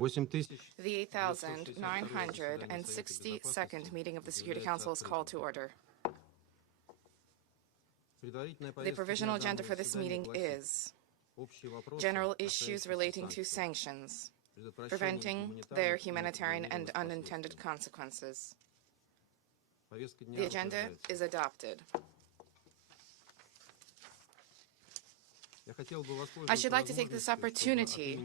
The 8,962nd meeting of the Security Council is called to order. The provisional agenda for this meeting is general issues relating to sanctions, preventing their humanitarian and unintended consequences. The agenda is adopted. I should like to take this opportunity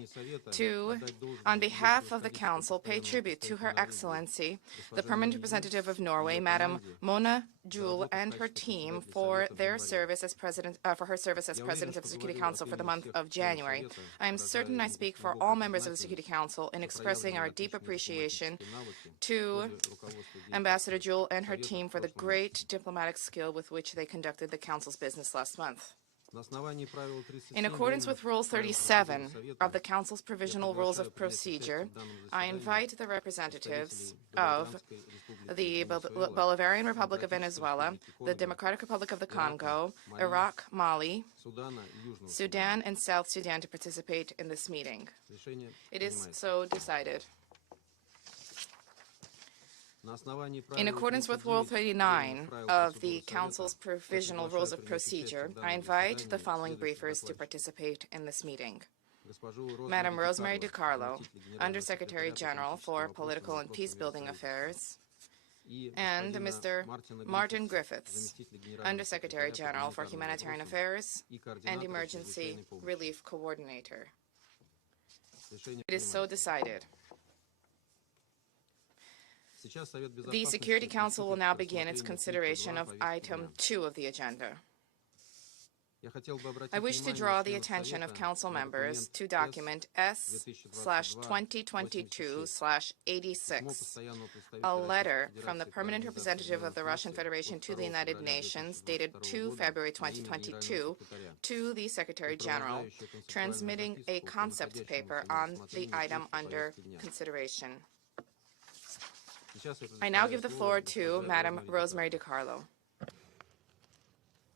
to, on behalf of the Council, pay tribute to Her Excellency, the Permanent Representative of Norway, Madam Mona Juul, and her team for their service as President of the Security Council for the month of January. I am certain I speak for all members of the Security Council in expressing our deep appreciation to Ambassador Juul and her team for the great diplomatic skill with which they conducted the Council's business last month. In accordance with Rule 37 of the Council's Provisional Rules of Procedure, I invite the representatives of the Bolivarian Republic of Venezuela, the Democratic Republic of the Congo, Iraq, Mali, Sudan, and South Sudan to participate in this meeting. It is so decided. In accordance with Rule 39 of the Council's Provisional Rules of Procedure, I invite the following briefers to participate in this meeting. Madam Rosemary DiCarlo, Undersecretary General for Political and Peacebuilding Affairs, and Mr. Martin Griffiths, Undersecretary General for Humanitarian Affairs and Emergency Relief Coordinator. It is so decided. The Security Council will now begin its consideration of Item 2 of the agenda. I wish to draw the attention of Council members to document S/2022/86, a letter from the permanent representative of the Russian Federation to the United Nations dated 2 February 2022 to the Secretary General, transmitting a concept paper on the item under consideration. I now give the floor to Madam Rosemary DiCarlo.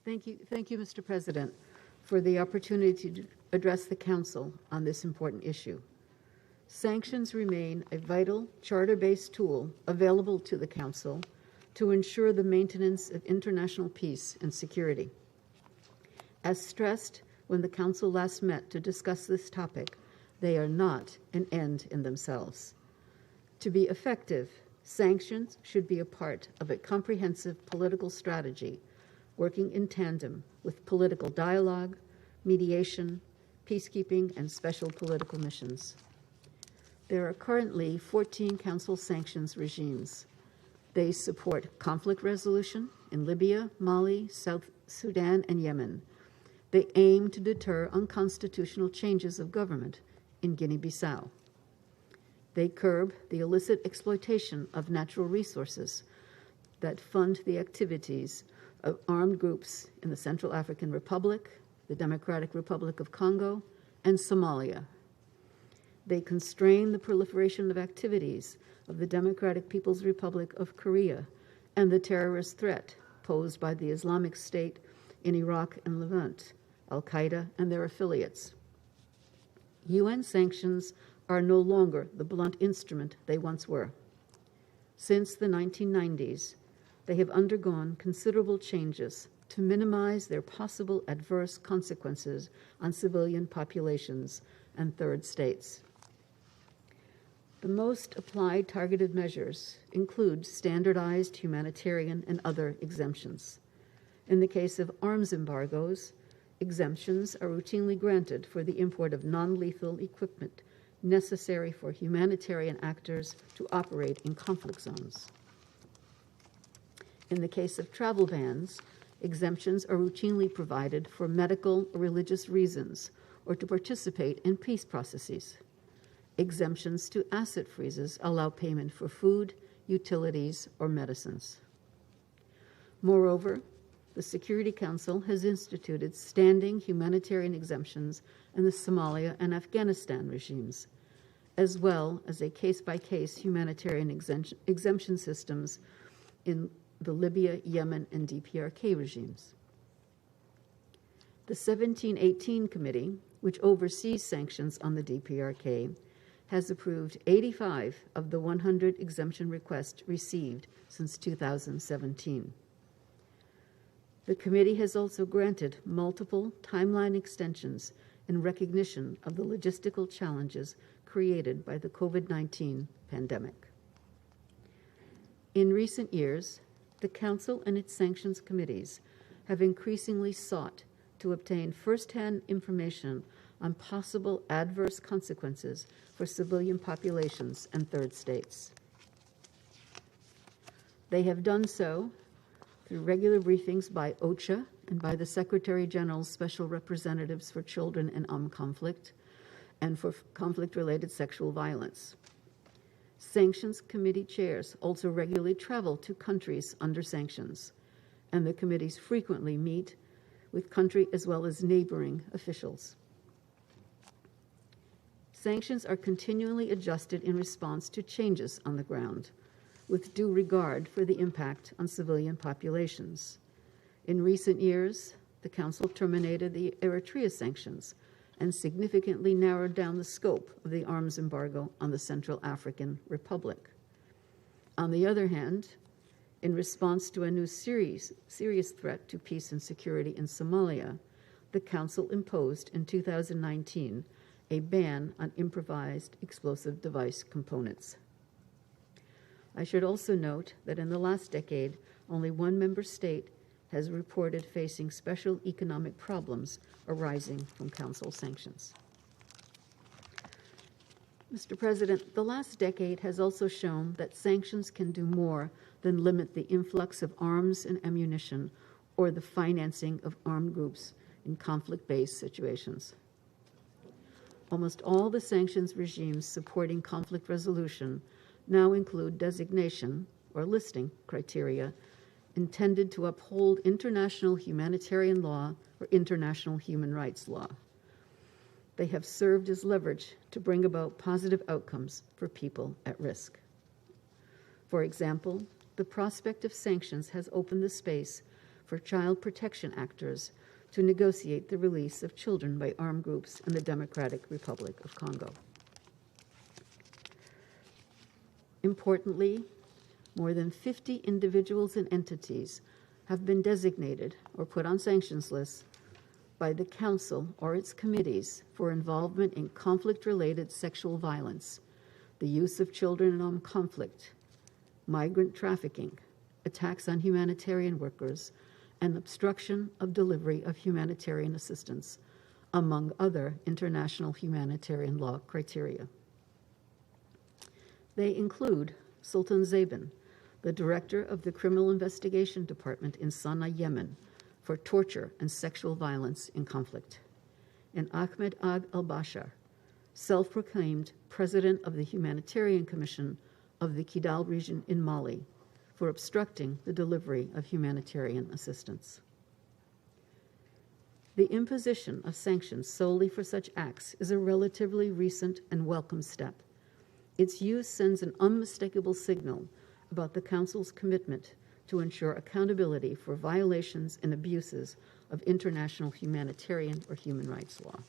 Thank you, Mr. President, for the opportunity to address the Council on this important issue. Sanctions remain a vital charter-based tool available to the Council to ensure the maintenance of international peace and security. As stressed when the Council last met to discuss this topic, they are not an end in themselves. To be effective, sanctions should be a part of a comprehensive political strategy working in tandem with political dialogue, mediation, peacekeeping, and special political missions. There are currently 14 Council sanctions regimes. They support conflict resolution in Libya, Mali, South Sudan, and Yemen. They aim to deter unconstitutional changes of government in Guinea-Bissau. They curb the illicit exploitation of natural resources that fund the activities of armed groups in the Central African Republic, the Democratic Republic of Congo, and Somalia. They constrain the proliferation of activities of the Democratic People's Republic of Korea and the terrorist threat posed by the Islamic State in Iraq and Levant, Al-Qaeda and their affiliates. UN sanctions are no longer the blunt instrument they once were. Since the 1990s, they have undergone considerable changes to minimize their possible adverse consequences on civilian populations and third states. The most applied targeted measures include standardized humanitarian and other exemptions. In the case of arms embargoes, exemptions are routinely granted for the import of non-lethal equipment necessary for humanitarian actors to operate in conflict zones. In the case of travel bans, exemptions are routinely provided for medical or religious reasons or to participate in peace processes. Exemptions to asset freezes allow payment for food, utilities, or medicines. Moreover, the Security Council has instituted standing humanitarian exemptions in the Somalia and Afghanistan regimes, as well as a case-by-case humanitarian exemption systems in the Libya, Yemen, and DPRK regimes. The 1718 Committee, which oversees sanctions on the DPRK, has approved 85 of the 100 exemption requests received since 2017. The committee has also granted multiple timeline extensions in recognition of the logistical challenges created by the COVID-19 pandemic. In recent years, the Council and its sanctions committees have increasingly sought to obtain first-hand information on possible adverse consequences for civilian populations and third states. They have done so through regular briefings by OCHA and by the Secretary General's Special Representatives for Children in Armed Conflict and for conflict-related sexual violence. Sanctions committee chairs also regularly travel to countries under sanctions, and the committees frequently meet with country as well as neighboring officials. Sanctions are continually adjusted in response to changes on the ground, with due regard for the impact on civilian populations. In recent years, the Council terminated the Eritrea sanctions and significantly narrowed down the scope of the arms embargo on the Central African Republic. On the other hand, in response to a new serious threat to peace and security in Somalia, the Council imposed in 2019 a ban on improvised explosive device components. I should also note that in the last decade, only one member state has reported facing special economic problems arising from Council sanctions. Mr. President, the last decade has also shown that sanctions can do more than limit the influx of arms and ammunition or the financing of armed groups in conflict-based situations. Almost all the sanctions regimes supporting conflict resolution now include designation or listing criteria intended to uphold international humanitarian law or international human rights law. They have served as leverage to bring about positive outcomes for people at risk. For example, the prospect of sanctions has opened the space for child protection actors to negotiate the release of children by armed groups in the Democratic Republic of Congo. Importantly, more than 50 individuals and entities have been designated or put on sanctions lists by the Council or its committees for involvement in conflict-related sexual violence, the use of children in armed conflict, migrant trafficking, attacks on humanitarian workers, and obstruction of delivery of humanitarian assistance, among other international humanitarian law criteria. They include Sultan Zabin, the director of the Criminal Investigation Department in Sana'a, Yemen, for torture and sexual violence in conflict, and Ahmed Ag al-Bashar, self-proclaimed president of the Humanitarian Commission of the Kidal region in Mali, for obstructing the delivery of humanitarian assistance. The imposition of sanctions solely for such acts is a relatively recent and welcome step. Its use sends an unmistakable signal about the Council's commitment to ensure accountability for violations and abuses of international humanitarian or human rights law.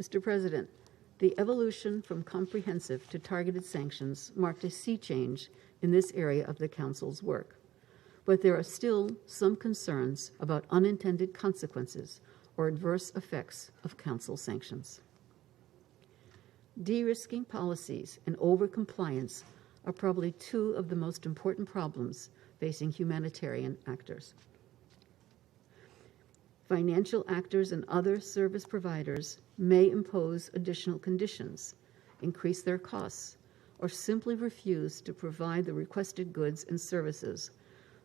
Mr. President, the evolution from comprehensive to targeted sanctions marked a sea change in this area of the Council's work, but there are still some concerns about unintended consequences or adverse effects of Council sanctions. De-risking policies and over-compliance are probably two of the most important problems facing humanitarian actors. Financial actors and other service providers may impose additional conditions, increase their costs, or simply refuse to provide the requested goods and services,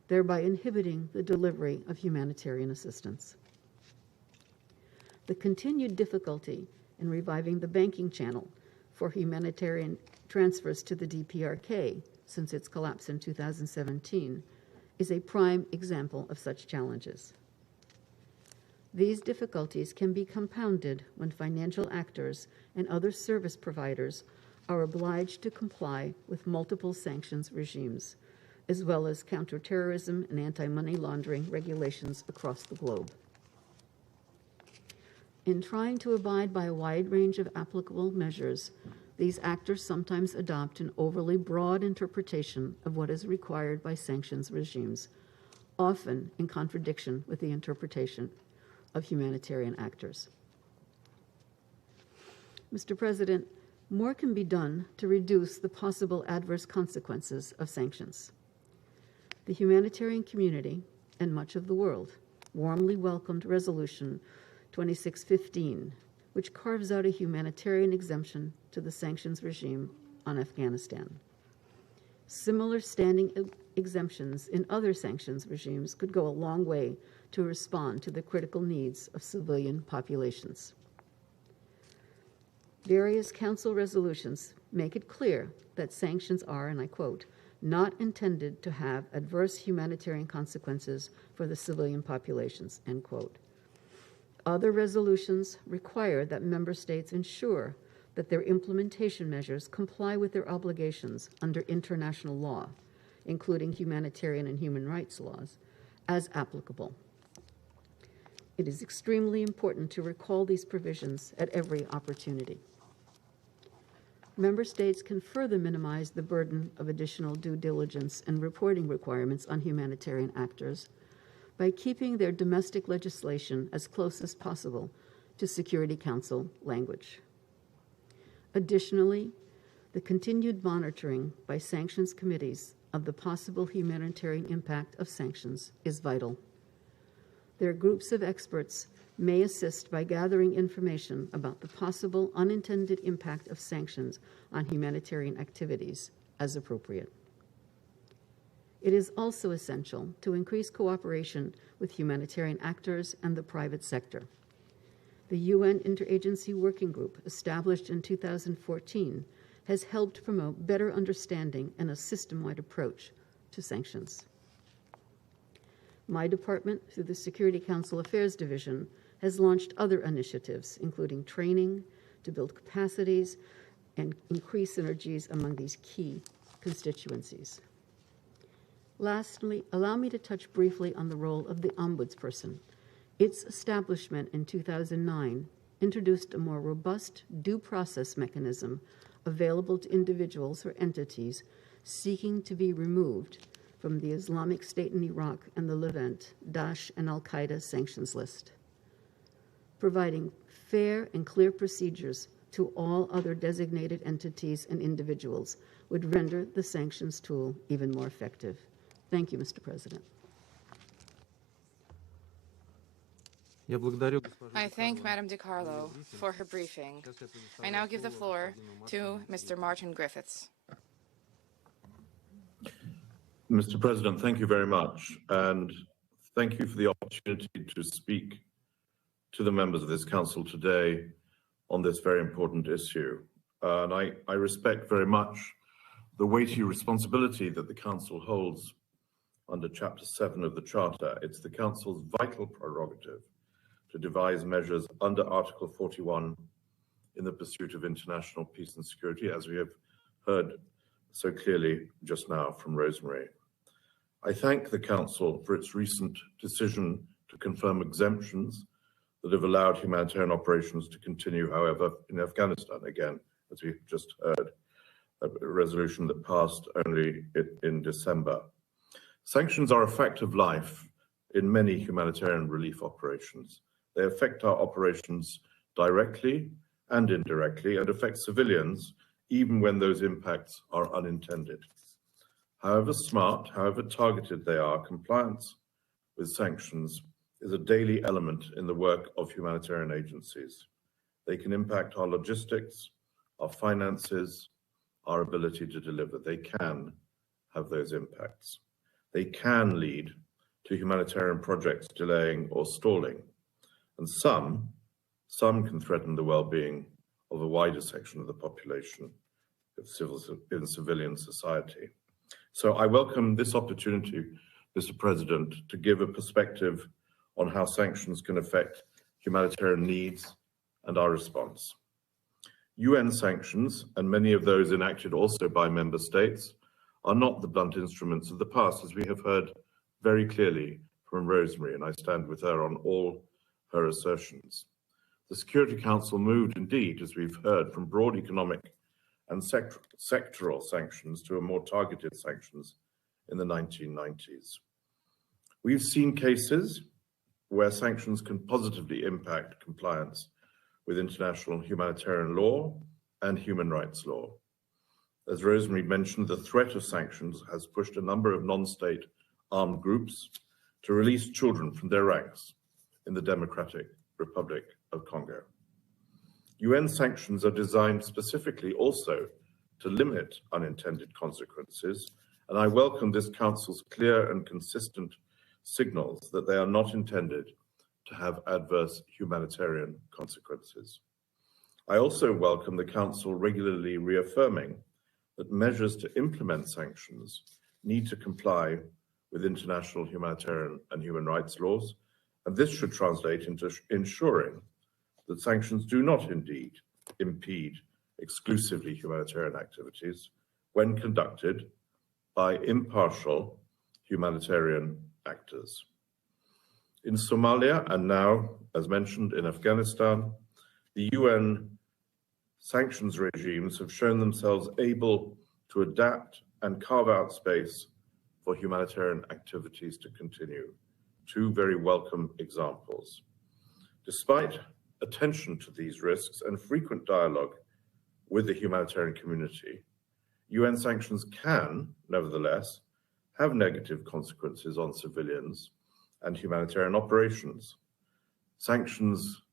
thereby inhibiting the delivery of humanitarian assistance. The continued difficulty in reviving the banking channel for humanitarian transfers to the DPRK since its collapse in 2017 is a prime example of such challenges. These difficulties can be compounded when financial actors and other service providers are obliged to comply with multiple sanctions regimes, as well as counterterrorism and anti-money laundering regulations across the globe. In trying to abide by a wide range of applicable measures, these actors sometimes adopt an overly broad interpretation of what is required by sanctions regimes, often in contradiction with the interpretation of humanitarian actors. Mr. President, more can be done to reduce the possible adverse consequences of sanctions. The humanitarian community and much of the world warmly welcomed Resolution 2615, which carves out a humanitarian exemption to the sanctions regime on Afghanistan. Similar standing exemptions in other sanctions regimes could go a long way to respond to the critical needs of civilian populations. Various Council resolutions make it clear that sanctions are, and I quote, not intended to have adverse humanitarian consequences for the civilian populations, end quote. Other resolutions require that member states ensure that their implementation measures comply with their obligations under international law, including humanitarian and human rights laws, as applicable. It is extremely important to recall these provisions at every opportunity. Member states can further minimize the burden of additional due diligence and reporting requirements on humanitarian actors by keeping their domestic legislation as close as possible to Security Council language. Additionally, the continued monitoring by sanctions committees of the possible humanitarian impact of sanctions is vital. Their groups of experts may assist by gathering information about the possible unintended impact of sanctions on humanitarian activities as appropriate. It is also essential to increase cooperation with humanitarian actors and the private sector. The UN Interagency Working Group, established in 2014, has helped promote better understanding and a system-wide approach to sanctions. My department, through the Security Council Affairs Division, has launched other initiatives, including training to build capacities and increase synergies among these key constituencies. Lastly, allow me to touch briefly on the role of the Ombudsperson. Its establishment in 2009 introduced a more robust due process mechanism available to individuals or entities seeking to be removed from the Islamic State in Iraq and the Levant, Daesh and Al-Qaeda sanctions list. Providing fair and clear procedures to all other designated entities and individuals would render the sanctions tool even more effective. Thank you, Mr. President. I thank Madam DiCarlo for her briefing. I now give the floor to Mr. Martin Griffiths. Mr. President, thank you very much, and thank you for the opportunity to speak to the members of this Council today on this very important issue. And I respect very much the weighty responsibility that the Council holds under Chapter 7 of the Charter. It's the Council's vital prerogative to devise measures under Article 41 in the pursuit of international peace and security, as we have heard so clearly just now from Rosemary. I thank the Council for its recent decision to confirm exemptions that have allowed humanitarian operations to continue, however, in Afghanistan, again, as we've just heard, a resolution that passed only in December. Sanctions are a fact of life in many humanitarian relief operations. They affect our operations directly and indirectly and affect civilians even when those impacts are unintended. However smart, however targeted they are, compliance with sanctions is a daily element in the work of humanitarian agencies. They can impact our logistics, our finances, our ability to deliver. They can have those impacts. They can lead to humanitarian projects delaying or stalling. And some can threaten the well-being of a wider section of the population in civilian society. So I welcome this opportunity, Mr. President, to give a perspective on how sanctions can affect humanitarian needs and our response. UN sanctions, and many of those enacted also by member states, are not the blunt instruments of the past, as we have heard very clearly from Rosemary, and I stand with her on all her assertions. The Security Council moved indeed, as we've heard, from broad economic and sectoral sanctions to a more targeted sanctions in the 1990s. We've seen cases where sanctions can positively impact compliance with international humanitarian law and human rights law. As Rosemary mentioned, the threat of sanctions has pushed a number of non-state armed groups to release children from their ranks in the Democratic Republic of Congo. UN sanctions are designed specifically also to limit unintended consequences, and I welcome this Council's clear and consistent signals that they are not intended to have adverse humanitarian consequences. I also welcome the Council regularly reaffirming that measures to implement sanctions need to comply with international humanitarian and human rights laws, and this should translate into ensuring that sanctions do not indeed impede exclusively humanitarian activities when conducted by impartial humanitarian actors. In Somalia and now, as mentioned, in Afghanistan, the UN sanctions regimes have shown themselves able to adapt and carve out space for humanitarian activities to continue. Two very welcome examples. Despite attention to these risks and frequent dialogue with the humanitarian community, UN sanctions can, nevertheless, have negative consequences on civilians and humanitarian operations. Sanctions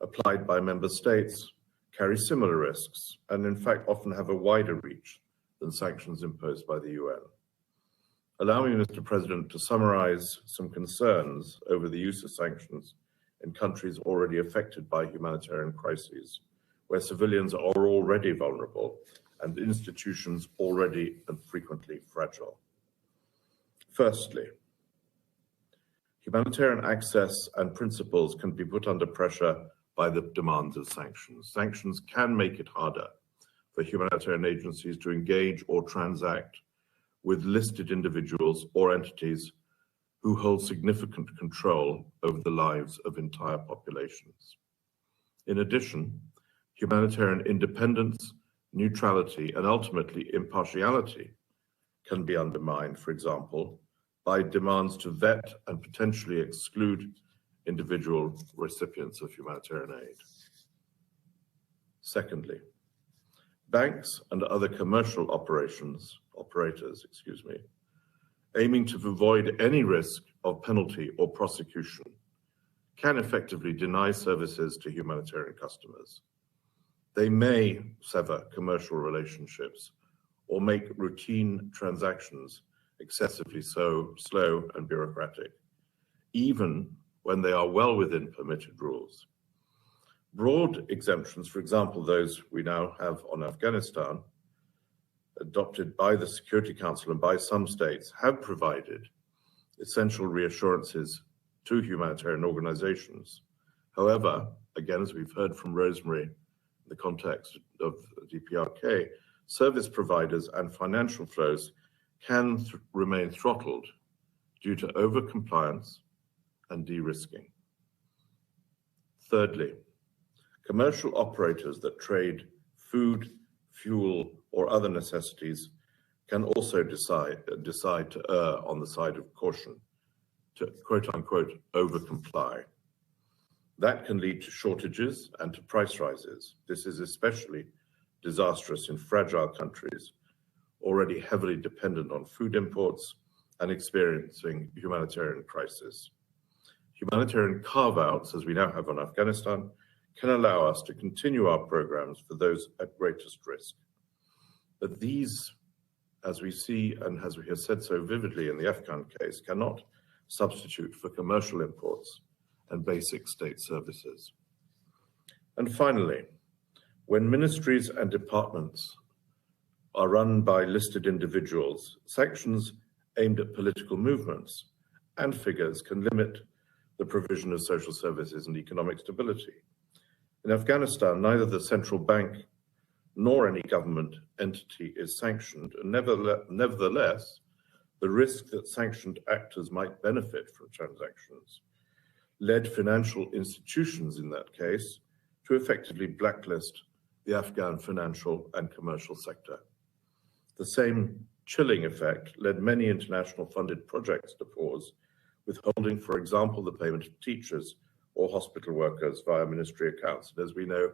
applied by member states carry similar risks and in fact often have a wider reach than sanctions imposed by the UN. Allow me, Mr. President, to summarize some concerns over the use of sanctions in countries already affected by humanitarian crises, where civilians are already vulnerable and institutions already and frequently fragile. Firstly, humanitarian access and principles can be put under pressure by the demands of sanctions. Sanctions can make it harder for humanitarian agencies to engage or transact with listed individuals or entities who hold significant control over the lives of entire populations. In addition, humanitarian independence, neutrality, and ultimately impartiality can be undermined, for example, by demands to vet and potentially exclude individual recipients of humanitarian aid. Secondly, banks and other commercial operators, aiming to avoid any risk of penalty or prosecution, can effectively deny services to humanitarian customers. They may sever commercial relationships or make routine transactions excessively slow and bureaucratic, even when they are well within permitted rules. Broad exemptions, for example, those we now have on Afghanistan, adopted by the Security Council and by some states, have provided essential reassurances to humanitarian organizations. However, again, as we've heard from Rosemary in the context of DPRK, service providers and financial flows can remain throttled due to over-compliance and de-risking. Thirdly, commercial operators that trade food, fuel, or other necessities can also decide to err on the side of caution, to quote-unquote over-comply. That can lead to shortages and to price rises. This is especially disastrous in fragile countries already heavily dependent on food imports and experiencing humanitarian crisis. Humanitarian carve-outs, as we now have on Afghanistan, can allow us to continue our programs for those at greatest risk. But these, as we see and as we have said so vividly in the Afghan case, cannot substitute for commercial imports and basic state services. And finally, when ministries and departments are run by listed individuals, sanctions aimed at political movements and figures can limit the provision of social services and economic stability. In Afghanistan, neither the central bank nor any government entity is sanctioned, and nevertheless, the risk that sanctioned actors might benefit from transactions led financial institutions in that case to effectively blacklist the Afghan financial and commercial sector. The same chilling effect led many international funded projects to pause, withholding, for example, the payment of teachers or hospital workers via ministry accounts. And as we know,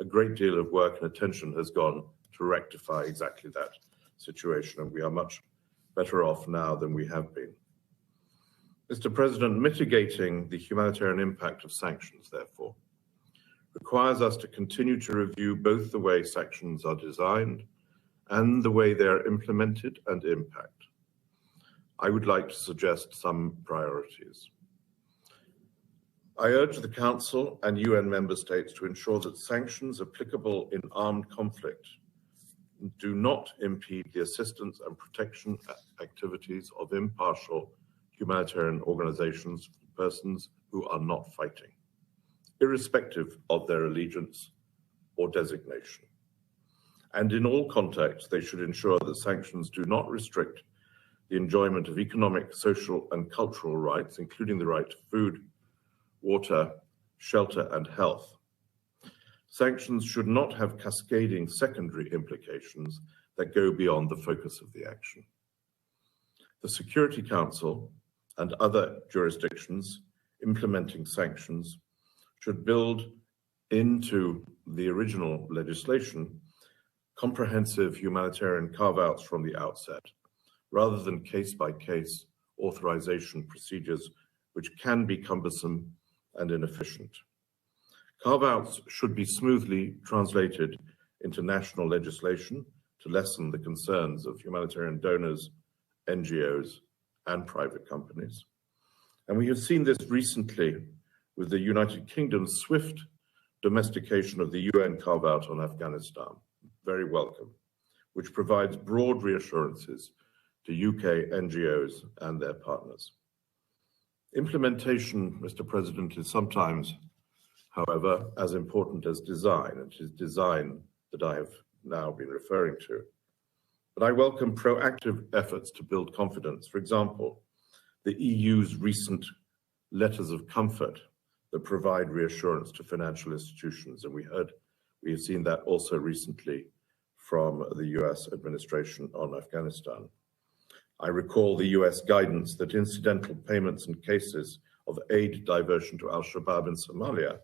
a great deal of work and attention has gone to rectify exactly that situation, and we are much better off now than we have been. Mr. President, mitigating the humanitarian impact of sanctions, therefore, requires us to continue to review both the way sanctions are designed and the way they are implemented and impact. I would like to suggest some priorities. I urge the Council and UN member states to ensure that sanctions applicable in armed conflict do not impede the assistance and protection activities of impartial humanitarian organizations for persons who are not fighting, irrespective of their allegiance or designation. And in all contexts, they should ensure that sanctions do not restrict the enjoyment of economic, social, and cultural rights, including the right to food, water, shelter, and health. Sanctions should not have cascading secondary implications that go beyond the focus of the action. The Security Council and other jurisdictions implementing sanctions should build into the original legislation comprehensive humanitarian carve-outs from the outset, rather than case-by-case authorization procedures, which can be cumbersome and inefficient. Carve-outs should be smoothly translated into national legislation to lessen the concerns of humanitarian donors NGOs, and private companies. And we have seen this recently with the United Kingdom's swift domestication of the UN carve-out on Afghanistan, very welcome, which provides broad reassurances to UK NGOs and their partners. Implementation, Mr. President, is sometimes, however, as important as design. It is design that I have now been referring to. But I welcome proactive efforts to build confidence. For example, the EU's recent letters of comfort that provide reassurance to financial institutions. And we have seen that also recently from the US administration on Afghanistan. I recall the US guidance that incidental payments in cases of aid diversion to al-Shabaab in Somalia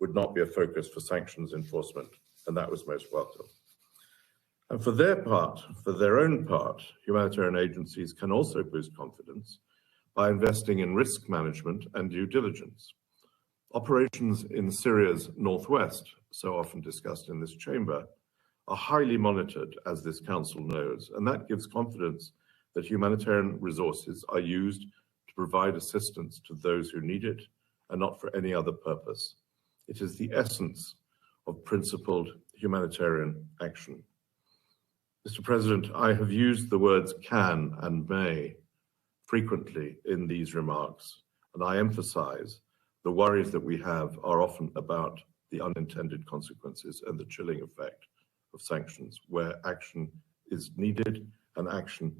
would not be a focus for sanctions enforcement, and that was most welcome. And for their own part, humanitarian agencies can also boost confidence by investing in risk management and due diligence. Operations in Syria's northwest, so often discussed in this chamber, are highly monitored, as this council knows, and that gives confidence that humanitarian resources are used to provide assistance to those who need it and not for any other purpose. It is the essence of principled humanitarian action. Mr. President, I have used the words can and may frequently in these remarks, and I emphasize the worries that we have are often about the unintended consequences and the chilling effect of sanctions, where action is needed and action,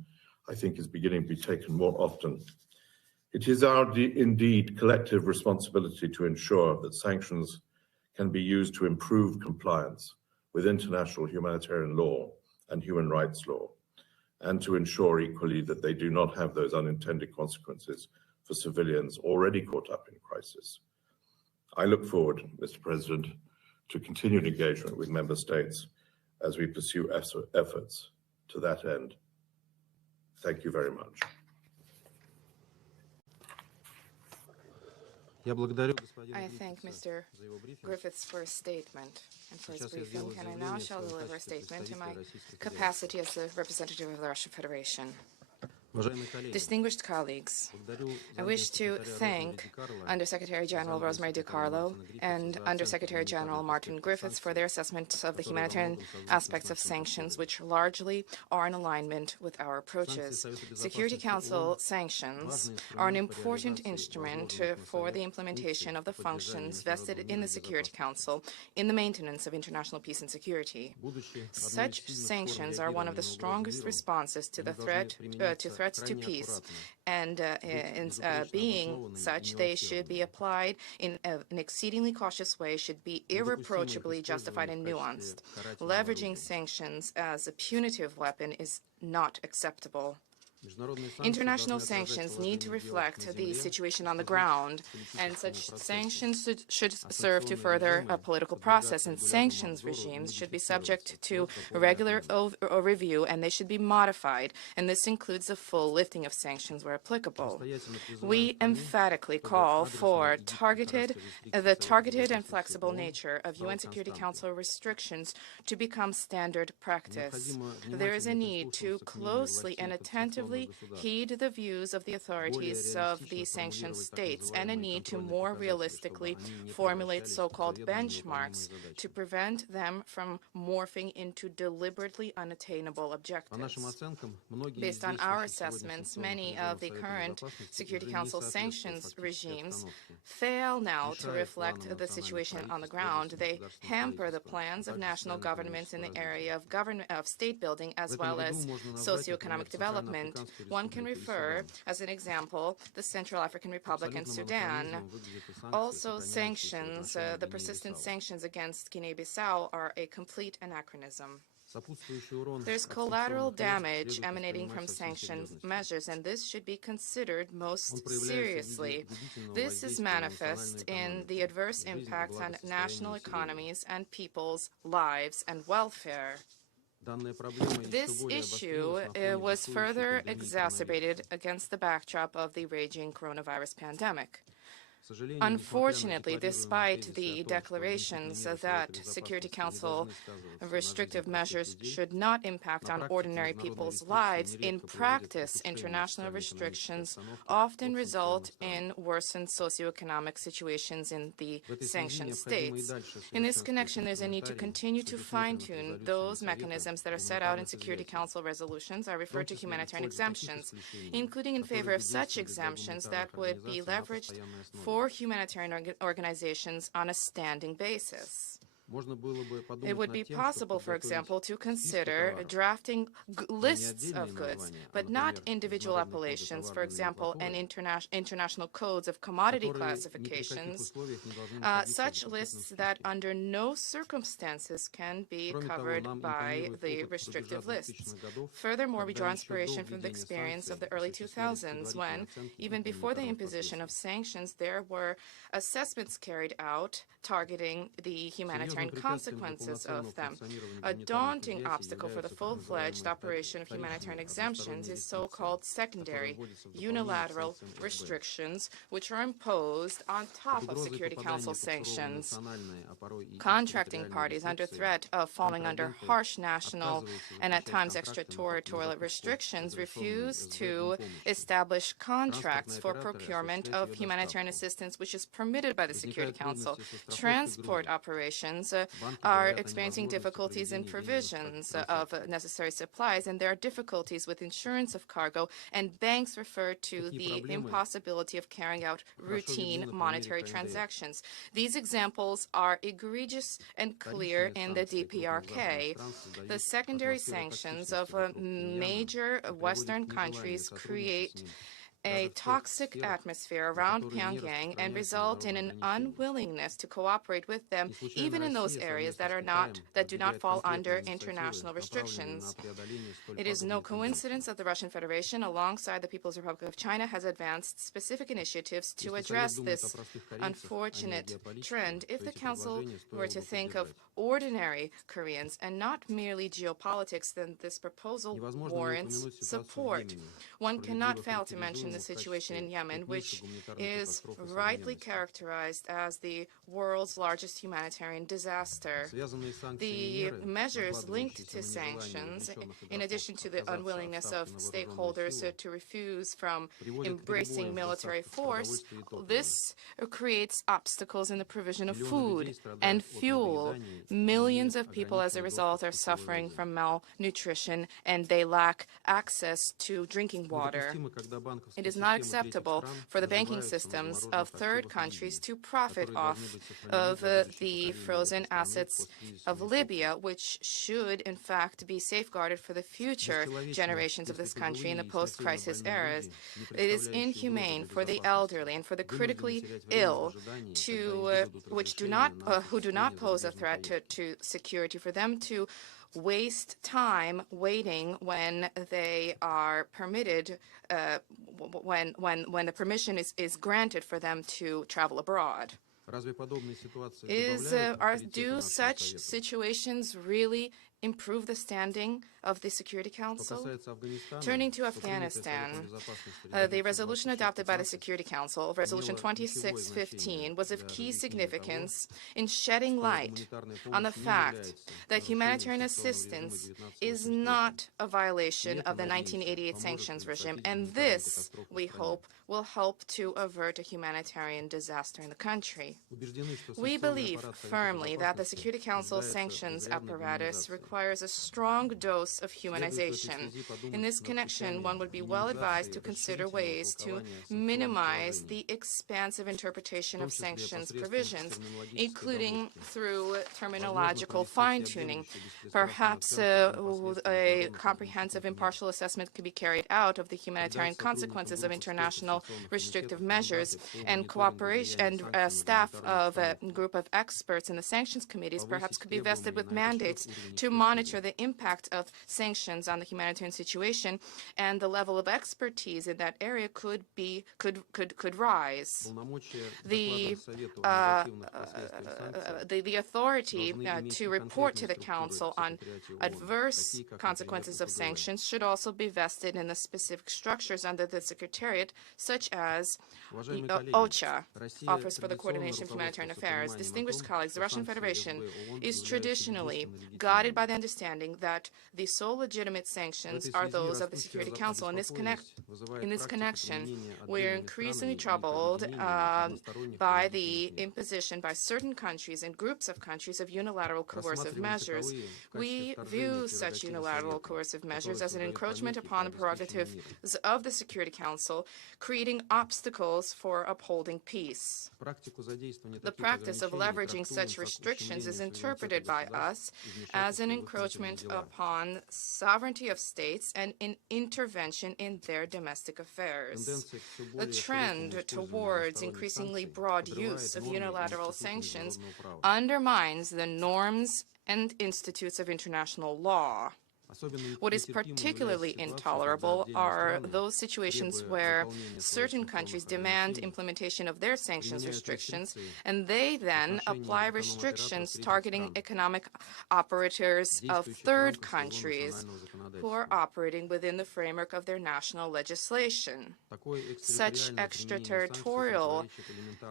I think, is beginning to be taken more often. It is our indeed collective responsibility to ensure that sanctions can be used to improve compliance with international humanitarian law and human rights law, and to ensure equally that they do not have those unintended consequences for civilians already caught up in crisis. I look forward, Mr. President, to continued engagement with Member States as we pursue efforts to that end. Thank you very much. I thank Mr. Griffiths for his statement and for his briefing, and I now shall deliver a statement in my capacity as the representative of the Russian Federation. Distinguished colleagues, I wish to thank Undersecretary General Rosemary DiCarlo and Undersecretary General Martin Griffiths for their assessment of the humanitarian aspects of sanctions, which largely are in alignment with our approaches. Security Council sanctions are an important instrument for the implementation of the functions vested in the Security Council in the maintenance of international peace and security. Such sanctions are one of the strongest responses to the threats to peace, and being such, they should be applied in an exceedingly cautious way, should be irreproachably justified and nuanced. Leveraging sanctions as a punitive weapon is not acceptable. International sanctions need to reflect the situation on the ground, and such sanctions should serve to further a political process, and sanctions regimes should be subject to regular review, and they should be modified, and this includes the full lifting of sanctions where applicable. We emphatically call for the targeted and flexible nature of UN Security Council restrictions to become standard practice. There is a need to closely and attentively heed the views of the authorities of the sanctioned states, and a need to more realistically formulate so-called benchmarks to prevent them from morphing into deliberately unattainable objectives. Based on our assessments, many of the current Security Council sanctions regimes fail now to reflect the situation on the ground. They hamper the plans of national governments in the area of state building as well as socioeconomic development. One can refer, as an example, the Central African Republic and Sudan. Also, sanctions, the persistent sanctions against Guinea-Bissau are a complete anachronism. There's collateral damage emanating from sanctions measures, and this should be considered most seriously. This is manifest in the adverse impacts on national economies and people's lives and welfare. This issue was further exacerbated against the backdrop of the raging coronavirus pandemic. Unfortunately, despite the declarations that Security Council restrictive measures should not impact on ordinary people's lives, in practice, international restrictions often result in worsened socioeconomic situations in the sanctioned states. In this connection, there's a need to continue to fine-tune those mechanisms that are set out in Security Council resolutions. I refer to humanitarian exemptions, including in favor of such exemptions that would be leveraged for humanitarian organizations on a standing basis. It would be possible, for example, to consider drafting lists of goods, but not individual appellations, for example, and international codes of commodity classifications, such lists that under no circumstances can be covered by the restrictive lists. Furthermore, we draw inspiration from the experience of the early 2000s when, even before the imposition of sanctions, there were assessments carried out targeting the humanitarian consequences of them. A daunting obstacle for the full-fledged operation of humanitarian exemptions is so-called secondary, unilateral restrictions, which are imposed on top of Security Council sanctions. Contracting parties under threat of falling under harsh national and at times extraterritorial restrictions refuse to establish contracts for procurement of humanitarian assistance, which is permitted by the Security Council. Transport operations are experiencing difficulties in provisions of necessary supplies, and there are difficulties with insurance of cargo, and banks refer to the impossibility of carrying out routine monetary transactions. These examples are egregious and clear in the DPRK. The secondary sanctions of major Western countries create a toxic atmosphere around Pyongyang and result in an unwillingness to cooperate with them, even in those areas that do not fall under international restrictions. It is no coincidence that the Russian Federation, alongside the People's Republic of China, has advanced specific initiatives to address this unfortunate trend. If the Council were to think of ordinary Koreans and not merely geopolitics, then this proposal warrants support. One cannot fail to mention the situation in Yemen, which is rightly characterized as the world's largest humanitarian disaster. The measures linked to sanctions, in addition to the unwillingness of stakeholders to refuse from embracing military force, this creates obstacles in the provision of food and fuel. Millions of people, as a result, are suffering from malnutrition, and they lack access to drinking water. It is not acceptable for the banking systems of third countries to profit off of the frozen assets of Libya, which should, in fact, be safeguarded for the future generations of this country in the post-crisis eras. It is inhumane for the elderly and for the critically ill who do not pose a threat to security, for them to waste time waiting when they are permitted, when the permission is granted for them to travel abroad. Do such situations really improve the standing of the Security Council? Turning to Afghanistan, the resolution adopted by the Security Council, Resolution 2615, was of key significance in shedding light on the fact that humanitarian assistance is not a violation of the 1988 sanctions regime, and this, we hope, will help to avert a humanitarian disaster in the country. We believe firmly that the Security Council sanctions apparatus requires a strong dose of humanization. In this connection, one would be well advised to consider ways to minimize the expansive interpretation of sanctions provisions, including through terminological fine-tuning. Perhaps a comprehensive impartial assessment could be carried out of the humanitarian consequences of international restrictive measures, and cooperation and staff of a group of experts in the sanctions committees perhaps could be vested with mandates to monitor the impact of sanctions on the humanitarian situation, and the level of expertise in that area could rise. The authority to report to the Council on adverse consequences of sanctions should also be vested in the specific structures under the Secretariat, such as OCHA, Office for the Coordination of Humanitarian Affairs. Distinguished colleagues, the Russian Federation is traditionally guided by the understanding that the sole legitimate sanctions are those of the Security Council. In this connection, we're increasingly troubled by the imposition by certain countries and groups of countries of unilateral coercive measures. We view such unilateral coercive measures as an encroachment upon the prerogatives of the Security Council, creating obstacles for upholding peace. The practice of leveraging such restrictions is interpreted by us as an encroachment upon sovereignty of states and an intervention in their domestic affairs. The trend towards increasingly broad use of unilateral sanctions undermines the norms and institutes of international law. What is particularly intolerable are those situations where certain countries demand implementation of their sanctions restrictions, and they then apply restrictions targeting economic operators of third countries who are operating within the framework of their national legislation. Such extraterritorial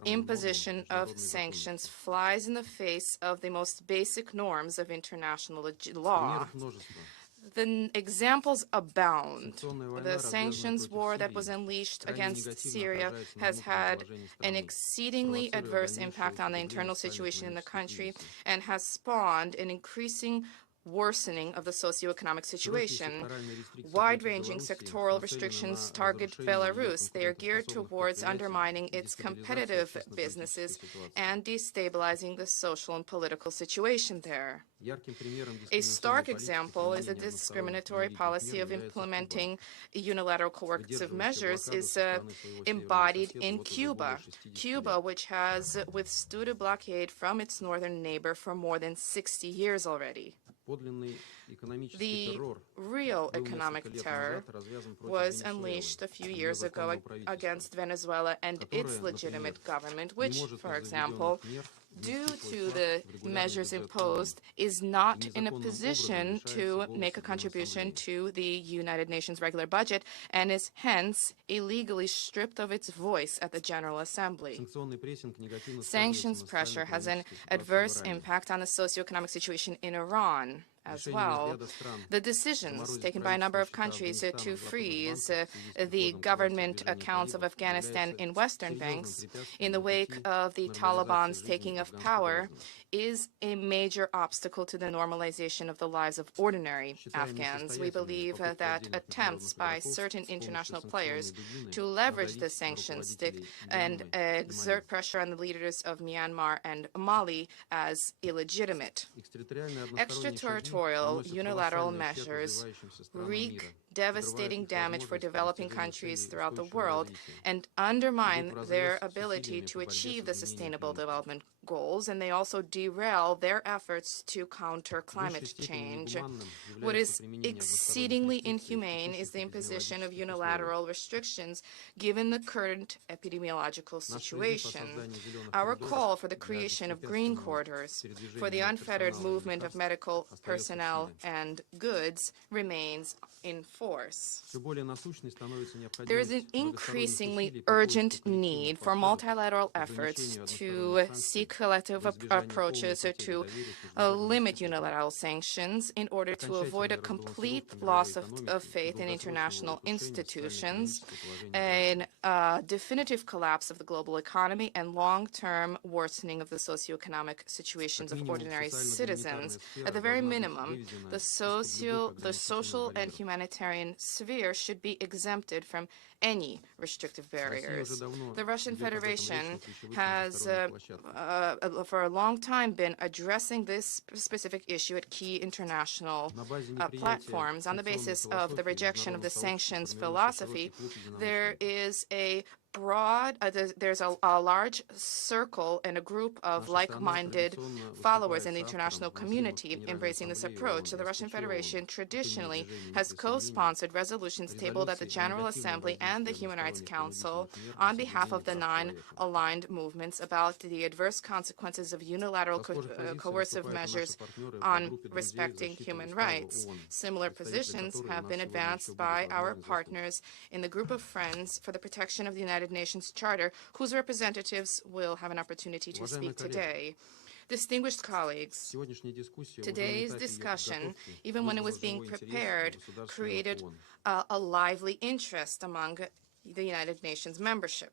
imposition of sanctions flies in the face of the most basic norms of international law. The examples abound. The sanctions war that was unleashed against Syria has had an exceedingly adverse impact on the internal situation in the country and has spawned an increasing worsening of the socioeconomic situation. Wide-ranging sectoral restrictions target Belarus. They are geared towards undermining its competitive businesses and destabilizing the social and political situation there. A stark example is the discriminatory policy of implementing unilateral coercive measures is embodied in Cuba. Cuba, which has withstood a blockade from its northern neighbor for more than 60 years already. The real economic terror was unleashed a few years ago against Venezuela and its legitimate government, which, for example, due to the measures imposed, is not in a position to make a contribution to the United Nations regular budget and is hence illegally stripped of its voice at the General Assembly. Sanctions pressure has an adverse impact on the socioeconomic situation in Iran as well. The decisions taken by a number of countries to freeze the government accounts of Afghanistan in Western banks in the wake of the Taliban's taking of power is a major obstacle to the normalization of the lives of ordinary Afghans. We believe that attempts by certain international players to leverage the sanctions stick and exert pressure on the leaders of Myanmar and Mali as illegitimate. Extraterritorial unilateral measures wreak devastating damage for developing countries throughout the world and undermine their ability to achieve the sustainable development goals, and they also derail their efforts to counter climate change. What is exceedingly inhumane is the imposition of unilateral restrictions given the current epidemiological situation. Our call for the creation of green corridors for the unfettered movement of medical personnel and goods remains in force. There is an increasingly urgent need for multilateral efforts to seek collective approaches to limit unilateral sanctions in order to avoid a complete loss of faith in international institutions, a definitive collapse of the global economy, and long-term worsening of the socioeconomic situations of ordinary citizens. At the very minimum, the social and humanitarian sphere should be exempted from any restrictive barriers. The Russian Federation has, for a long time, been addressing this specific issue at key international platforms. On the basis of the rejection of the sanctions philosophy, there is a there's a large circle and a group of like-minded followers in the international community embracing this approach. So the Russian Federation traditionally has co-sponsored resolutions tabled at the General Assembly and the Human Rights Council on behalf of the 9 aligned movements about the adverse consequences of unilateral coercive measures on respecting human rights. Similar positions have been advanced by our partners in the Group of Friends for the Protection of the United Nations Charter, whose representatives will have an opportunity to speak today. Distinguished colleagues, today's discussion, even when it was being prepared, created a lively interest among the United Nations membership.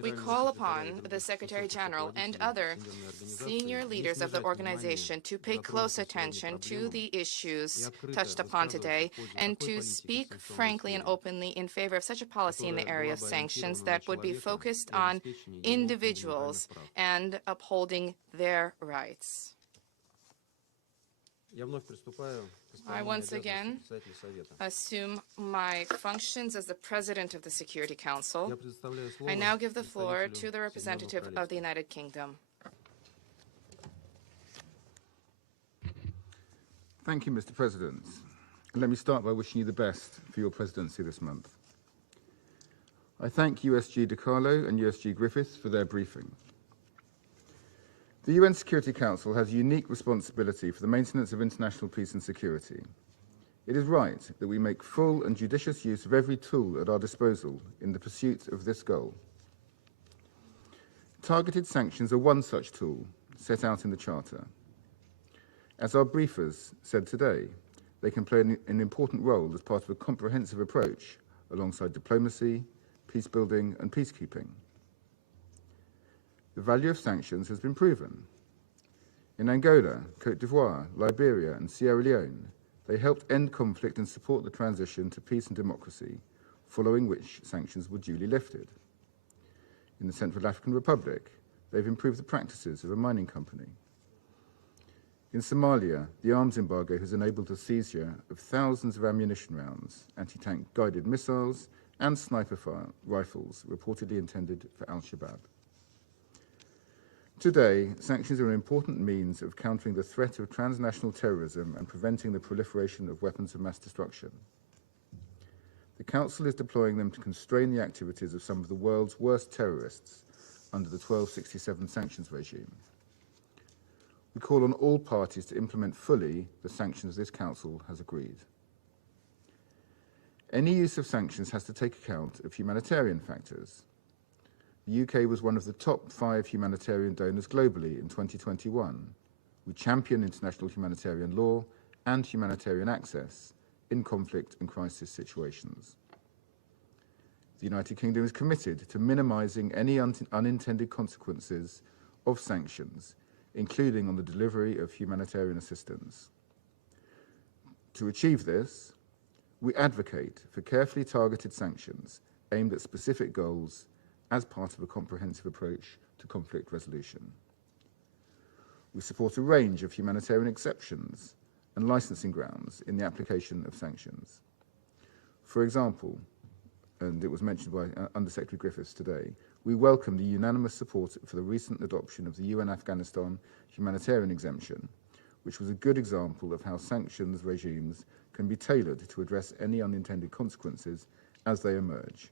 We call upon the Secretary General and other senior leaders of the organization to pay close attention to the issues touched upon today and to speak frankly and openly in favor of such a policy in the area of sanctions that would be focused on individuals and upholding their rights. I once again assume my functions as the President of the Security Council. I now give the floor to the representative of the United Kingdom. Thank you, Mr. President. Let me start by wishing you the best for your presidency this month. I thank USG DiCarlo and USG Griffiths for their briefing. The UN Security Council has a unique responsibility for the maintenance of international peace and security. It is right that we make full and judicious use of every tool at our disposal in the pursuit of this goal. Targeted sanctions are one such tool set out in the Charter. As our briefers said today, they can play an important role as part of a comprehensive approach alongside diplomacy, peace building and peacekeeping. The value of sanctions has been proven. In Angola, Côte d'Ivoire, Liberia and Sierra Leone, they helped end conflict and support the transition to peace and democracy, following which sanctions were duly lifted. In the Central African Republic, they've improved the practices of a mining company. In Somalia, the arms embargo has enabled the seizure of thousands of ammunition rounds, anti-tank guided missiles and sniper rifles reportedly intended for al-Shabaab. Today, sanctions are an important means of countering the threat of transnational terrorism and preventing the proliferation of weapons of mass destruction. The Council is deploying them to constrain the activities of some of the world's worst terrorists under the 1267 sanctions regime. We call on all parties to implement fully the sanctions this Council has agreed. Any use of sanctions has to take account of humanitarian factors. The UK was one of the top 5 humanitarian donors globally in 2021. We champion international humanitarian law and humanitarian access in conflict and crisis situations. The United Kingdom is committed to minimising any unintended consequences of sanctions, including on the delivery of humanitarian assistance. To achieve this, we advocate for carefully targeted sanctions aimed at specific goals as part of a comprehensive approach to conflict resolution. We support a range of humanitarian exceptions and licensing grounds in the application of sanctions. For example, and it was mentioned by Under-Secretary Griffiths today, we welcome the unanimous support for the recent adoption of the UN Afghanistan humanitarian exemption, which was a good example of how sanctions regimes can be tailored to address any unintended consequences as they emerge,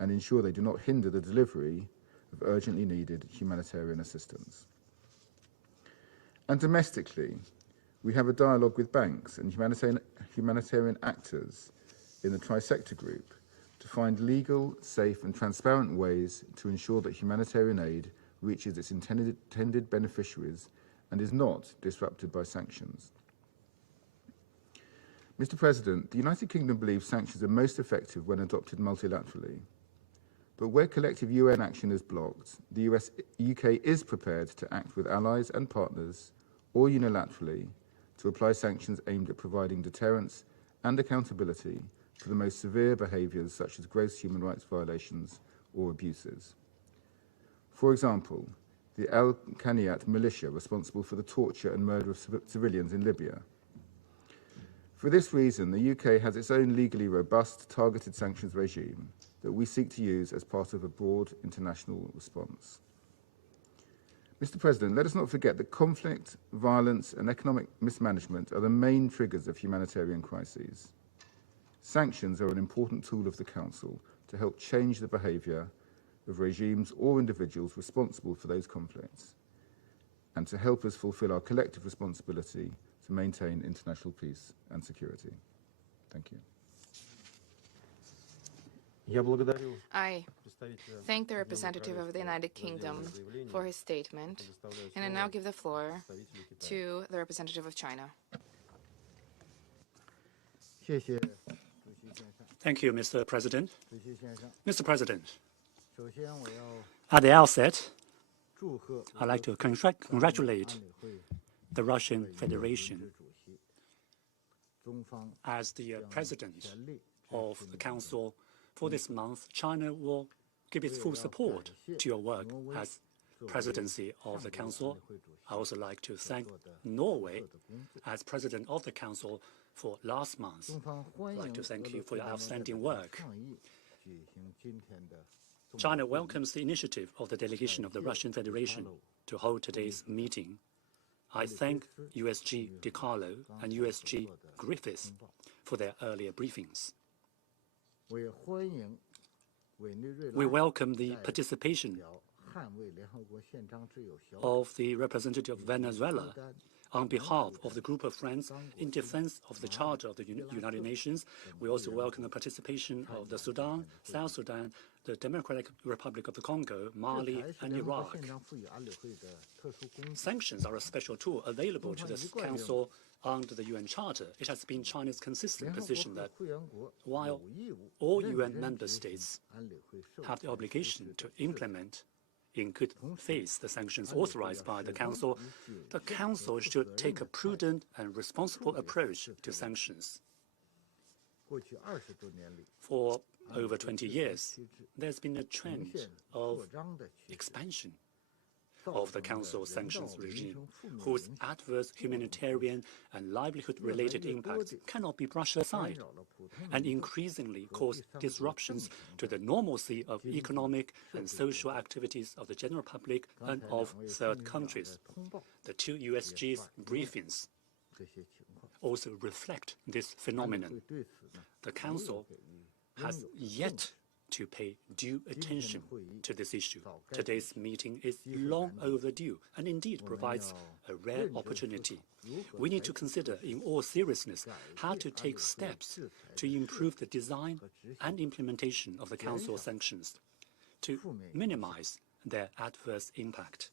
and ensure they do not hinder the delivery of urgently needed humanitarian assistance. And domestically, we have a dialogue with banks and humanitarian actors in the Tri-Sector Group to find legal, safe and transparent ways to ensure that humanitarian aid reaches its intended beneficiaries and is not disrupted by sanctions. Mr. President, the United Kingdom believes sanctions are most effective when adopted multilaterally. But where collective UN action is blocked, the UK is prepared to act with allies and partners, or unilaterally, to apply sanctions aimed at providing deterrence and accountability for the most severe behaviours such as gross human rights violations or abuses. For example, the Al-Qaniyat militia responsible for the torture and murder of civilians in Libya. For this reason, the UK has its own legally robust targeted sanctions regime, that we seek to use as part of a broad international response. Mr. President, let us not forget that conflict, violence, and economic mismanagement are the main triggers of humanitarian crises. Sanctions are an important tool of the Council to help change the behaviour of regimes or individuals responsible for those conflicts, and to help us fulfil our collective responsibility to maintain international peace and security. Thank you. I thank the representative of the United Kingdom for his statement, and I now give the floor to the representative of China. Thank you, Mr. President. Mr. President, at the outset, I'd like to congratulate the Russian Federation as the President of the Council for this month. China will give its full support to your work as Presidency of the Council. I also like to thank Norway as President of the Council for last month. I'd like to thank you for your outstanding work. China welcomes the initiative of the delegation of the Russian Federation to hold today's meeting. I thank USG DiCarlo and USG Griffiths for their earlier briefings. We welcome the participation of the representative of Venezuela on behalf of the group of friends in defense of the Charter of the United Nations. We also welcome the participation of the Sudan, South Sudan, the Democratic Republic of the Congo, Mali, and Iraq. Sanctions are a special tool available to the Council under the UN Charter. It has been China's consistent position that while all UN member states have the obligation to implement in good faith the sanctions authorized by the Council should take a prudent and responsible approach to sanctions. For over 20 years, there's been a trend of expansion of the Council sanctions regime, whose adverse humanitarian and livelihood-related impacts cannot be brushed aside, and increasingly cause disruptions to the normalcy of economic and social activities of the general public and of third countries. The two USG's briefings also reflect this phenomenon. The Council has yet to pay due attention to this issue. Today's meeting is long overdue and indeed provides a rare opportunity. We need to consider in all seriousness how to take steps to improve the design and implementation of the Council sanctions to minimize their adverse impact.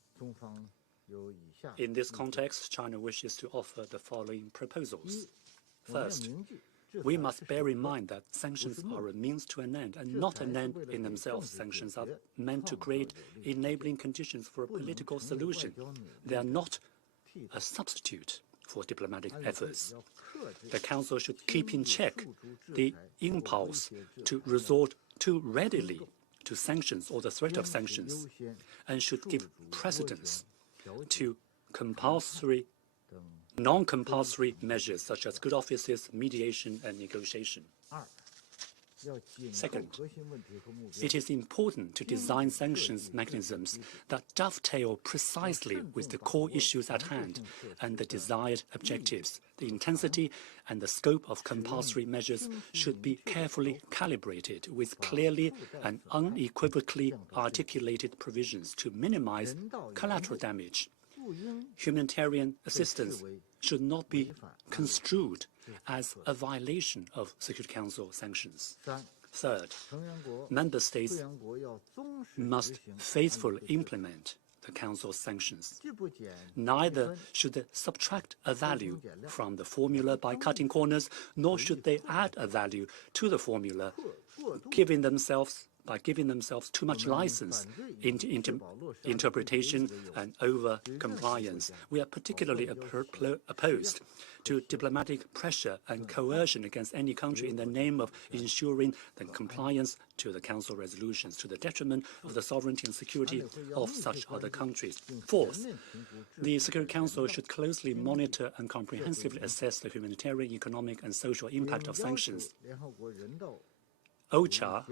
In this context, China wishes to offer the following proposals. First, we must bear in mind that sanctions are a means to an end and not an end in themselves. Sanctions are meant to create enabling conditions for a political solution. They are not a substitute for diplomatic efforts. The Council should keep in check the impulse to resort too readily to sanctions or the threat of sanctions, and should give precedence to non-compulsory measures such as good offices, mediation, and negotiation. Second, it is important to design sanctions mechanisms that dovetail precisely with the core issues at hand and the desired objectives. The intensity and the scope of compulsory measures should be carefully calibrated with clearly and unequivocally articulated provisions to minimize collateral damage. Humanitarian assistance should not be construed as a violation of Security Council sanctions. Third, member states must faithfully implement the Council's sanctions. Neither should they subtract a value from the formula by cutting corners, nor should they add a value to the formula, by giving themselves too much license in interpretation and over-compliance. We are particularly opposed to diplomatic pressure and coercion against any country in the name of ensuring the compliance to the Council resolutions to the detriment of the sovereignty and security of such other countries. Fourth, the Security Council should closely monitor and comprehensively assess the humanitarian, economic, and social impact of sanctions, OCHA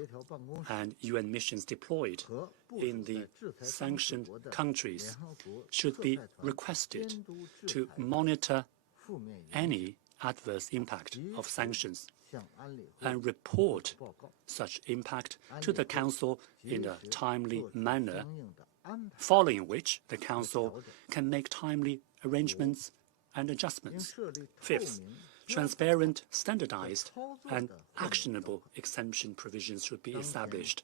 and UN missions deployed in the sanctioned countries should be requested to monitor any adverse impact of sanctions and report such impact to the Council in a timely manner, following which the Council can make timely arrangements and adjustments. Fifth, transparent, standardized, and actionable exemption provisions should be established.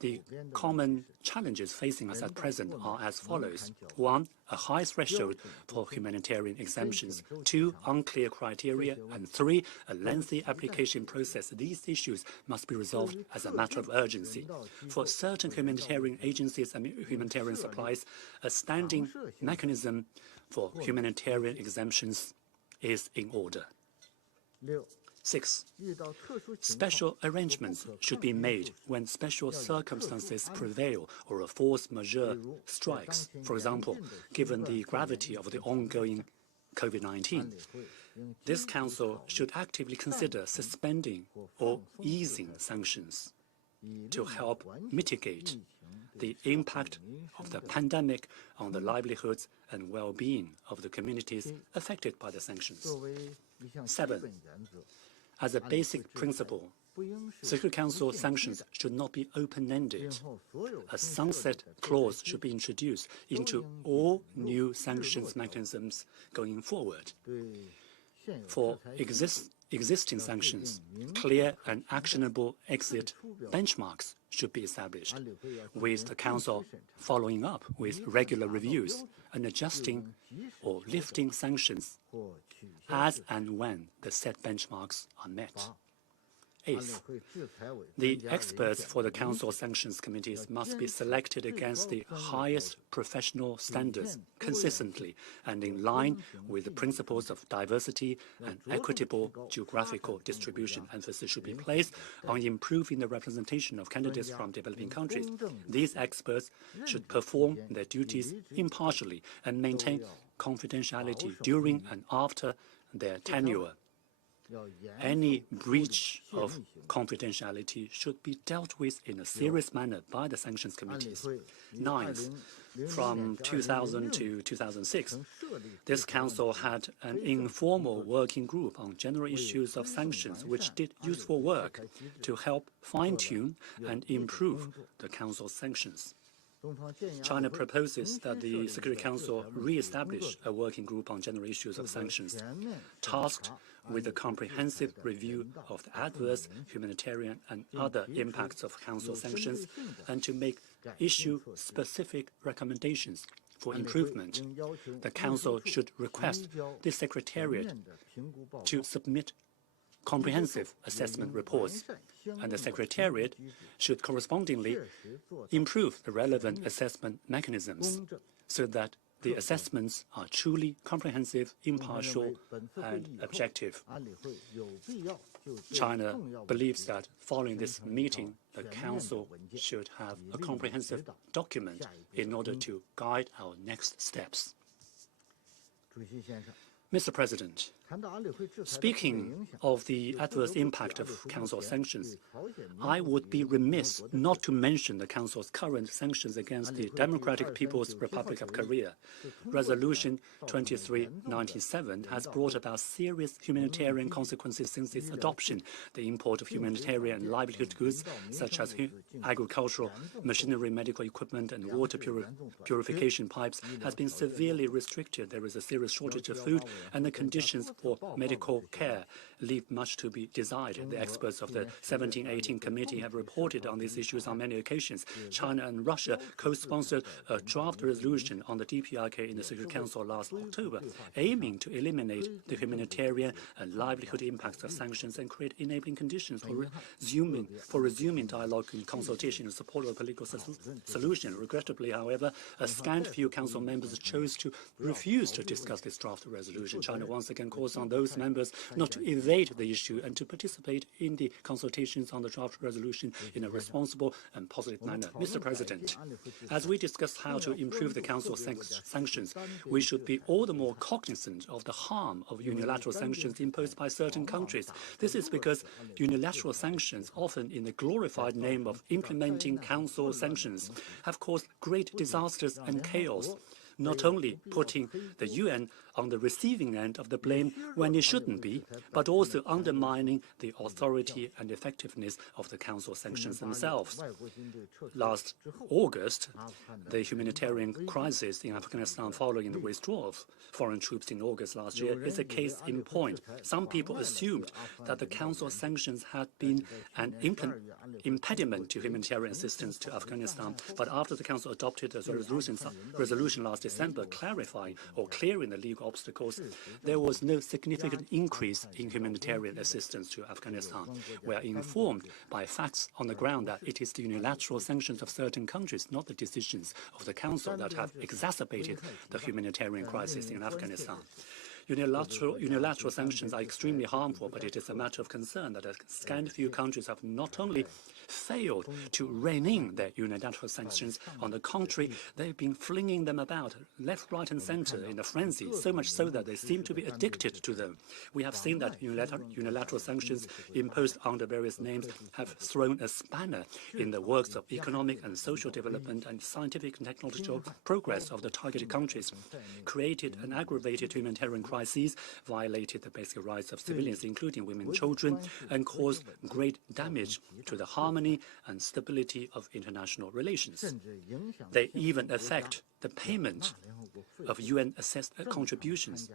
The common challenges facing us at present are as follows. 1, a high threshold for humanitarian exemptions. 2, unclear criteria. And 3, a lengthy application process. These issues must be resolved as a matter of urgency. For certain humanitarian agencies and humanitarian supplies, a standing mechanism for humanitarian exemptions is in order. 6, special arrangements should be made when special circumstances prevail or a force majeure strikes. For example, given the gravity of the ongoing COVID-19, this Council should actively consider suspending or easing sanctions to help mitigate the impact of the pandemic on the livelihoods and well-being of the communities affected by the sanctions. 7, as a basic principle, Security Council sanctions should not be open-ended. A sunset clause should be introduced into all new sanctions mechanisms going forward. For existing sanctions, clear and actionable exit benchmarks should be established, with the Council following up with regular reviews and adjusting or lifting sanctions as and when the set benchmarks are met. 8th, the experts for the Council sanctions committees must be selected against the highest professional standards consistently and in line with the principles of diversity and equitable geographical distribution. Emphasis should be placed on improving the representation of candidates from developing countries. These experts should perform their duties impartially and maintain confidentiality during and after their tenure. Any breach of confidentiality should be dealt with in a serious manner by the sanctions committees. 9th, from 2000 to 2006, this Council had an informal working group on general issues of sanctions, which did useful work to help fine-tune and improve the Council's sanctions. China proposes that the Security Council re-establish a working group on general issues of sanctions, tasked with a comprehensive review of the adverse humanitarian and other impacts of Council sanctions, and to make issue-specific recommendations for improvement. The Council should request the Secretariat to submit comprehensive assessment reports, and the Secretariat should correspondingly improve the relevant assessment mechanisms so that the assessments are truly comprehensive, impartial, and objective. China believes that following this meeting, the Council should have a comprehensive document in order to guide our next steps. Mr. President, speaking of the adverse impact of Council sanctions, I would be remiss not to mention the Council's current sanctions against the Democratic People's Republic of Korea. Resolution 2397 has brought about serious humanitarian consequences since its adoption. The import of humanitarian and livelihood goods, such as agricultural machinery, medical equipment, and water purification pipes, has been severely restricted. There is a serious shortage of food, and the conditions for medical care leave much to be desired. The experts of the 1718 Committee have reported on these issues on many occasions. China and Russia co-sponsored a draft resolution on the DPRK in the Security Council last October, aiming to eliminate the humanitarian and livelihood impacts of sanctions and create enabling conditions for resuming dialogue and consultation in support of a political solution. Regrettably, however, a scant few Council members chose to refuse to discuss this draft resolution. China once again calls calls on those members not to evade the issue and to participate in the consultations on the draft resolution in a responsible and positive manner. Mr. President, as we discuss how to improve the Council sanctions, we should be all the more cognizant of the harm of unilateral sanctions imposed by certain countries. This is because unilateral sanctions, often in the glorified name of implementing Council sanctions, have caused great disasters and chaos, not only putting the UN on the receiving end of the blame when it shouldn't be, but also undermining the authority and effectiveness of the Council sanctions themselves. Last August, the humanitarian crisis in Afghanistan following the withdrawal of foreign troops in August last year is a case in point. Some people assumed that the Council sanctions had been an impediment to humanitarian assistance to Afghanistan, but after the Council adopted a resolution last December clarifying or clearing the legal obstacles, there was no significant increase in humanitarian assistance to Afghanistan. We are informed by facts on the ground that it is the unilateral sanctions of certain countries, not the decisions of the Council, that have exacerbated the humanitarian crisis in Afghanistan. Unilateral sanctions are extremely harmful, but it is a matter of concern that a scant few countries have not only failed to rein in their unilateral sanctions, on the contrary, they've been flinging them about left, right and center in a frenzy, so much so that they seem to be addicted to them. We have seen that unilateral sanctions imposed under various names have thrown a spanner in the works of economic and social development and scientific and technological progress of the targeted countries, created an aggravated humanitarian crisis, violated the basic rights of civilians, including women and children, and caused great damage to the harmony and stability of international relations. They even affect the payment of UN-assessed contributions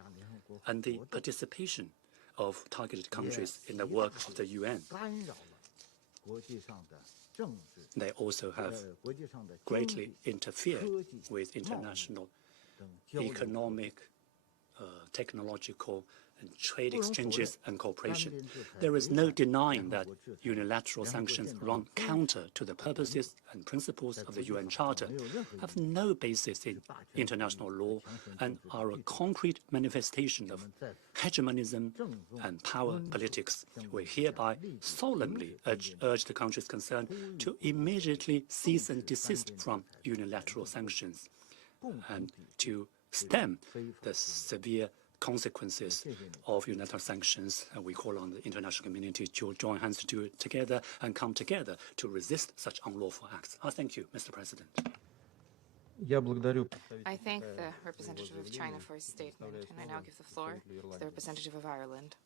and the participation of targeted countries in the work of the UN. They also have greatly interfered with international economic, technological, and trade exchanges and cooperation. There is no denying that unilateral sanctions run counter to the purposes and principles of the UN Charter, have no basis in international law, and are a concrete manifestation of hegemonism and power politics. We hereby solemnly urge the countries concerned to immediately cease and desist from unilateral sanctions and to stem the severe consequences of unilateral sanctions, and we call on the international community to join hands to do it together and come together to resist such unlawful acts. I thank you, Mr. President. I thank the representative of China for his statement, and I now give the floor to the representative of Ireland.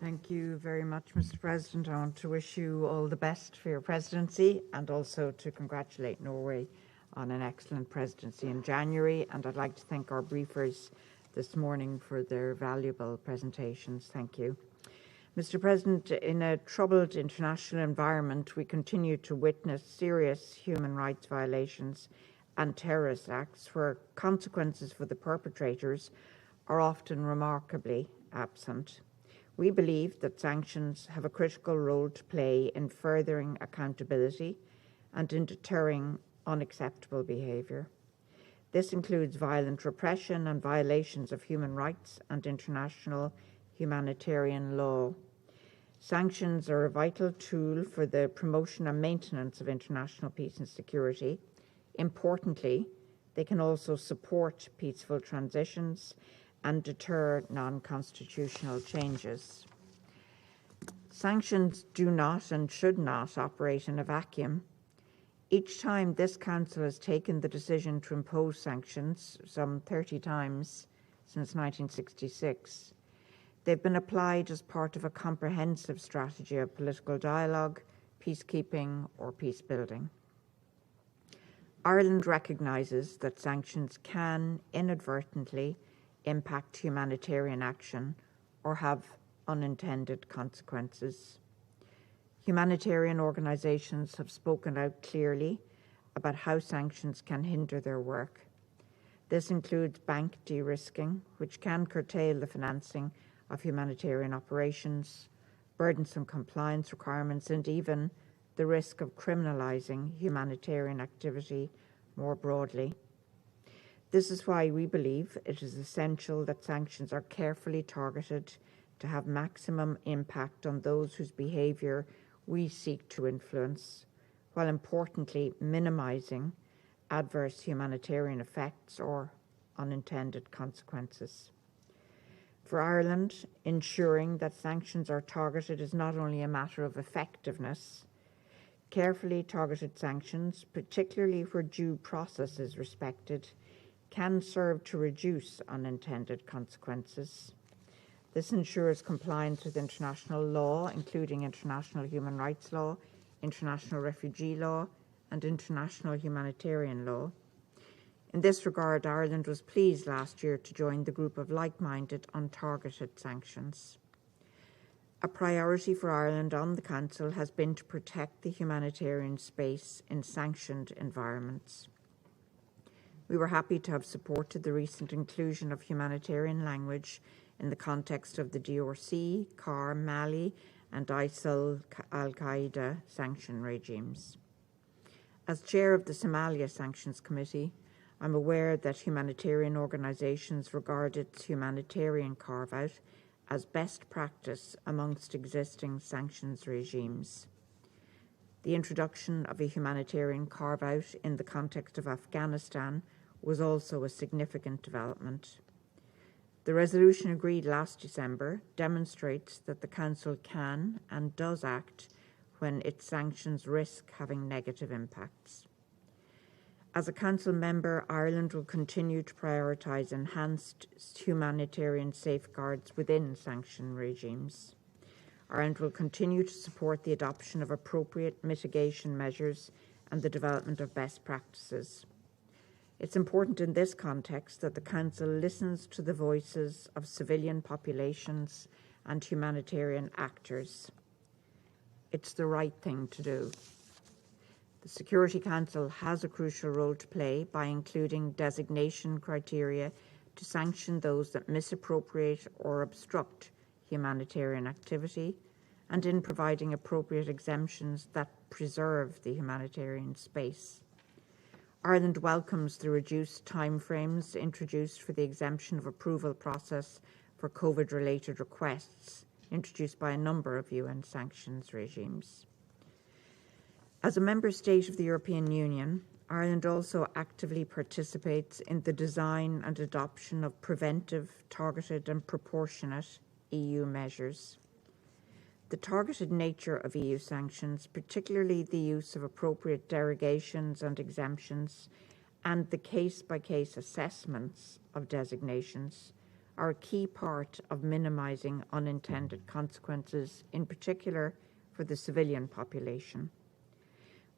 Thank you very much, Mr. President. I want to wish you all the best for your presidency and also to congratulate Norway on an excellent presidency in January. And I'd like to thank our briefers this morning for their valuable presentations. Thank you. Mr. President, in a troubled international environment, we continue to witness serious human rights violations and terrorist acts where consequences for the perpetrators are often remarkably absent. We believe that sanctions have a critical role to play in furthering accountability and in deterring unacceptable behaviour. This includes violent repression and violations of human rights and international humanitarian law. Sanctions are a vital tool for the promotion and maintenance of international peace and security. Importantly, they can also support peaceful transitions and deter non-constitutional changes. Sanctions do not and should not operate in a vacuum. Each time this Council has taken the decision to impose sanctions, some 30 times since 1966, they've been applied as part of a comprehensive strategy of political dialogue, peacekeeping, or peace building. Ireland recognises that sanctions can inadvertently impact humanitarian action or have unintended consequences. Humanitarian organisations have spoken out clearly about how sanctions can hinder their work. This includes bank de-risking, which can curtail the financing of humanitarian operations, burdensome compliance requirements, and even the risk of criminalising humanitarian activity more broadly. This is why we believe it is essential that sanctions are carefully targeted to have maximum impact on those whose behaviour we seek to influence, while importantly minimising adverse humanitarian effects or unintended consequences. For Ireland, ensuring that sanctions are targeted is not only a matter of effectiveness. Carefully targeted sanctions, particularly where due process is respected, can serve to reduce unintended consequences. This ensures compliance with international law, including international human rights law, international refugee law, and international humanitarian law. In this regard, Ireland was pleased last year to join the group of like-minded untargeted sanctions. A priority for Ireland on the Council has been to protect the humanitarian space in sanctioned environments. We were happy to have supported the recent inclusion of humanitarian language in the context of the DRC, CAR, Mali, and ISIL al-Qaeda sanction regimes. As chair of the Somalia Sanctions Committee, I'm aware that humanitarian organisations regard its humanitarian carve-out as best practice amongst existing sanctions regimes. The introduction of a humanitarian carve-out in the context of Afghanistan was also a significant development. The resolution agreed last December demonstrates that the Council can and does act when its sanctions risk having negative impacts. As a Council member, Ireland will continue to prioritise enhanced humanitarian safeguards within sanction regimes. Ireland will continue to support the adoption of appropriate mitigation measures and the development of best practices. It's important in this context that the Council listens to the voices of civilian populations and humanitarian actors. It's the right thing to do. The Security Council has a crucial role to play by including designation criteria to sanction those that misappropriate or obstruct humanitarian activity, and in providing appropriate exemptions that preserve the humanitarian space. Ireland welcomes the reduced timeframes introduced for the exemption of approval process for COVID-related requests introduced by a number of UN sanctions regimes. As a member state of the European Union, Ireland also actively participates in the design and adoption of preventive, targeted and proportionate EU measures. The targeted nature of EU sanctions, particularly the use of appropriate derogations and exemptions, and the case-by-case assessments of designations, are a key part of minimising unintended consequences, in particular for the civilian population.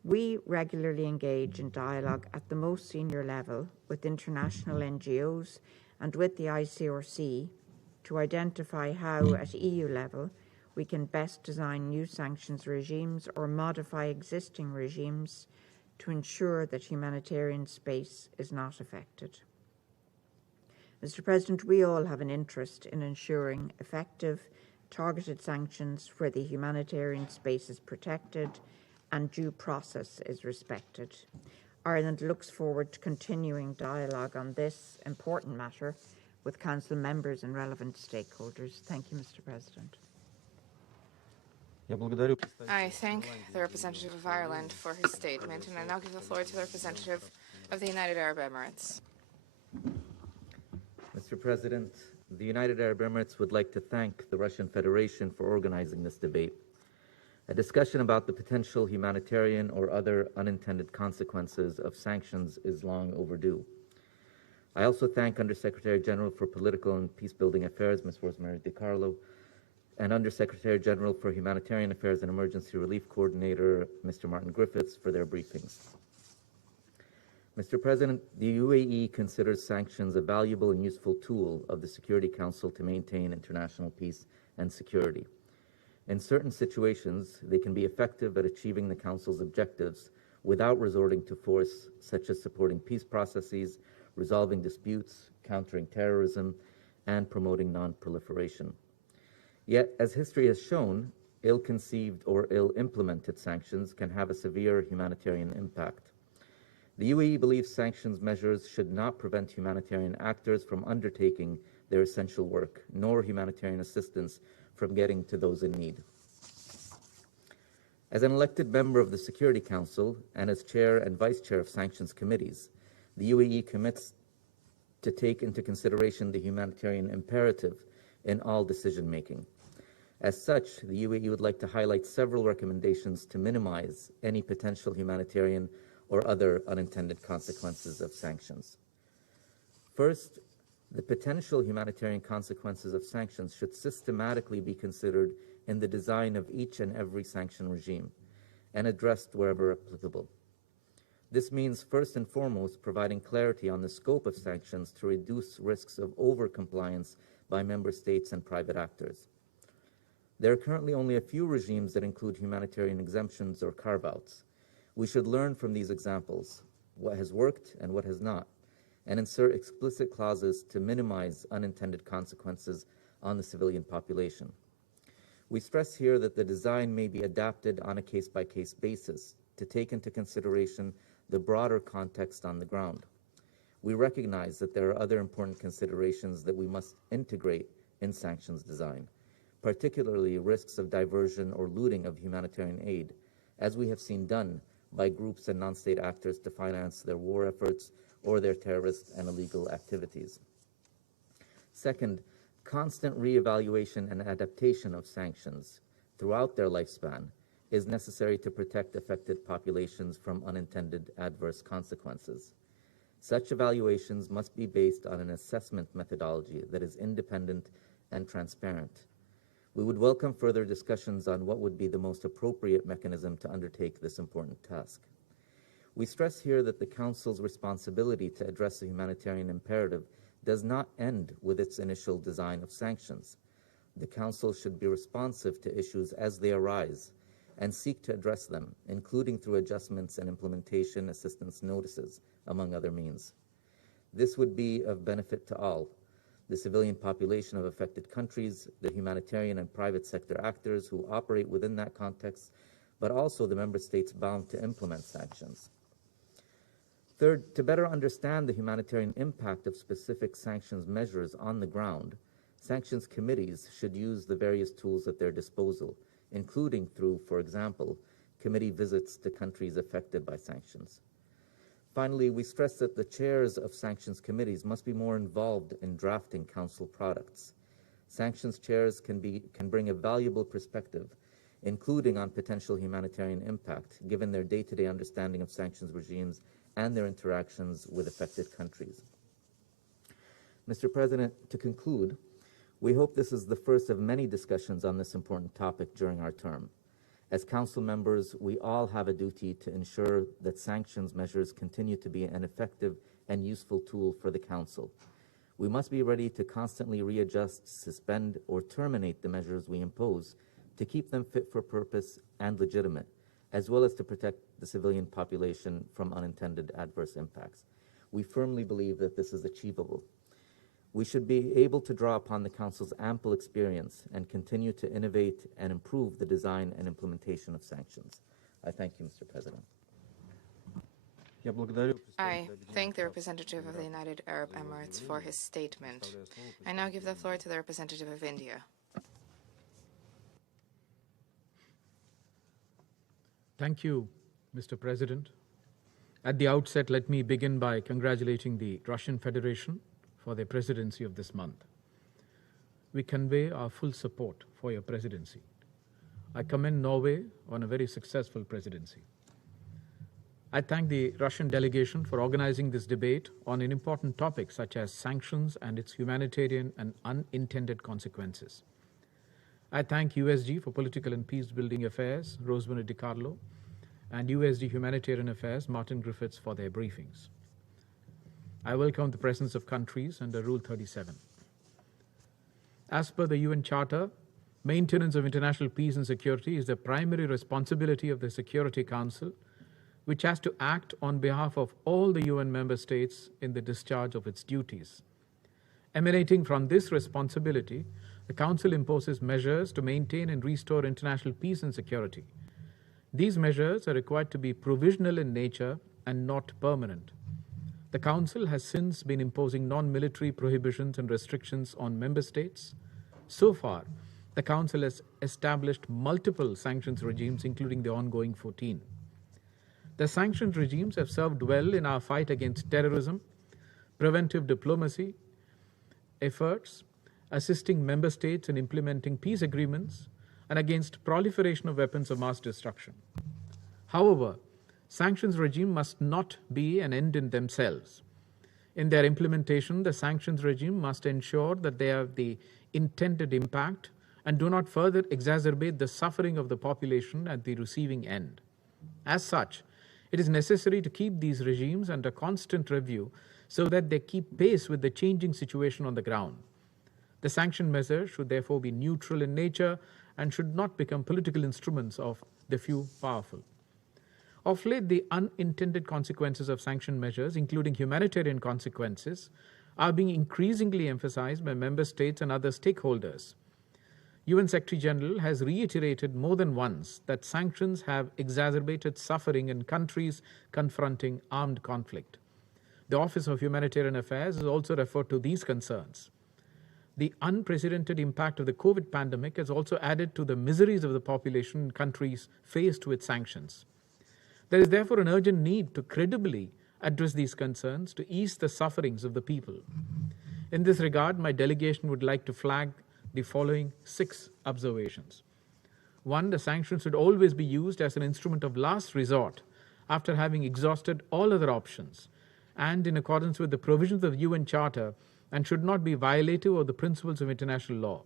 We regularly engage in dialogue at the most senior level with international NGOs and with the ICRC to identify how, at EU level, we can best design new sanctions regimes or modify existing regimes to ensure that humanitarian space is not affected. Mr. President, we all have an interest in ensuring effective, targeted sanctions where the humanitarian space is protected and due process is respected. Ireland looks forward to continuing dialogue on this important matter with Council members and relevant stakeholders. Thank you, Mr. President. I thank the representative of Ireland for his statement, and I now give the floor to the representative of the United Arab Emirates. Mr. President, the United Arab Emirates would like to thank the Russian Federation for organizing this debate. A discussion about the potential humanitarian or other unintended consequences of sanctions is long overdue. I also thank Undersecretary General for Political and Peacebuilding Affairs, Ms. Rosemary DiCarlo, and Undersecretary General for Humanitarian Affairs and Emergency Relief Coordinator, Mr. Martin Griffiths, for their briefings. Mr. President, the UAE considers sanctions a valuable and useful tool of the Security Council to maintain international peace and security. In certain situations, they can be effective at achieving the Council's objectives without resorting to force, such as supporting peace processes, resolving disputes, countering terrorism, and promoting non-proliferation. Yet, as history has shown, ill-conceived or ill-implemented sanctions can have a severe humanitarian impact. The UAE believes sanctions measures should not prevent humanitarian actors from undertaking their essential work, nor humanitarian assistance from getting to those in need. As an elected member of the Security Council and as chair and vice chair of sanctions committees, the UAE commits to take into consideration the humanitarian imperative in all decision-making. As such, the UAE would like to highlight several recommendations to minimize any potential humanitarian or other unintended consequences of sanctions. First, the potential humanitarian consequences of sanctions should systematically be considered in the design of each and every sanction regime and addressed wherever applicable. This means, first and foremost, providing clarity on the scope of sanctions to reduce risks of over-compliance by member states and private actors. There are currently only a few regimes that include humanitarian exemptions or carve-outs. We should learn from these examples what has worked and what has not, and insert explicit clauses to minimize unintended consequences on the civilian population. We stress here that the design may be adapted on a case-by-case basis to take into consideration the broader context on the ground. We recognize that there are other important considerations that we must integrate in sanctions design, particularly risks of diversion or looting of humanitarian aid, as we have seen done by groups and non-state actors to finance their war efforts or their terrorist and illegal activities. Second, constant reevaluation and adaptation of sanctions throughout their lifespan is necessary to protect affected populations from unintended adverse consequences. Such evaluations must be based on an assessment methodology that is independent and transparent. We would welcome further discussions on what would be the most appropriate mechanism to undertake this important task. We stress here that the Council's responsibility to address the humanitarian imperative does not end with its initial design of sanctions. The Council should be responsive to issues as they arise and seek to address them, including through adjustments and implementation assistance notices, among other means. This would be of benefit to all: the civilian population of affected countries, the humanitarian and private sector actors who operate within that context, but also the member states bound to implement sanctions. Third, to better understand the humanitarian impact of specific sanctions measures on the ground, sanctions committees should use the various tools at their disposal, including through, for example, committee visits to countries affected by sanctions. Finally, we stress that the chairs of sanctions committees must be more involved in drafting Council products. Sanctions chairs can bring a valuable perspective, including on potential humanitarian impact, given their day-to-day understanding of sanctions regimes and their interactions with affected countries. Mr. President, to conclude, we hope this is the first of many discussions on this important topic during our term. As Council members, we all have a duty to ensure that sanctions measures continue to be an effective and useful tool for the Council. We must be ready to constantly readjust, suspend, or terminate the measures we impose to keep them fit for purpose and legitimate, as well as to protect the civilian population from unintended adverse impacts. We firmly believe that this is achievable. We should be able to draw upon the Council's ample experience and continue to innovate and improve the design and implementation of sanctions. I thank you, Mr. President. I thank the representative of the United Arab Emirates for his statement. I now give the floor to the representative of India. Thank you, Mr. President. At the outset, let me begin by congratulating the Russian Federation for their presidency of this month. We convey our full support for your presidency. I commend Norway on a very successful presidency. I thank the Russian delegation for organizing this debate on an important topic such as sanctions and its humanitarian and unintended consequences. I thank USG for Political and Peace-Building Affairs, Rosemary DiCarlo, and USG Humanitarian Affairs, Martin Griffiths, for their briefings. I welcome the presence of countries under Rule 37. As per the UN Charter, maintenance of international peace and security is the primary responsibility of the Security Council, which has to act on behalf of all the UN member states in the discharge of its duties. Emanating from this responsibility, the Council imposes measures to maintain and restore international peace and security. These measures are required to be provisional in nature and not permanent. The Council has since been imposing non-military prohibitions and restrictions on member states. So far, the Council has established multiple sanctions regimes, including the ongoing 14. The sanctions regimes have served well in our fight against terrorism, preventive diplomacy efforts, assisting member states in implementing peace agreements, and against proliferation of weapons of mass destruction. However, sanctions regime must not be an end in themselves. In their implementation, the sanctions regime must ensure that they have the intended impact and do not further exacerbate the suffering of the population at the receiving end. As such, it is necessary to keep these regimes under constant review so that they keep pace with the changing situation on the ground. The sanction measures should therefore be neutral in nature and should not become political instruments of the few powerful. Of late, the unintended consequences of sanction measures, including humanitarian consequences, are being increasingly emphasized by member states and other stakeholders. UN Secretary General has reiterated more than once that sanctions have exacerbated suffering in countries confronting armed conflict. The Office of Humanitarian Affairs has also referred to these concerns. The unprecedented impact of the COVID pandemic has also added to the miseries of the population in countries faced with sanctions. There is therefore an urgent need to credibly address these concerns to ease the sufferings of the people. In this regard, my delegation would like to flag the following 6 observations. 1, the sanctions should always be used as an instrument of last resort after having exhausted all other options and in accordance with the provisions of the UN Charter and should not be violative of the principles of international law.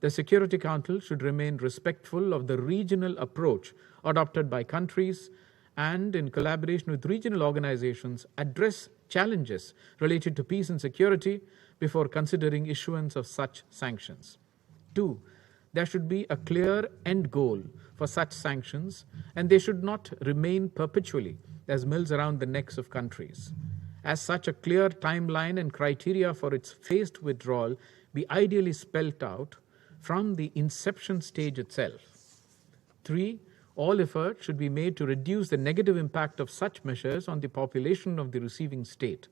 The Security Council should remain respectful of the regional approach adopted by countries and, in collaboration with regional organizations, address challenges related to peace and security before considering issuance of such sanctions. 2, there should be a clear end goal for such sanctions, and they should not remain perpetually as mills around the necks of countries. As such, a clear timeline and criteria for its phased withdrawal be ideally spelled out from the inception stage itself. 3, all efforts should be made to reduce the negative impact of such measures on the population of the receiving state.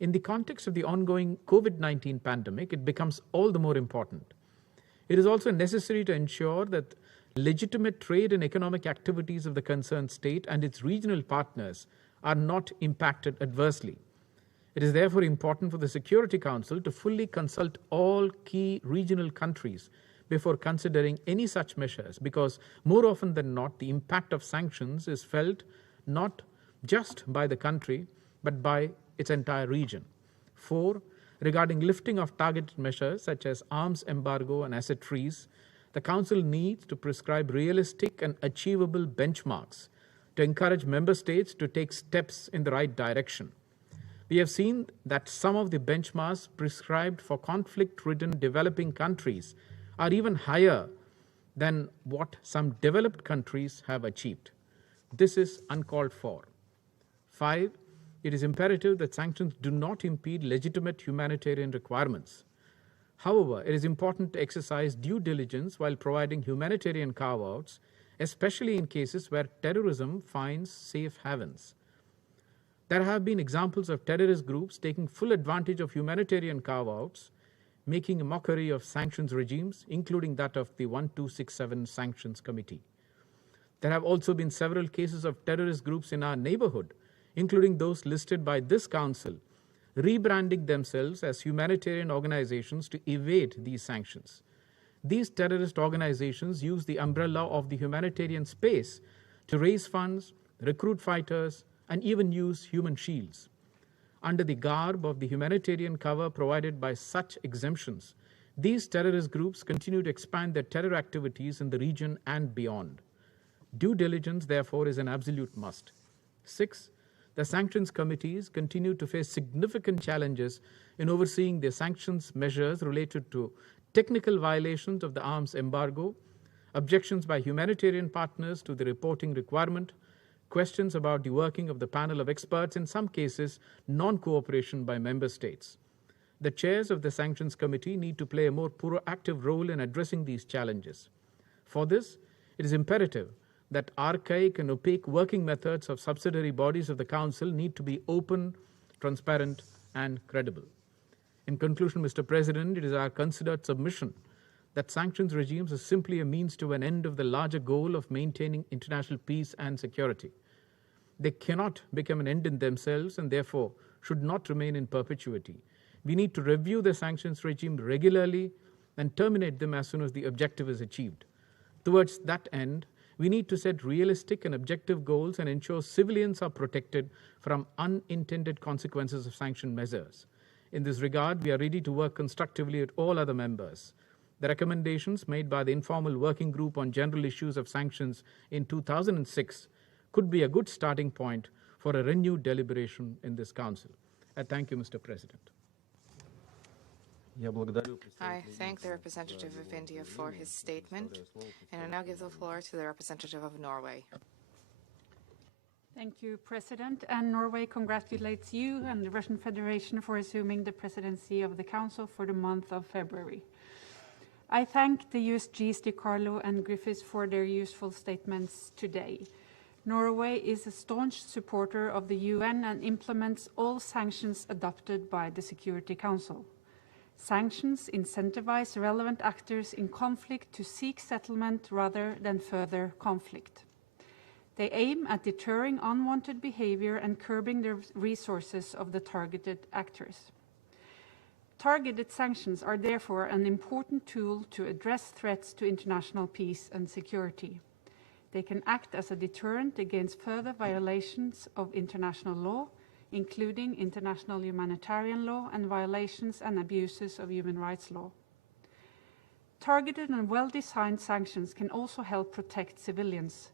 In the context of the ongoing COVID-19 pandemic, it becomes all the more important. It is also necessary to ensure that legitimate trade and economic activities of the concerned state and its regional partners are not impacted adversely. It is therefore important for the Security Council to fully consult all key regional countries before considering any such measures, because more often than not, the impact of sanctions is felt not just by the country, but by its entire region. 4, regarding lifting of targeted measures such as arms embargo and asset freeze, the Council needs to prescribe realistic and achievable benchmarks to encourage member states to take steps in the right direction. We have seen that some of the benchmarks prescribed for conflict-ridden developing countries are even higher than what some developed countries have achieved. This is uncalled for. 5, it is imperative that sanctions do not impede legitimate humanitarian requirements. However, it is important to exercise due diligence while providing humanitarian carve-outs, especially in cases where terrorism finds safe havens. There have been examples of terrorist groups taking full advantage of humanitarian carve-outs, making a mockery of sanctions regimes, including that of the 1267 Sanctions Committee. There have also been several cases of terrorist groups in our neighborhood, including those listed by this Council, rebranding themselves as humanitarian organizations to evade these sanctions. These terrorist organizations use the umbrella of the humanitarian space to raise funds, recruit fighters, and even use human shields. Under the garb of the humanitarian cover provided by such exemptions, these terrorist groups continue to expand their terror activities in the region and beyond. Due diligence, therefore, is an absolute must. 6, the sanctions committees continue to face significant challenges in overseeing the sanctions measures related to technical violations of the arms embargo, objections by humanitarian partners to the reporting requirement, questions about the working of the panel of experts, in some cases, non-cooperation by member states. The chairs of the Sanctions Committee need to play a more proactive role in addressing these challenges. For this, it is imperative that archaic and opaque working methods of subsidiary bodies of the Council need to be open, transparent, and credible. In conclusion, Mr. President, it is our considered submission that sanctions regimes are simply a means to an end of the larger goal of maintaining international peace and security. They cannot become an end in themselves and therefore should not remain in perpetuity. We need to review the sanctions regime regularly and terminate them as soon as the objective is achieved. Towards that end, we need to set realistic and objective goals and ensure civilians are protected from unintended consequences of sanction measures. In this regard, we are ready to work constructively with all other members. The recommendations made by the informal working group on general issues of sanctions in 2006 could be a good starting point for a renewed deliberation in this Council. I thank you, Mr. President. I thank the representative of India for his statement, and I now give the floor to the representative of Norway. Thank you, President. And Norway congratulates you and the Russian Federation for assuming the presidency of the Council for the month of February. I thank the USGs DiCarlo and Griffiths for their useful statements today. Norway is a staunch supporter of the UN and implements all sanctions adopted by the Security Council. Sanctions incentivize relevant actors in conflict to seek settlement rather than further conflict. They aim at deterring unwanted behavior and curbing the resources of the targeted actors. Targeted sanctions are therefore an important tool to address threats to international peace and security. They can act as a deterrent against further violations of international law, including international humanitarian law and violations and abuses of human rights law. Targeted and well-designed sanctions can also help protect civilians,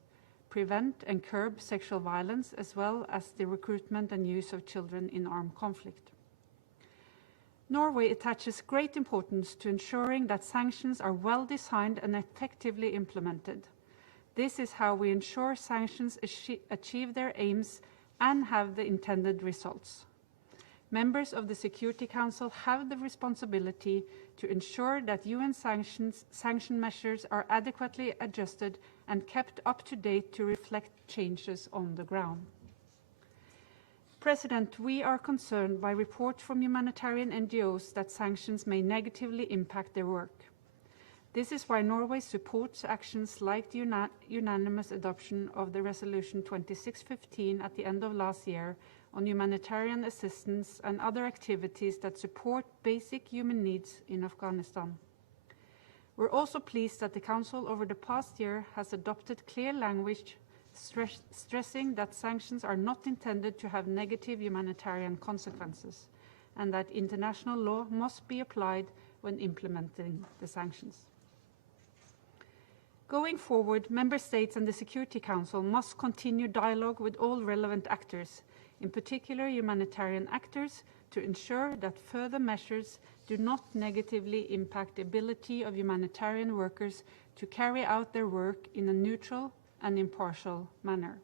prevent and curb sexual violence, as well as the recruitment and use of children in armed conflict. Norway attaches great importance to ensuring that sanctions are well-designed and effectively implemented. This is how we ensure sanctions achieve their aims and have the intended results. Members of the Security Council have the responsibility to ensure that UN sanction measures are adequately adjusted and kept up to date to reflect changes on the ground. President, we are concerned by reports from humanitarian NGOs that sanctions may negatively impact their work. This is why Norway supports actions like the unanimous adoption of the Resolution 2615 at the end of last year on humanitarian assistance and other activities that support basic human needs in Afghanistan. We're also pleased that the Council over the past year has adopted clear language stressing that sanctions are not intended to have negative humanitarian consequences and that international law must be applied when implementing the sanctions. Going forward, Member States and the Security Council must continue dialogue with all relevant actors, in particular humanitarian actors, to ensure that further measures do not negatively impact the ability of humanitarian workers to carry out their work in a neutral and impartial manner.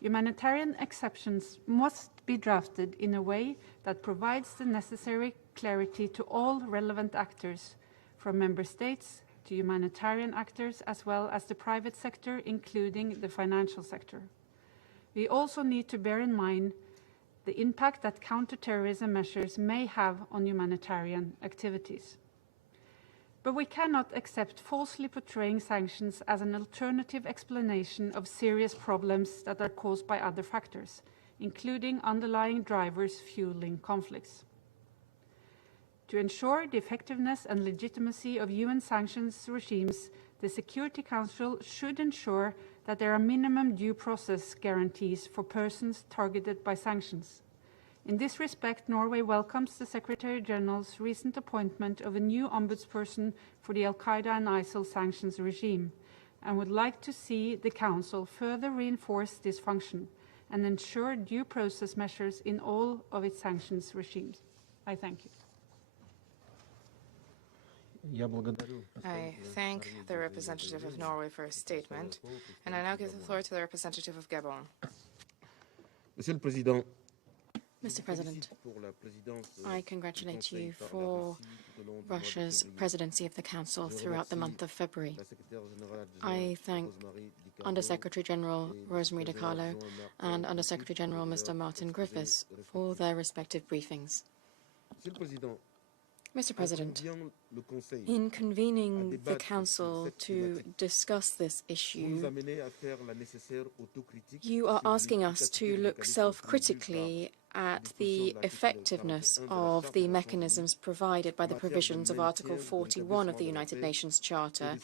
Humanitarian exceptions must be drafted in a way that provides the necessary clarity to all relevant actors, from Member States to humanitarian actors as well as the private sector, including the financial sector. We also need to bear in mind the impact that counterterrorism measures may have on humanitarian activities. But we cannot accept falsely portraying sanctions as an alternative explanation of serious problems that are caused by other factors, including underlying drivers fueling conflicts. To ensure the effectiveness and legitimacy of UN sanctions regimes, the Security Council should ensure that there are minimum due process guarantees for persons targeted by sanctions. In this respect, Norway welcomes the Secretary General's recent appointment of a new ombudsperson for the Al-Qaeda and ISIL sanctions regime, and would like to see the Council further reinforce this function and ensure due process measures in all of its sanctions regimes. I thank you. I thank the representative of Norway for his statement, and I now give the floor to the representative of Gabon. Monsieur le Président, Mr. President, I congratulate you for Russia's presidency of the Council throughout the month of February. I thank Under-Secretary General Rosemary DiCarlo and Under-Secretary General Mr. Martin Griffiths for their respective briefings. Mr. President, in convening the Council to discuss this issue, you are asking us to look self-critically at the effectiveness of the mechanisms provided by the provisions of Article 41 of the United Nations Charter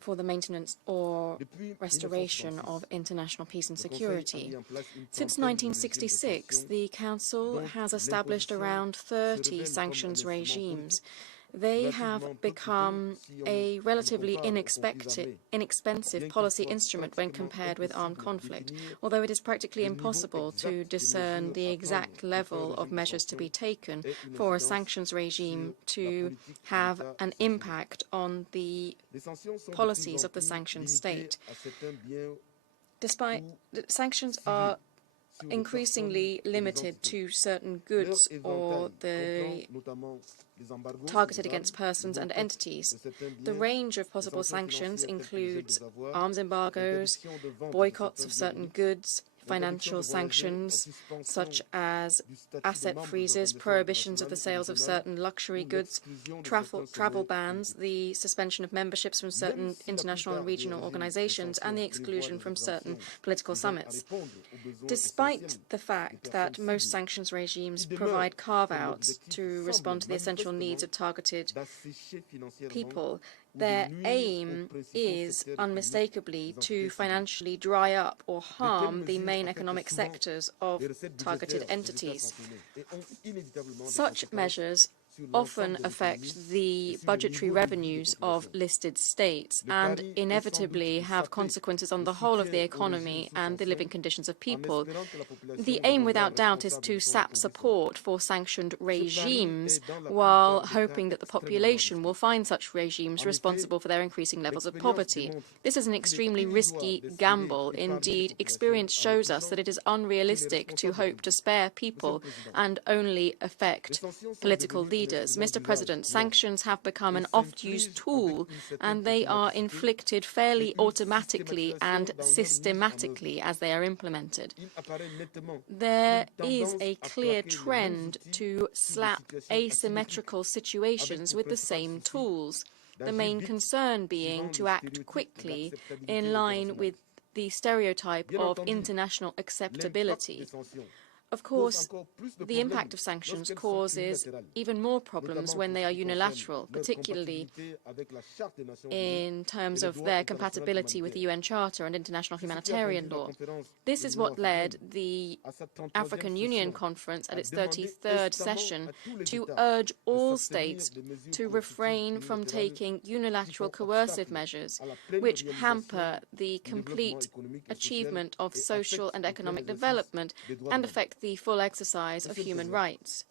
for the maintenance or restoration of international peace and security. Since 1966, the Council has established around 30 sanctions regimes. They have become a relatively inexpensive policy instrument when compared with armed conflict, although it is practically impossible to discern the exact level of measures to be taken for a sanctions regime to have an impact on the policies of the sanctioned state. Despite sanctions are increasingly limited to certain goods or targeted against persons and entities. The range of possible sanctions includes arms embargoes, boycotts of certain goods, financial sanctions such as asset freezes, prohibitions of the sales of certain luxury goods, travel bans, the suspension of memberships from certain international and regional organizations, and the exclusion from certain political summits. Despite the fact that most sanctions regimes provide carve-outs to respond to the essential needs of targeted people, their aim is unmistakably to financially dry up or harm the main economic sectors of targeted entities. Such measures often affect the budgetary revenues of listed states and inevitably have consequences on the whole of the economy and the living conditions of people. The aim, without doubt, is to sap support for sanctioned regimes while hoping that the population will find such regimes responsible for their increasing levels of poverty. This is an extremely risky gamble. Indeed, experience shows us that it is unrealistic to hope to spare people and only affect political leaders. Mr. President, sanctions have become an oft-used tool, and they are inflicted fairly automatically and systematically as they are implemented. There is a clear trend to slap asymmetrical situations with the same tools, the main concern being to act quickly in line with the stereotype of international acceptability. Of course, the impact of sanctions causes even more problems when they are unilateral, particularly in terms of their compatibility with the UN Charter and international humanitarian law. This is what led the African Union Conference at its 33rd session to urge all states to refrain from taking unilateral coercive measures which hamper the complete achievement of social and economic development and affect the full exercise of human rights.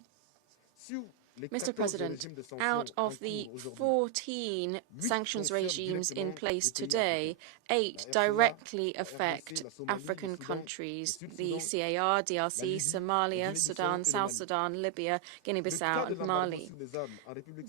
Mr. President, out of the 14 sanctions regimes in place today, 8 directly affect African countries, the CAR, DRC, Somalia, Sudan, South Sudan, Libya, Guinea-Bissau and Mali.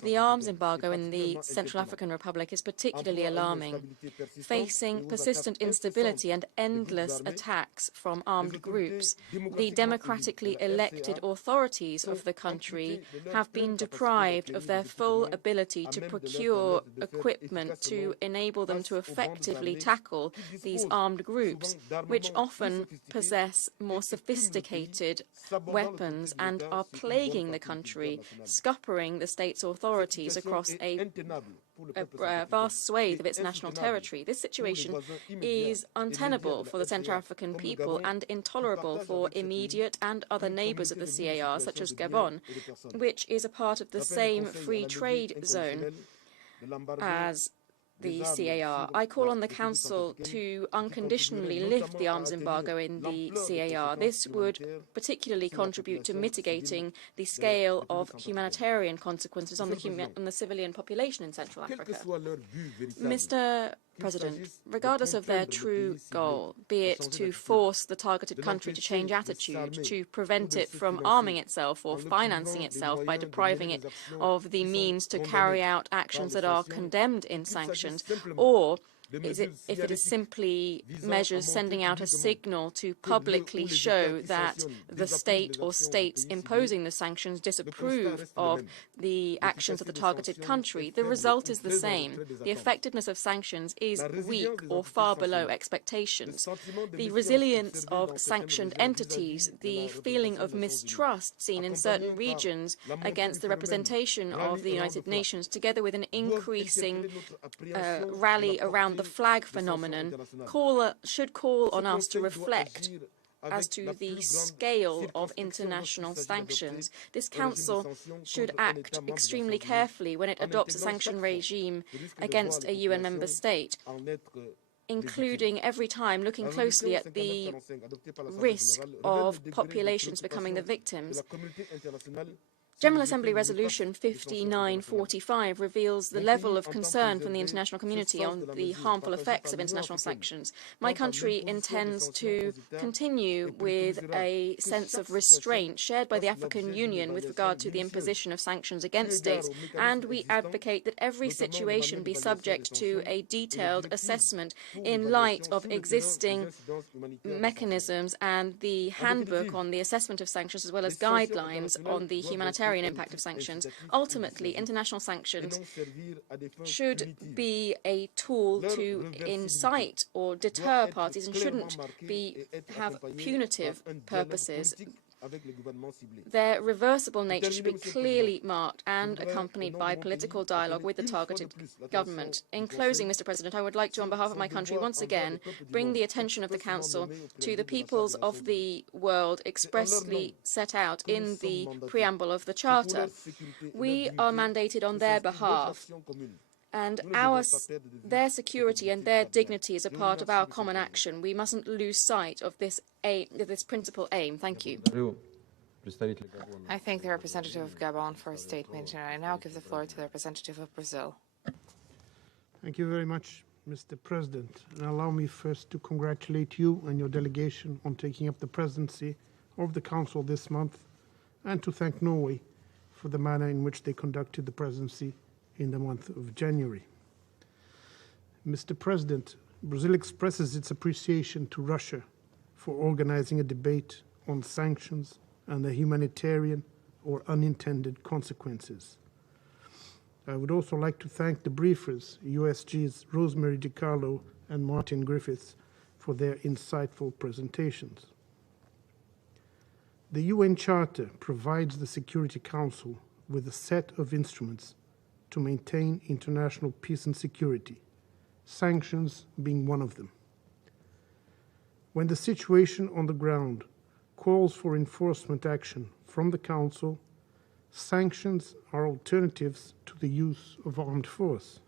The arms embargo in the Central African Republic is particularly alarming. Facing persistent instability and endless attacks from armed groups, the democratically elected authorities of the country have been deprived of their full ability to procure equipment to enable them to effectively tackle these armed groups, which often possess more sophisticated weapons and are plaguing the country, scuppering the state's authorities across a vast swathe of its national territory. This situation is untenable for the Central African people and intolerable for immediate and other neighbours of the CAR, such as Gabon, which is a part of the same free trade zone as the CAR. I call on the Council to unconditionally lift the arms embargo in the CAR. This would particularly contribute to mitigating the scale of humanitarian consequences on the civilian population in Central Africa. Mr. President, regardless of their true goal, be it to force the targeted country to change attitude, to prevent it from arming itself or financing itself by depriving it of the means to carry out actions that are condemned in sanctions, or if it is simply measures sending out a signal to publicly show that the state or states imposing the sanctions disapprove of the actions of the targeted country, the result is the same. The effectiveness of sanctions is weak or far below expectations. The resilience of sanctioned entities, the feeling of mistrust seen in certain regions against the representation of the United Nations, together with an increasing rally around the flag phenomenon, should call on us to reflect as to the scale of international sanctions. This Council should act extremely carefully when it adopts a sanction regime against a UN member state, including every time looking closely at the risk of populations becoming the victims. General Assembly Resolution 5945 reveals the level of concern from the international community on the harmful effects of international sanctions. My country intends to continue with a sense of restraint shared by the African Union with regard to the imposition of sanctions against states, and we advocate that every situation be subject to a detailed assessment in light of existing mechanisms and the handbook on the assessment of sanctions, as well as guidelines on the humanitarian impact of sanctions. Ultimately, international sanctions should be a tool to incite or deter parties and shouldn't have punitive purposes. Their reversible nature should be clearly marked and accompanied by political dialogue with the targeted government. In closing, Mr. President, I would like to, on behalf of my country, once again bring the attention of the Council to the peoples of the world expressly set out in the preamble of the Charter. We are mandated on their behalf, and their security and their dignity is a part of our common action. We mustn't lose sight of this principal aim. Thank you. I thank the representative of Gabon for his statement, and I now give the floor to the representative of Brazil. Thank you very much, Mr. President. And allow me first to congratulate you and your delegation on taking up the presidency of the Council this month, and to thank Norway for the manner in which they conducted the presidency in the month of January. Mr. President, Brazil expresses its appreciation to Russia for organizing a debate on sanctions and the humanitarian or unintended consequences. I would also like to thank the briefers, USG's Rosemary DiCarlo and Martin Griffiths, for their insightful presentations. The UN Charter provides the Security Council with a set of instruments to maintain international peace and security, sanctions being one of them. When the situation on the ground calls for enforcement action from the Council, sanctions are alternatives to the use of armed force.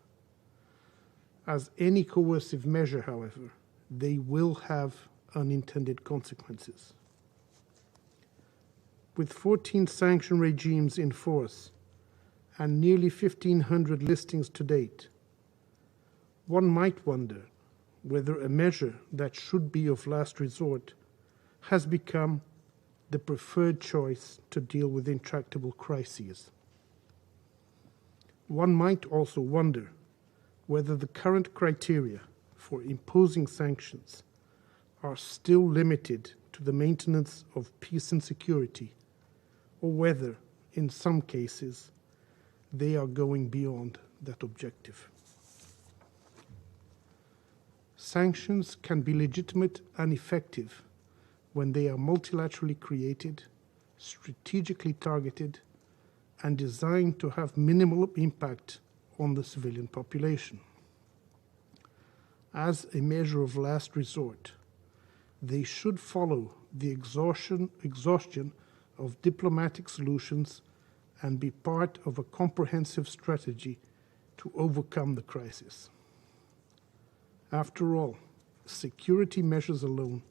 As any coercive measure, however, they will have unintended consequences. With 14 sanction regimes in force and nearly 1,500 listings to date, one might wonder whether a measure that should be of last resort has become the preferred choice to deal with intractable crises. One might also wonder whether the current criteria for imposing sanctions are still limited to the maintenance of peace and security, or whether, in some cases, they are going beyond that objective. Sanctions can be legitimate and effective when they are multilaterally created, strategically targeted, and designed to have minimal impact on the civilian population. As a measure of last resort, they should follow the exhaustion of diplomatic solutions and be part of a comprehensive strategy to overcome the crisis. After all, security measures alone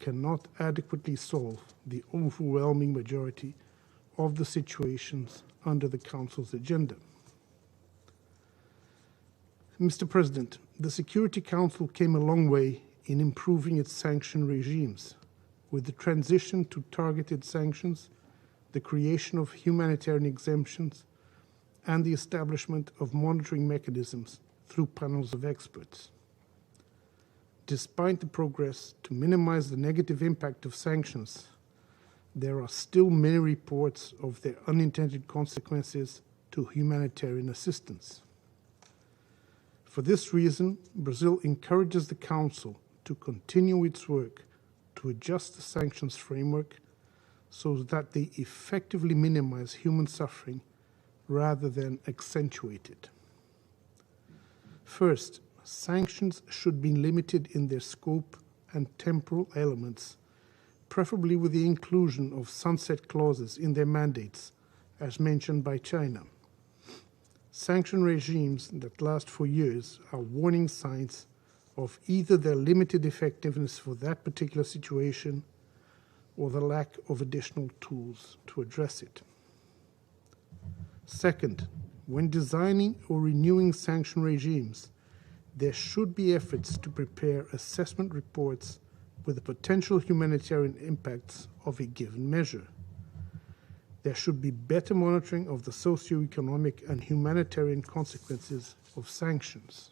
cannot adequately solve the overwhelming majority of the situations under the Council's agenda. Mr. President, the Security Council came a long way in improving its sanction regimes, with the transition to targeted sanctions, the creation of humanitarian exemptions, and the establishment of monitoring mechanisms through panels of experts. Despite the progress to minimize the negative impact of sanctions, there are still many reports of their unintended consequences to humanitarian assistance. For this reason, Brazil encourages the Council to continue its work to adjust the sanctions framework so that they effectively minimize human suffering rather than accentuate it. First, sanctions should be limited in their scope and temporal elements, preferably with the inclusion of sunset clauses in their mandates, as mentioned by China. Sanction regimes that last for years are warning signs of either their limited effectiveness for that particular situation or the lack of additional tools to address it. Second, when designing or renewing sanction regimes, there should be efforts to prepare assessment reports with the potential humanitarian impacts of a given measure. There should be better monitoring of the socio-economic and humanitarian consequences of sanctions.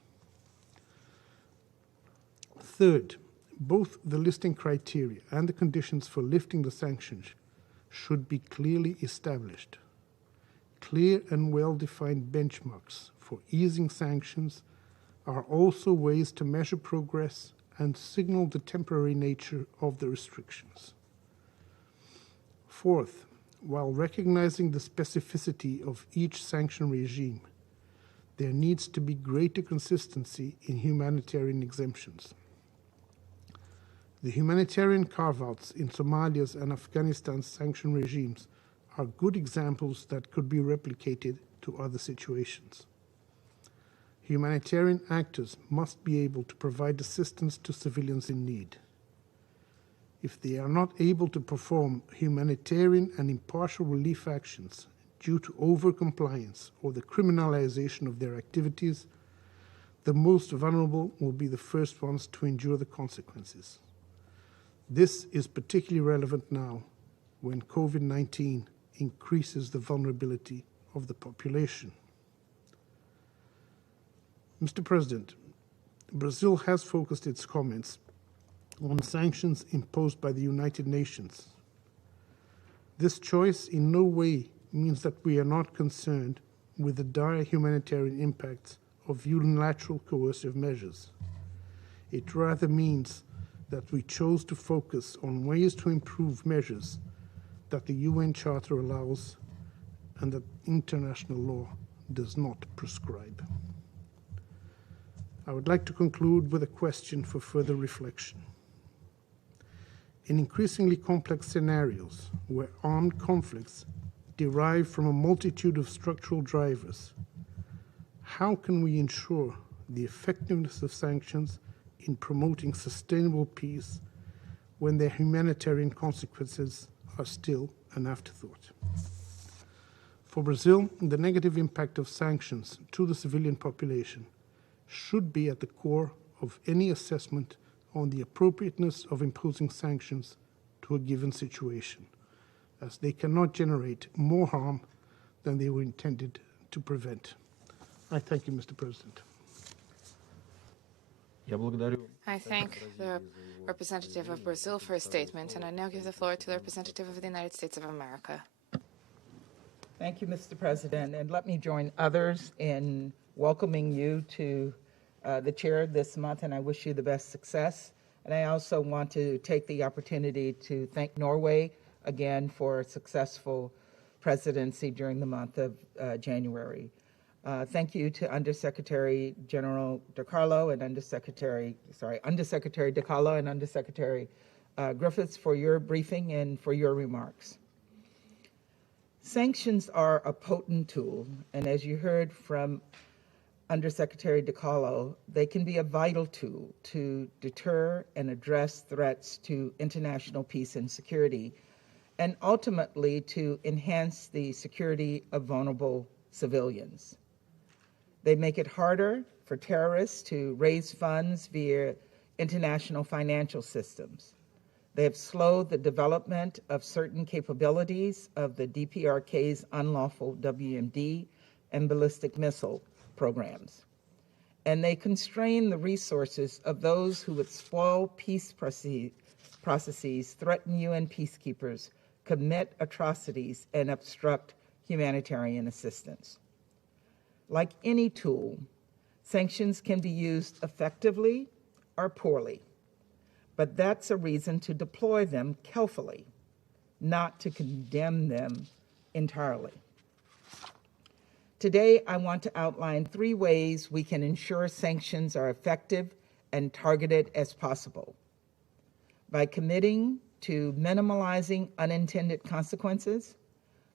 Third, both the listing criteria and the conditions for lifting the sanctions should be clearly established. Clear and well-defined benchmarks for easing sanctions are also ways to measure progress and signal the temporary nature of the restrictions. Fourth, while recognizing the specificity of each sanction regime, there needs to be greater consistency in humanitarian exemptions. The humanitarian carve-outs in Somalia's and Afghanistan's sanction regimes are good examples that could be replicated to other situations. Humanitarian actors must be able to provide assistance to civilians in need. If they are not able to perform humanitarian and impartial relief actions due to over-compliance or the criminalization of their activities, the most vulnerable will be the first ones to endure the consequences. This is particularly relevant now when COVID-19 increases the vulnerability of the population. Mr. President, Brazil has focused its comments on sanctions imposed by the United Nations. This choice in no way means that we are not concerned with the dire humanitarian impacts of unilateral coercive measures. It rather means that we chose to focus on ways to improve measures that the UN Charter allows and that international law does not prescribe. I would like to conclude with a question for further reflection. In increasingly complex scenarios where armed conflicts derive from a multitude of structural drivers, how can we ensure the effectiveness of sanctions in promoting sustainable peace when their humanitarian consequences are still an afterthought? For Brazil, the negative impact of sanctions to the civilian population should be at the core of any assessment on the appropriateness of imposing sanctions to a given situation, as they cannot generate more harm than they were intended to prevent. I thank you, Mr. President. I thank the representative of Brazil for his statement, and I now give the floor to the representative of the United States of America. Thank you, Mr. President, and let me join others in welcoming you to the chair this month, and I wish you the best success. And I also want to take the opportunity to thank Norway again for a successful presidency during the month of January. Thank you to Undersecretary General DiCarlo and Undersecretary DiCarlo and Undersecretary Griffiths for your briefing and for your remarks. Sanctions are a potent tool, and as you heard from Undersecretary DiCarlo, they can be a vital tool to deter and address threats to international peace and security, and ultimately to enhance the security of vulnerable civilians. They make it harder for terrorists to raise funds via international financial systems. They have slowed the development of certain capabilities of the DPRK's unlawful WMD and ballistic missile programs. And they constrain the resources of those who would spoil peace processes, threaten UN peacekeepers, commit atrocities, and obstruct humanitarian assistance. Like any tool, sanctions can be used effectively or poorly, but that's a reason to deploy them carefully, not to condemn them entirely. Today, I want to outline 3 ways we can ensure sanctions are effective and targeted as possible. By committing to minimalizing unintended consequences,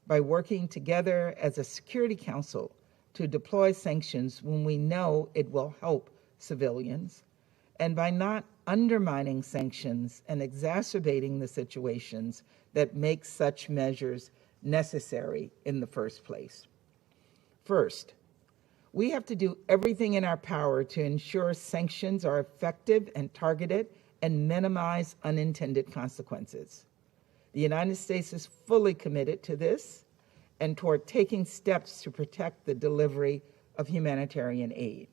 by working together as a Security Council to deploy sanctions when we know it will help civilians, and by not undermining sanctions and exacerbating the situations that make such measures necessary in the first place. First, we have to do everything in our power to ensure sanctions are effective and targeted and minimize unintended consequences. The United States is fully committed to this and toward taking steps to protect the delivery of humanitarian aid.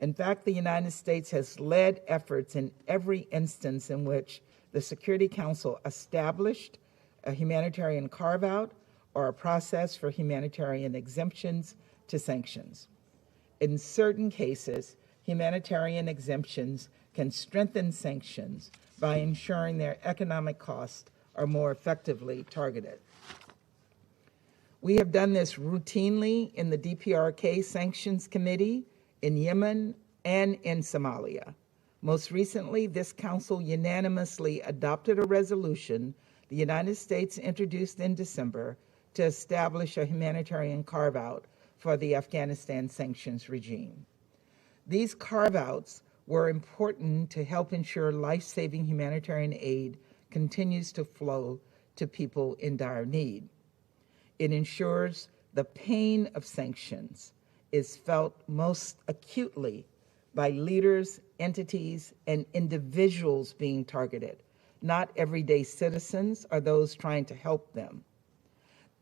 In fact, the United States has led efforts in every instance in which the Security Council established a humanitarian carve-out or a process for humanitarian exemptions to sanctions. In certain cases, humanitarian exemptions can strengthen sanctions by ensuring their economic costs are more effectively targeted. We have done this routinely in the DPRK Sanctions Committee, in Yemen, and in Somalia. Most recently, this Council unanimously adopted a resolution the United States introduced in December to establish a humanitarian carve-out for the Afghanistan sanctions regime. These carve-outs were important to help ensure life-saving humanitarian aid continues to flow to people in dire need. It ensures the pain of sanctions is felt most acutely by leaders, entities, and individuals being targeted, not everyday citizens or those trying to help them.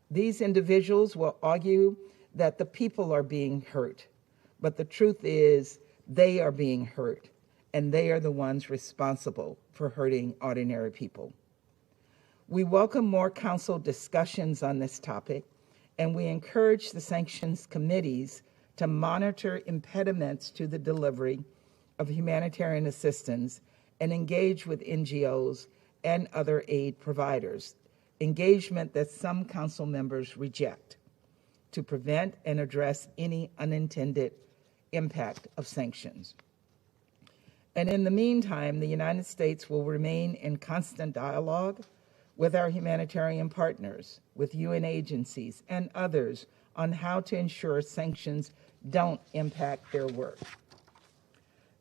These individuals will argue that the people are being hurt, but the truth is they are being hurt, and they are the ones responsible for hurting ordinary people. We welcome more Council discussions on this topic, and we encourage the sanctions committees to monitor impediments to the delivery of humanitarian assistance and engage with NGOs and other aid providers, engagement that some Council members reject, to prevent and address any unintended impact of sanctions. And in the meantime, the United States will remain in constant dialogue with our humanitarian partners, with UN agencies and others on how to ensure sanctions don't impact their work.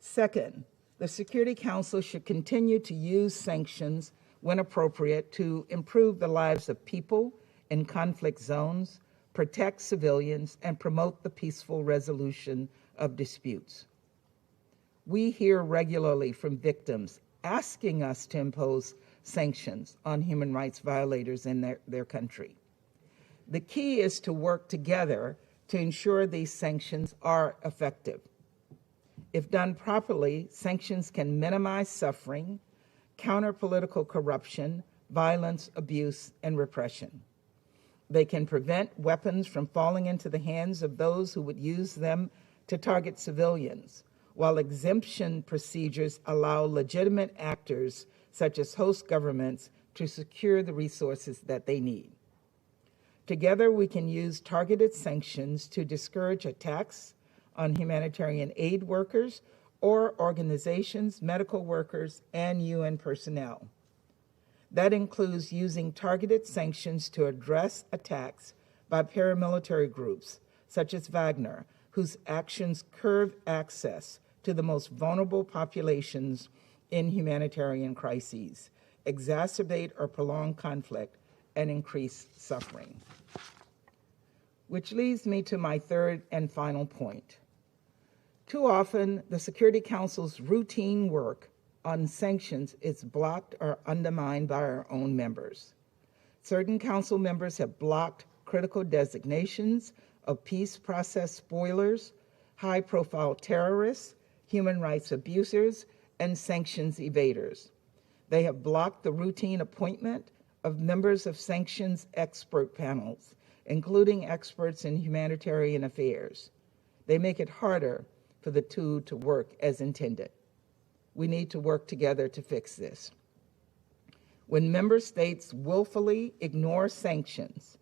Second, the Security Council should continue to use sanctions when appropriate to improve the lives of people in conflict zones, protect civilians, and promote the peaceful resolution of disputes. We hear regularly from victims asking us to impose sanctions on human rights violators in their country. The key is to work together to ensure these sanctions are effective. If done properly, sanctions can minimize suffering, counter political corruption, violence, abuse, and repression. They can prevent weapons from falling into the hands of those who would use them to target civilians, while exemption procedures allow legitimate actors, such as host governments, to secure the resources that they need. Together, we can use targeted sanctions to discourage attacks on humanitarian aid workers or organizations, medical workers, and UN personnel. That includes using targeted sanctions to address attacks by paramilitary groups, such as Wagner, whose actions curb access to the most vulnerable populations in humanitarian crises, exacerbate or prolong conflict, and increase suffering. Which leads me to my third and final point. Too often, the Security Council's routine work on sanctions is blocked or undermined by our own members. Certain council members have blocked critical designations of peace process spoilers, high-profile terrorists, human rights abusers, and sanctions evaders. They have blocked the routine appointment of members of sanctions expert panels, including experts in humanitarian affairs. They make it harder for the two to work as intended. We need to work together to fix this. When member states willfully ignore sanctions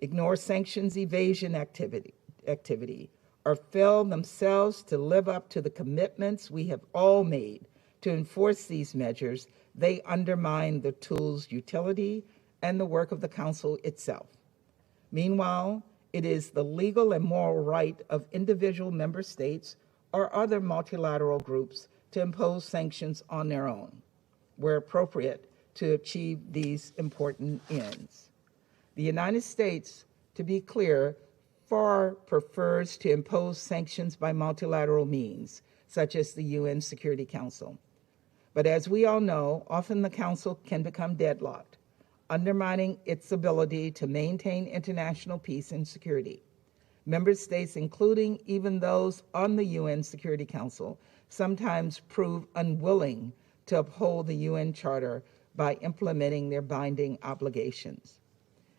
evasion activity, or fail themselves to live up to the commitments we have all made to enforce these measures, they undermine the tool's utility and the work of the Council itself. Meanwhile, it is the legal and moral right of individual member states or other multilateral groups to impose sanctions on their own, where appropriate, to achieve these important ends. The United States, to be clear, far prefers to impose sanctions by multilateral means, such as the UN Security Council. But as we all know, often the Council can become deadlocked, undermining its ability to maintain international peace and security. Member states, including even those on the UN Security Council, sometimes prove unwilling to uphold the UN Charter by implementing their binding obligations.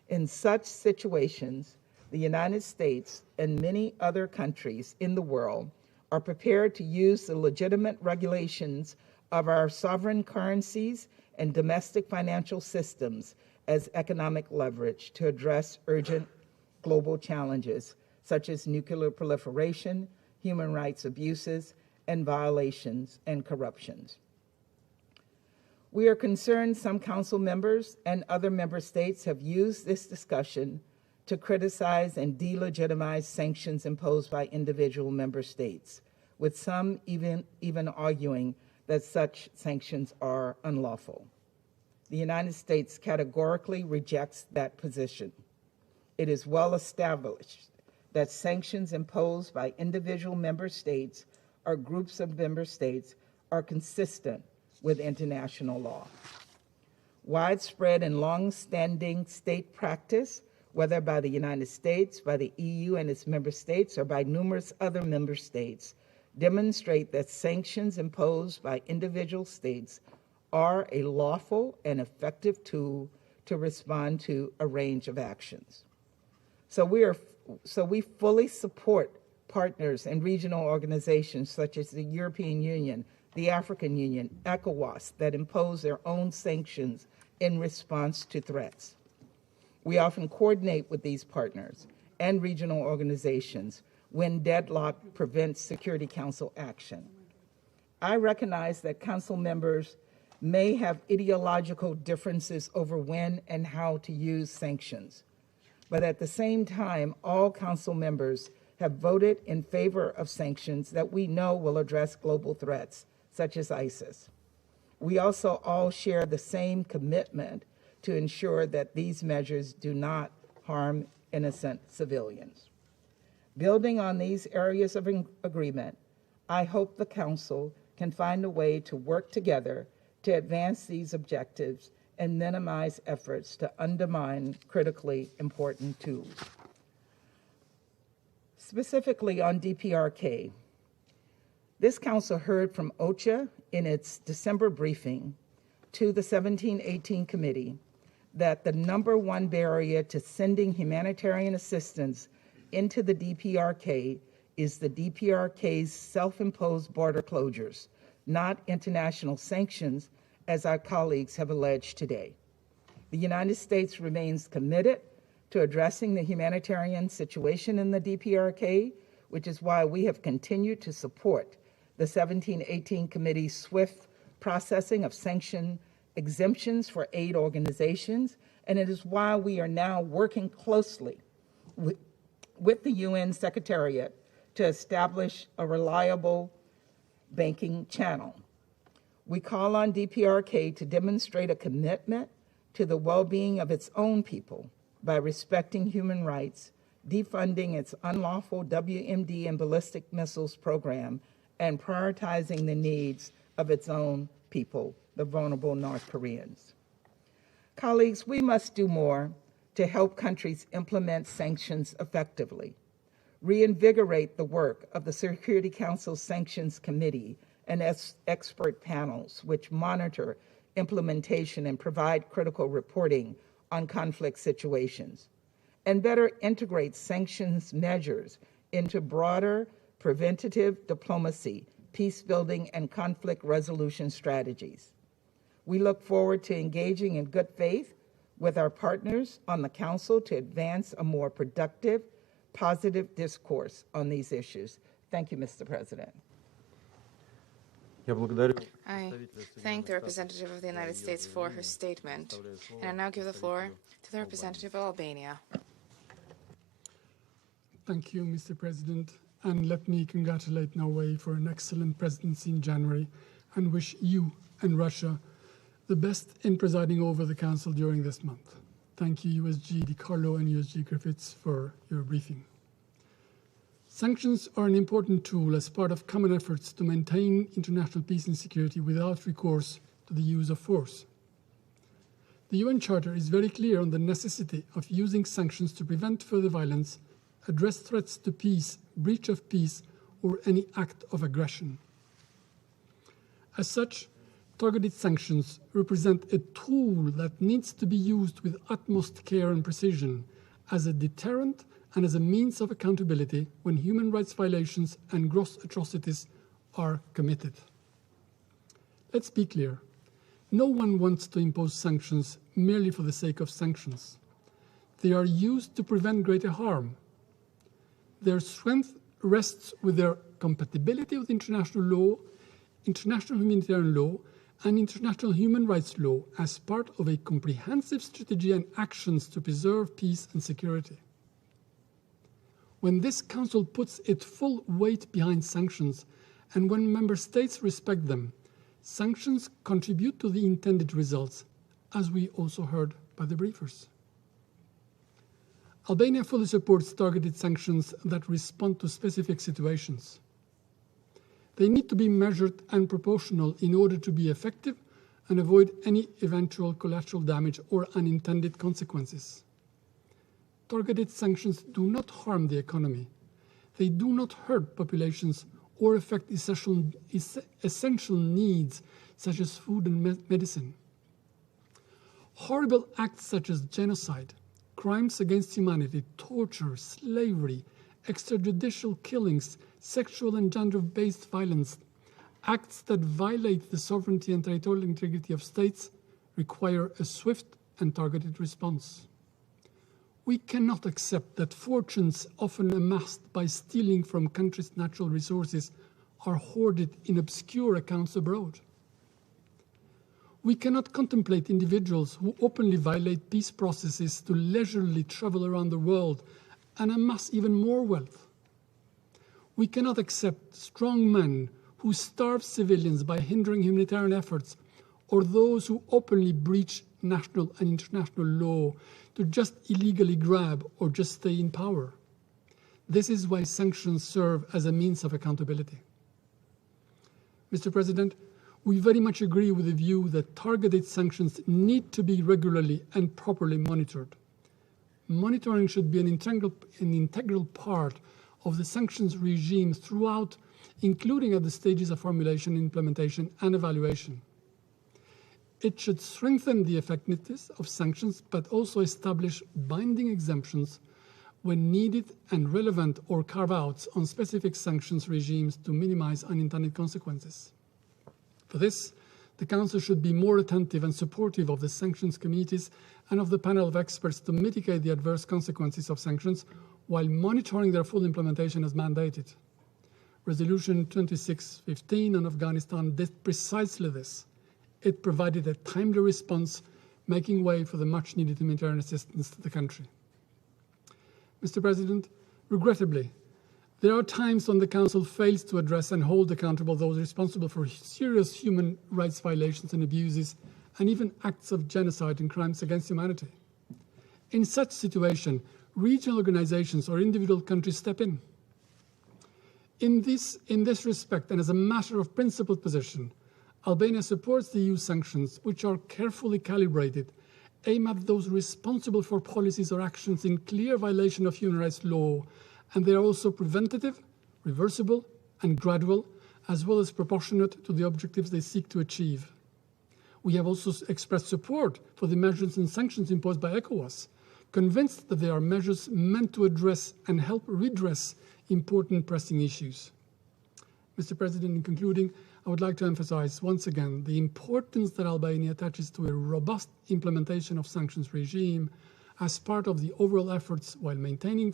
In such situations, the United States and many other countries in the world are prepared to use the legitimate regulations of our sovereign currencies and domestic financial systems as economic leverage to address urgent global challenges such as nuclear proliferation, human rights abuses, and violations and corruptions. We are concerned some Council members and other member states have used this discussion to criticize and delegitimize sanctions imposed by individual member states, with some even arguing that such sanctions are unlawful. The United States categorically rejects that position. It is well established that sanctions imposed by individual member states or groups of member states are consistent with international law. Widespread and long-standing state practice, whether by the United States, by the EU and its member states, or by numerous other member states, demonstrate that sanctions imposed by individual states are a lawful and effective tool to respond to a range of actions. So we fully support partners and regional organizations such as the European Union, the African Union, ECOWAS, that impose their own sanctions in response to threats. We often coordinate with these partners and regional organizations when deadlock prevents Security Council action. I recognize that Council members may have ideological differences over when and how to use sanctions, but at the same time, all Council members have voted in favor of sanctions that we know will address global threats, such as ISIS. We also all share the same commitment to ensure that these measures do not harm innocent civilians. Building on these areas of agreement, I hope the Council can find a way to work together to advance these objectives and minimize efforts to undermine critically important tools. Specifically on DPRK, this Council heard from OCHA in its December briefing to the 1718 Committee that the #1 barrier to sending humanitarian assistance into the DPRK is the DPRK's self-imposed border closures, not international sanctions, as our colleagues have alleged today. The United States remains committed to addressing the humanitarian situation in the DPRK, which is why we have continued to support the 1718 Committee's swift processing of sanction exemptions for aid organizations, and it is why we are now working closely with the UN Secretariat to establish a reliable banking channel. We call on DPRK to demonstrate a commitment to the well-being of its own people by respecting human rights, defunding its unlawful WMD and ballistic missiles program, and prioritizing the needs of its own people, the vulnerable North Koreans. Colleagues, we must do more to help countries implement sanctions effectively, reinvigorate the work of the Security Council Sanctions Committee and expert panels which monitor implementation and provide critical reporting on conflict situations, and better integrate sanctions measures into broader preventative diplomacy, peace building, and conflict resolution strategies. We look forward to engaging in good faith with our partners on the Council to advance a more productive, positive discourse on these issues. Thank you, Mr. President. I thank the representative of the United States for her statement, and I now give the floor to the representative of Albania. Thank you, Mr. President, and let me congratulate Norway for an excellent presidency in January and wish you and Russia the best in presiding over the Council during this month. Thank you, USG DiCarlo and USG Griffiths, for your briefing. Sanctions are an important tool as part of common efforts to maintain international peace and security without recourse to the use of force. The UN Charter is very clear on the necessity of using sanctions to prevent further violence, address threats to peace, breach of peace, or any act of aggression. As such, targeted sanctions represent a tool that needs to be used with utmost care and precision as a deterrent and as a means of accountability when human rights violations and gross atrocities are committed. Let's be clear. No one wants to impose sanctions merely for the sake of sanctions. They are used to prevent greater harm. Their strength rests with their compatibility with international law, international humanitarian law, and international human rights law as part of a comprehensive strategy and actions to preserve peace and security. When this Council puts its full weight behind sanctions, and when Member States respect them, sanctions contribute to the intended results, as we also heard by the briefers. Albania fully supports targeted sanctions that respond to specific situations. They need to be measured and proportional in order to be effective and avoid any eventual collateral damage or unintended consequences. Targeted sanctions do not harm the economy. They do not hurt populations or affect essential needs such as food and medicine. Horrible acts such as genocide, crimes against humanity, torture, slavery, extrajudicial killings, sexual and gender-based violence, acts that violate the sovereignty and territorial integrity of states require a swift and targeted response. We cannot accept that fortunes often amassed by stealing from countries' natural resources are hoarded in obscure accounts abroad. We cannot contemplate individuals who openly violate peace processes to leisurely travel around the world and amass even more wealth. We cannot accept strong men who starve civilians by hindering humanitarian efforts, or those who openly breach national and international law to just illegally grab or just stay in power. This is why sanctions serve as a means of accountability. Mr. President, we very much agree with the view that targeted sanctions need to be regularly and properly monitored. Monitoring should be an integral part of the sanctions regime throughout, including at the stages of formulation, implementation, and evaluation. It should strengthen the effectiveness of sanctions, but also establish binding exemptions when needed and relevant, or carve-outs on specific sanctions regimes to minimize unintended consequences. For this, the Council should be more attentive and supportive of the sanctions committees and of the panel of experts to mitigate the adverse consequences of sanctions while monitoring their full implementation as mandated. Resolution 2615 on Afghanistan did precisely this. It provided a timely response, making way for the much-needed humanitarian assistance to the country. Mr. President, regrettably, there are times when the Council fails to address and hold accountable those responsible for serious human rights violations and abuses, and even acts of genocide and crimes against humanity. In such situation, regional organizations or individual countries step in. In this respect, and as a matter of principled position, Albania supports the EU sanctions, which are carefully calibrated, aim at those responsible for policies or actions in clear violation of human rights law, and they are also preventative, reversible, and gradual, as well as proportionate to the objectives they seek to achieve. We have also expressed support for the measures and sanctions imposed by ECOWAS, convinced that they are measures meant to address and help redress important pressing issues. Mr. President, in concluding, I would like to emphasize once again the importance that Albania attaches to a robust implementation of sanctions regime as part of the overall efforts while remaining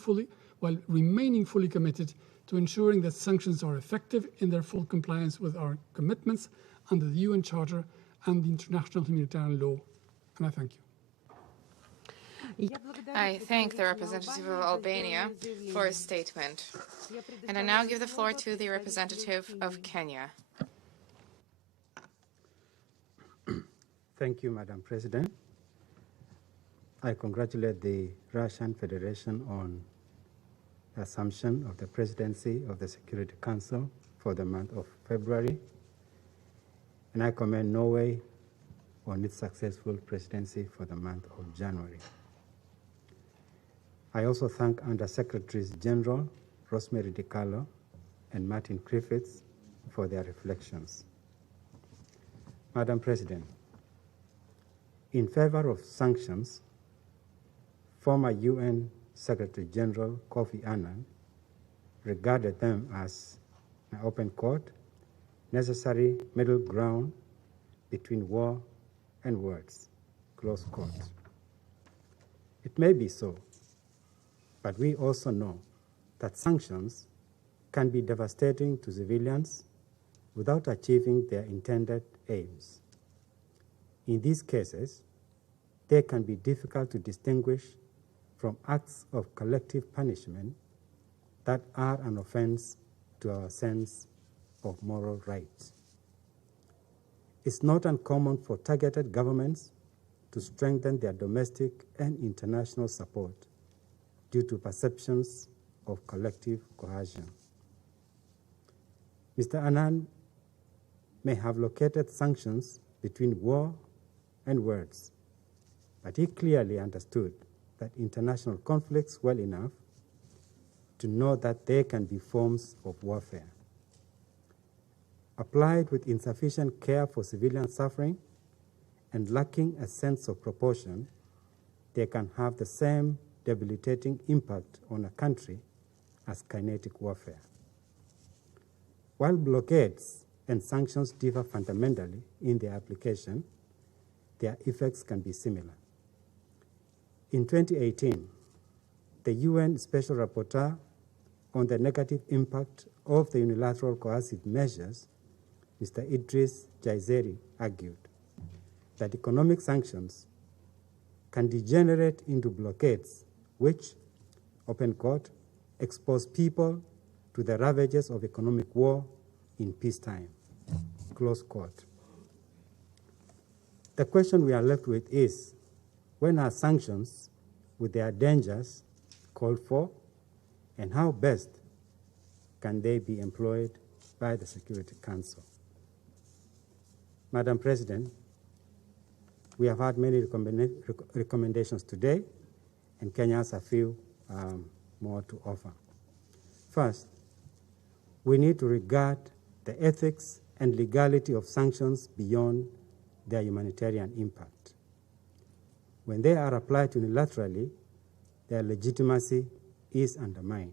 fully committed to ensuring that sanctions are effective in their full compliance with our commitments under the UN Charter and the international humanitarian law. And I thank you. I thank the representative of Albania for his statement. And I now give the floor to the representative of Kenya. Thank you, Madam President. I congratulate the Russian Federation on the assumption of the presidency of the Security Council for the month of February. And I commend Norway on its successful presidency for the month of January. I also thank Under-Secretaries General Rosemary DiCarlo and Martin Griffiths for their reflections. Madam President, in favor of sanctions, former UN Secretary General Kofi Annan regarded them as an open court, necessary middle ground between war and words, close quote. It may be so, but we also know that sanctions can be devastating to civilians without achieving their intended aims. In these cases, they can be difficult to distinguish from acts of collective punishment that are an offense to our sense of moral rights. It's not uncommon for targeted governments to strengthen their domestic and international support due to perceptions of collective coercion. Mr. Annan may have located sanctions between war and words, but he clearly understood that international conflicts well enough to know that they can be forms of warfare. Applied with insufficient care for civilian suffering and lacking a sense of proportion, they can have the same debilitating impact on a country as kinetic warfare. While blockades and sanctions differ fundamentally in their application, their effects can be similar. In 2018, the UN Special Rapporteur on the negative impact of the unilateral coercive measures, Mr. Idris Jaizeri, argued that economic sanctions can degenerate into blockades which, open quote, expose people to the ravages of economic war in peacetime, close quote. The question we are left with is, when are sanctions with their dangers called for, and how best can they be employed by the Security Council? Madam President, we have had many recommendations today, and Kenya has a few more to offer. First, we need to regard the ethics and legality of sanctions beyond their humanitarian impact. When they are applied unilaterally, their legitimacy is undermined.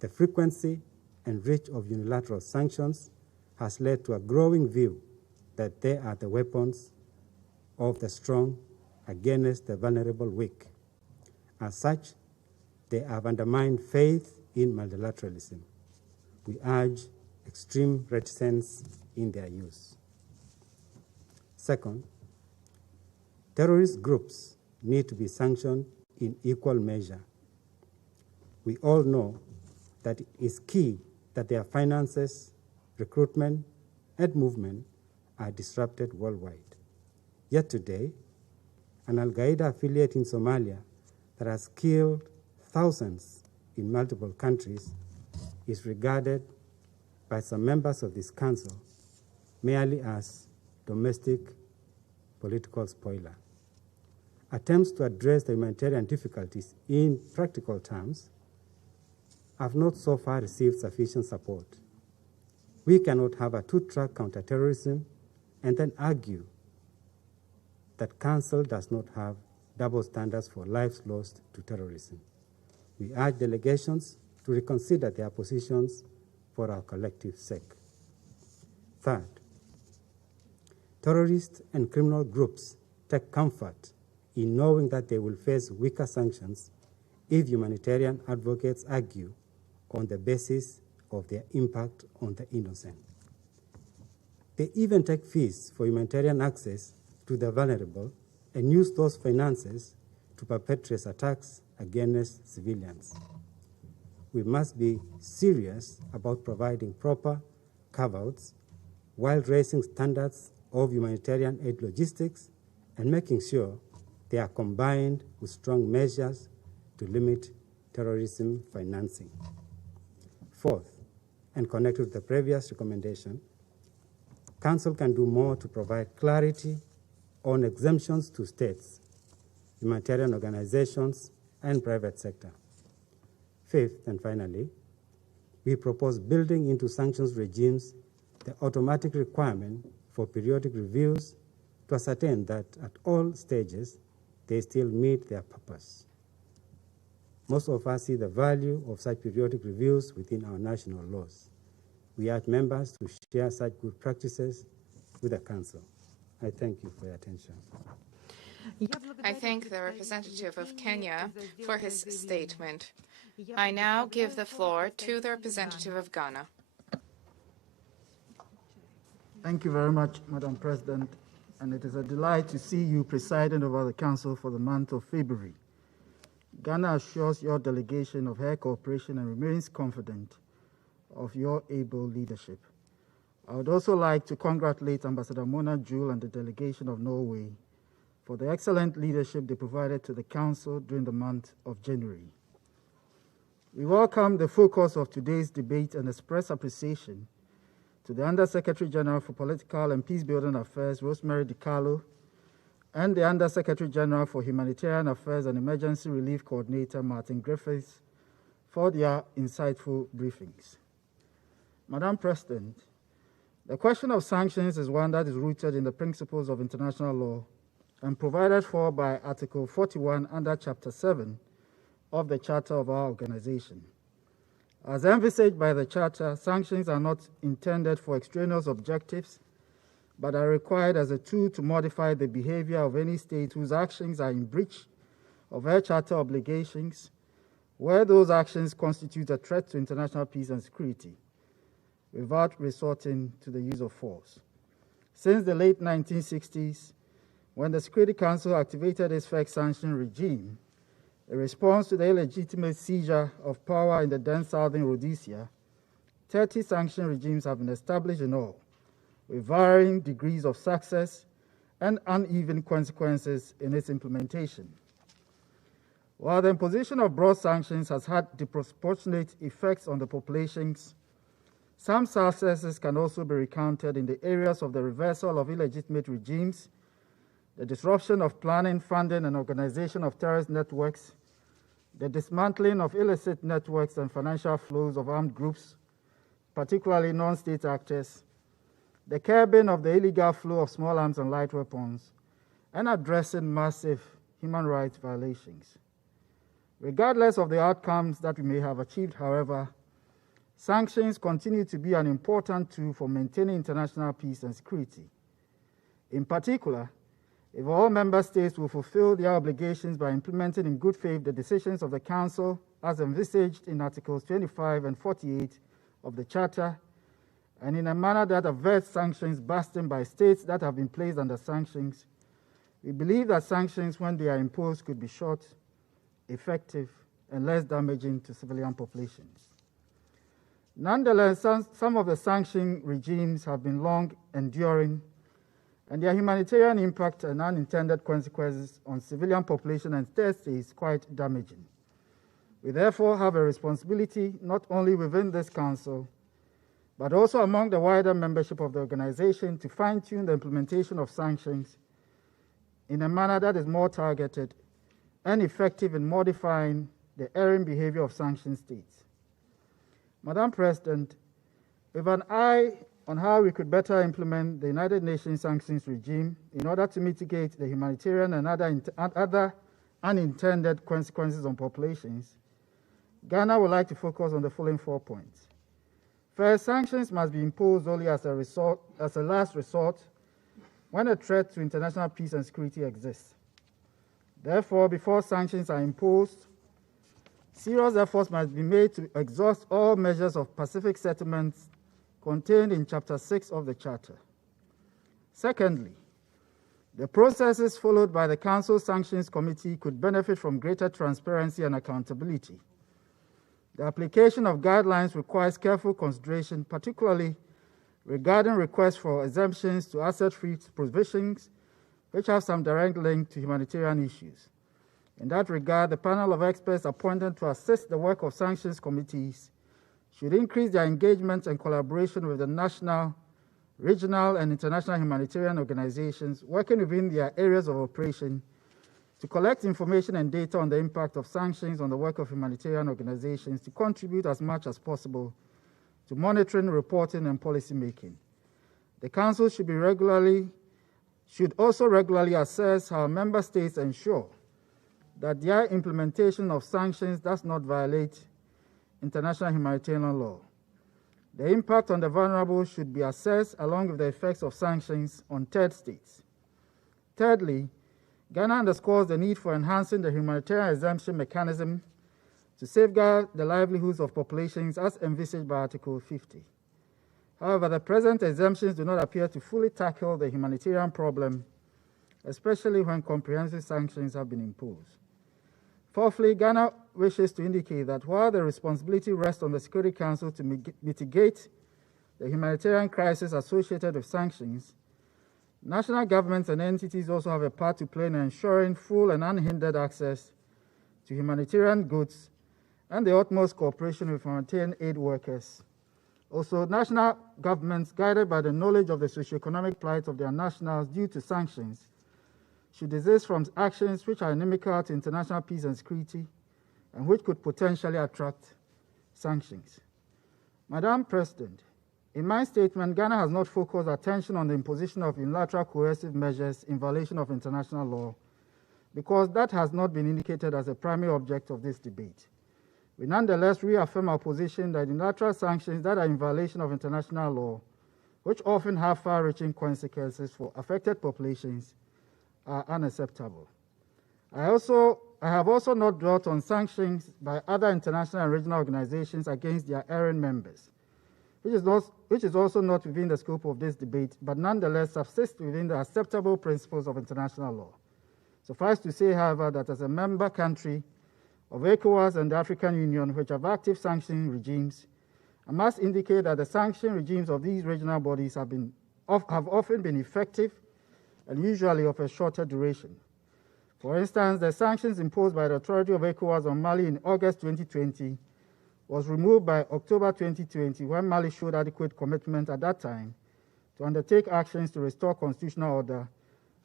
The frequency and reach of unilateral sanctions has led to a growing view that they are the weapons of the strong against the vulnerable weak. As such, they have undermined faith in multilateralism. We urge extreme reticence in their use. Second, terrorist groups need to be sanctioned in equal measure. We all know that it is key that their finances, recruitment, and movement are disrupted worldwide. Yet today, an Al-Qaeda affiliate in Somalia that has killed thousands in multiple countries is regarded by some members of this council merely as domestic political spoiler. Attempts to address the humanitarian difficulties in practical terms have not so far received sufficient support. We cannot have a two-track counterterrorism and then argue that Council does not have double standards for lives lost to terrorism. We urge delegations to reconsider their positions for our collective sake. Third, terrorists and criminal groups take comfort in knowing that they will face weaker sanctions if humanitarian advocates argue on the basis of their impact on the innocent. They even take fees for humanitarian access to the vulnerable and use those finances to perpetrate attacks against civilians. We must be serious about providing proper cover-outs while raising standards of humanitarian aid logistics and making sure they are combined with strong measures to limit terrorism financing. Fourth, and connected with the previous recommendation, Council can do more to provide clarity on exemptions to states, humanitarian organizations, and private sector. Fifth, and finally, we propose building into sanctions regimes the automatic requirement for periodic reviews to ascertain that at all stages they still meet their purpose. Most of us see the value of such periodic reviews within our national laws. We urge members to share such good practices with the Council. I thank you for your attention. I thank the representative of Kenya for his statement. I now give the floor to the representative of Ghana. Thank you very much, Madam President, and it is a delight to see you presiding over the Council for the month of February. Ghana assures your delegation of her cooperation and remains confident of your able leadership. I would also like to congratulate Ambassador Mona Jewel and the delegation of Norway for the excellent leadership they provided to the Council during the month of January. We welcome the focus of today's debate and express appreciation to the Under-Secretary General for Political and Peace-Building Affairs, Rosemary DiCarlo, and the Under-Secretary General for Humanitarian Affairs and Emergency Relief Coordinator, Martin Griffiths, for their insightful briefings. Madam President, the question of sanctions is one that is rooted in the principles of international law and provided for by Article 41 under Chapter 7 of the Charter of our organization. As envisaged by the Charter, sanctions are not intended for extraneous objectives, but are required as a tool to modify the behavior of any state whose actions are in breach of their Charter obligations, where those actions constitute a threat to international peace and security, without resorting to the use of force. Since the late 1960s, when the Security Council activated its FEC sanction regime, in response to the illegitimate seizure of power in the then southern Rhodesia, 30 sanction regimes have been established in all, with varying degrees of success and uneven consequences in its implementation. While the imposition of broad sanctions has had disproportionate effects on the populations, some successes can also be recounted in the areas of the reversal of illegitimate regimes, the disruption of planning, funding, and organization of terrorist networks, the dismantling of illicit networks and financial flows of armed groups, particularly non-state actors, the curbing of the illegal flow of small arms and light weapons, and addressing massive human rights violations. Regardless of the outcomes that we may have achieved, however, sanctions continue to be an important tool for maintaining international peace and security. In particular, if all member states will fulfill their obligations by implementing in good faith the decisions of the Council as envisaged in Articles 25 and 48 of the Charter, and in a manner that averts sanctions busting by states that have been placed under sanctions, we believe that sanctions, when they are imposed, could be short, effective, and less damaging to civilian populations. Nonetheless, some of the sanction regimes have been long enduring and their humanitarian impact and unintended consequences on civilian population and states is quite damaging. We therefore have a responsibility not only within this Council, but also among the wider membership of the organization to fine-tune the implementation of sanctions in a manner that is more targeted and effective in modifying the erring behavior of sanctioned states. Madam President, with an eye on how we could better implement the United Nations sanctions regime in order to mitigate the humanitarian and other unintended consequences on populations, Ghana would like to focus on the following 4 points. First, sanctions must be imposed only as a last resort when a threat to international peace and security exists. Therefore, before sanctions are imposed, serious efforts must be made to exhaust all measures of pacific settlements contained in Chapter 6 of the Charter. Secondly, the processes followed by the Council Sanctions Committee could benefit from greater transparency and accountability. The application of guidelines requires careful consideration, particularly regarding requests for exemptions to asset-free provisions, which have some direct link to humanitarian issues. In that regard, the panel of experts appointed to assist the work of sanctions committees should increase their engagement and collaboration with the national, regional, and international humanitarian organizations working within their areas of operation to collect information and data on the impact of sanctions on the work of humanitarian organizations to contribute as much as possible to monitoring, reporting, and policy making. The Council should also regularly assess how member states ensure that their implementation of sanctions does not violate international humanitarian law. The impact on the vulnerable should be assessed along with the effects of sanctions on third states. Thirdly, Ghana underscores the need for enhancing the humanitarian exemption mechanism to safeguard the livelihoods of populations as envisaged by Article 50. However, the present exemptions do not appear to fully tackle the humanitarian problem, especially when comprehensive sanctions have been imposed. Fourthly, Ghana wishes to indicate that while the responsibility rests on the Security Council to mitigate the humanitarian crisis associated with sanctions, national governments and entities also have a part to play in ensuring full and unhindered access to humanitarian goods and the utmost cooperation with humanitarian aid workers. Also, national governments, guided by the knowledge of the socioeconomic plight of their nationals due to sanctions, should desist from actions which are inimical to international peace and security and which could potentially attract sanctions. Madam President, in my statement, Ghana has not focused attention on the imposition of unilateral coercive measures in violation of international law because that has not been indicated as a primary object of this debate. We nonetheless reaffirm our position that unilateral sanctions that are in violation of international law, which often have far-reaching consequences for affected populations, are unacceptable. I have also not dwelt on sanctions by other international and regional organizations against their erring members, which is also not within the scope of this debate, but nonetheless subsists within the acceptable principles of international law. Suffice to say, however, that as a member country of ECOWAS and the African Union, which have active sanction regimes, I must indicate that the sanction regimes of these regional bodies have often been effective and usually of a shorter duration. For instance, the sanctions imposed by the authority of ECOWAS on Mali in August 2020 was removed by October 2020 when Mali showed adequate commitment at that time to undertake actions to restore constitutional order